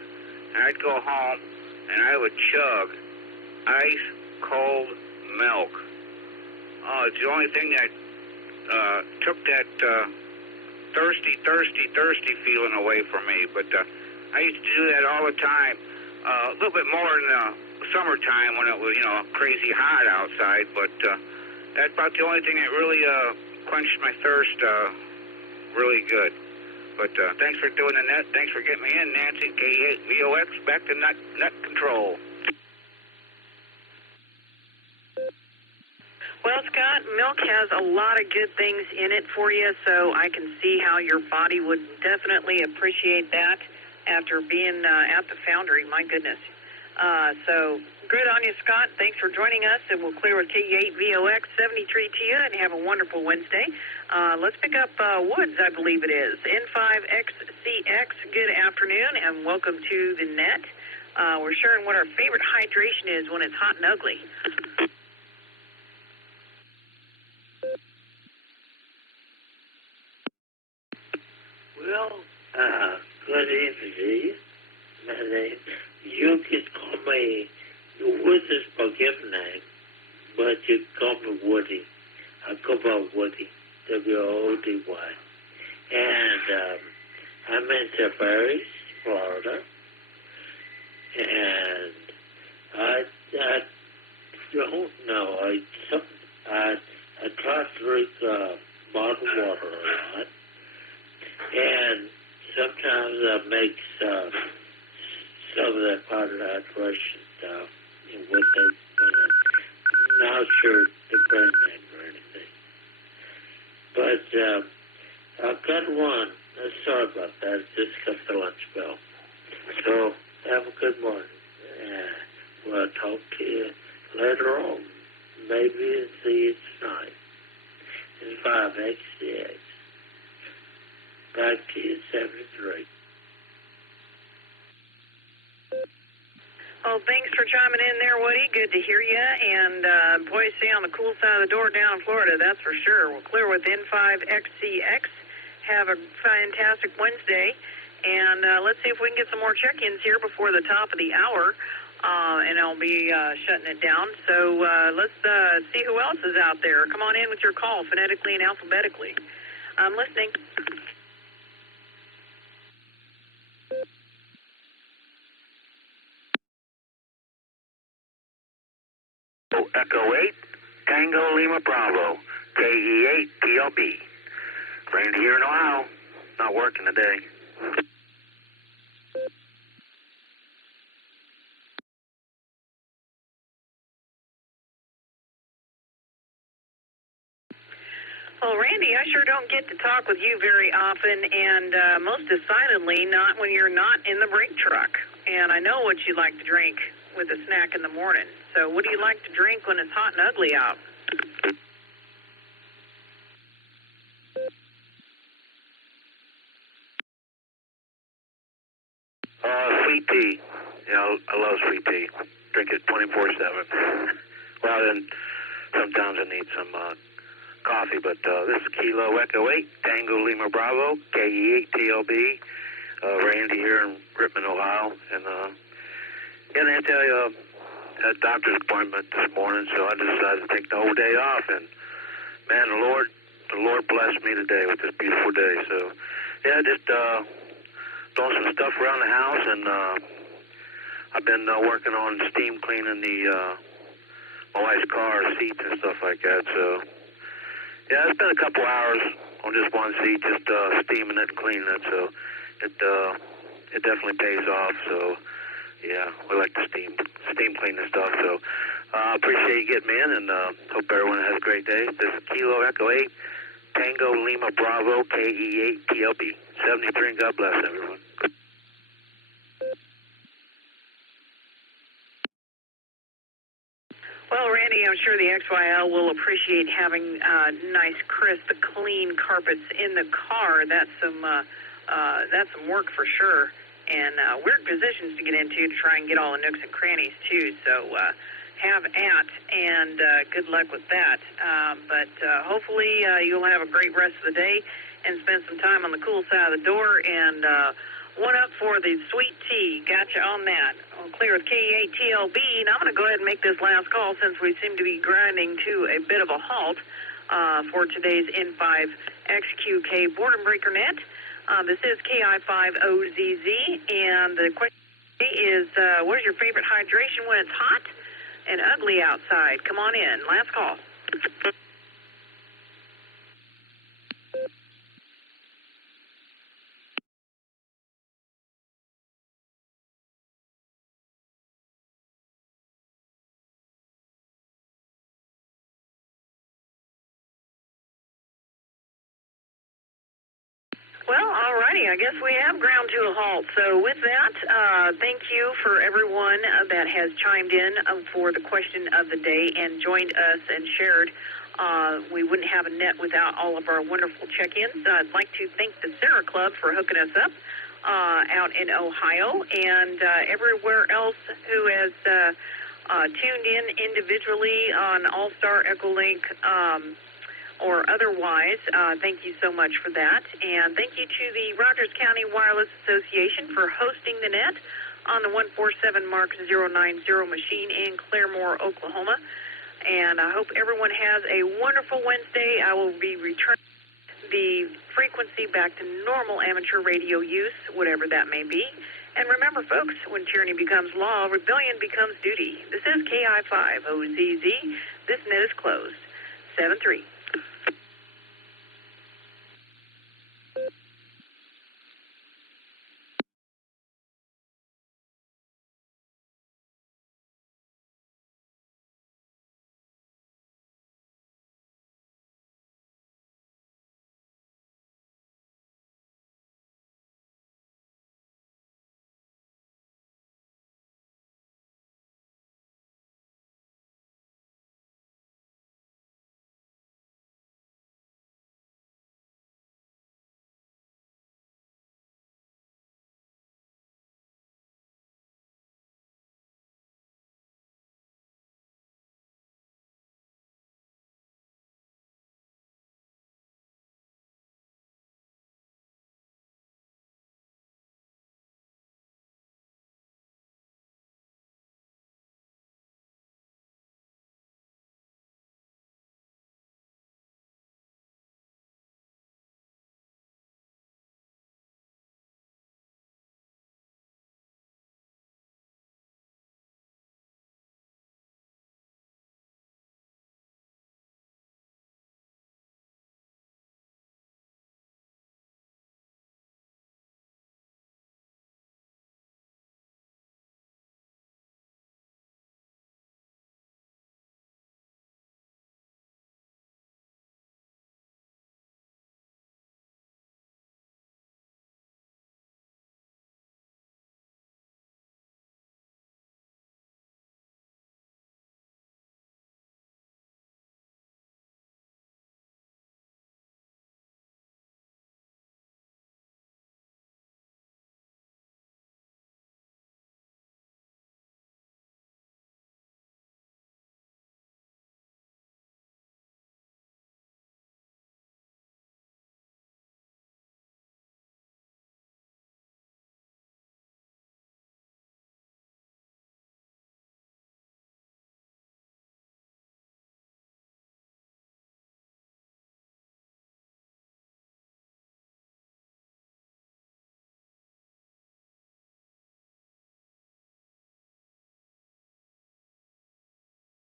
and I'd go home, and I would chug ice cold milk. Oh, it's the only thing that took that thirsty feeling away from me. But I used to do that all the time. A little bit more in the summertime when it was, crazy hot outside. But that's about the only thing that really quenched my thirst really good. But thanks for doing the net. Thanks for getting me in, Nancy. K8VOX, back to net control. Well, Scott, milk has a lot of good things in it for you, so I can see how your body would definitely appreciate that after being at the foundry. My goodness. So good on you, Scott. Thanks for joining us, and we'll clear with K8VOX 73 to you, and have a wonderful Wednesday. Let's pick up Woods, I believe it is. N5XCX, good afternoon, and welcome to the net. We're sharing what our favorite hydration is when it's hot and ugly. Well, good evening. My name, you can call me, Woods is my given name, but you can call me Woody. I go by Woody, W-O-D-Y. And I'm in Tavares, Florida. And I don't know. I try to drink bottled water a lot. And sometimes I make some of that powdered hydration stuff with it, but I'm not sure the brand name or anything. But I've got one. Sorry about that. It just got the lunch bell. So have a good morning. We'll talk to you later on. Maybe see you tonight. It's 5XCX. Back to you, 73. Well, thanks for chiming in there, Woody. Good to hear you. And boy, stay on the cool side of the door down in Florida, that's for sure. We'll clear with N5XCX. Have a fantastic Wednesday. And let's see if we can get some more check-ins here before the top of the hour. And I'll be shutting it down. So let's see who else is out there. Come on in with your call, phonetically and alphabetically. I'm listening. Echo 8, Tango Lima Bravo, KE8 TLB. Rain here in Ohio. Not working today. Well, Randy, I sure don't get to talk with you very often, and most decidedly not when you're not in the brake truck. And I know what you like to drink with a snack in the morning. So what do you like to drink when it's hot and ugly out? Sweet tea. I love sweet tea. Drink it 24/7. Well, then sometimes I need some coffee, but this is Kilo Echo 8, Tango Lima Bravo, KE8 TLB. Randy here in Rittman, Ohio. And I tell you, I had a doctor's appointment this morning, so I decided to take the whole day off. And man, the Lord blessed me today with this beautiful day. So yeah, just doing some stuff around the house, and I've been working on steam cleaning my wife's car seats and stuff like that. So, yeah, it's been a couple hours on just one seat, just steaming it and cleaning it. So, it definitely pays off. So, yeah, we like to steam clean and stuff. So, appreciate you getting me in, and hope everyone has a great day. This is Kilo Echo 8, Tango Lima Bravo KE8 TLB 73, and God bless everyone. Well, Randy, I'm sure the XYL will appreciate having nice, crisp, clean carpets in the car. That's some work for sure, and weird positions to get into to try and get all the nooks and crannies too. So have at, and good luck with that. But hopefully you'll have a great rest of the day and spend some time on the cool side of the door. And one up for the sweet tea. Gotcha on that. I'll clear with KE8 TLB, and I'm going to go ahead and make this last call since we seem to be grinding to a bit of a halt for today's N5 XQK Boredom Breaker Net. This is KI5OZZ, and the question is, what is your favorite hydration when it's hot and ugly outside? Come on in. Last call. Well, all righty. I guess we have ground to a halt. So with that, thank you for everyone that has chimed in for the question of the day and joined us and shared. We wouldn't have a net without all of our wonderful check-ins. I'd like to thank the SARA Club for hooking us up out in Ohio, and everywhere else who has tuned in individually on Allstar, Echolink, or otherwise. Thank you so much for that. And thank you to the Rogers County Wireless Association for hosting the net on the 147 Mark 090 machine in Claremore, Oklahoma. And I hope everyone has a wonderful Wednesday. I will be returning the frequency back to normal amateur radio use, whatever that may be. And remember, folks, when tyranny becomes law, rebellion becomes duty. This is KI5OZZ. This net is closed. 7-3.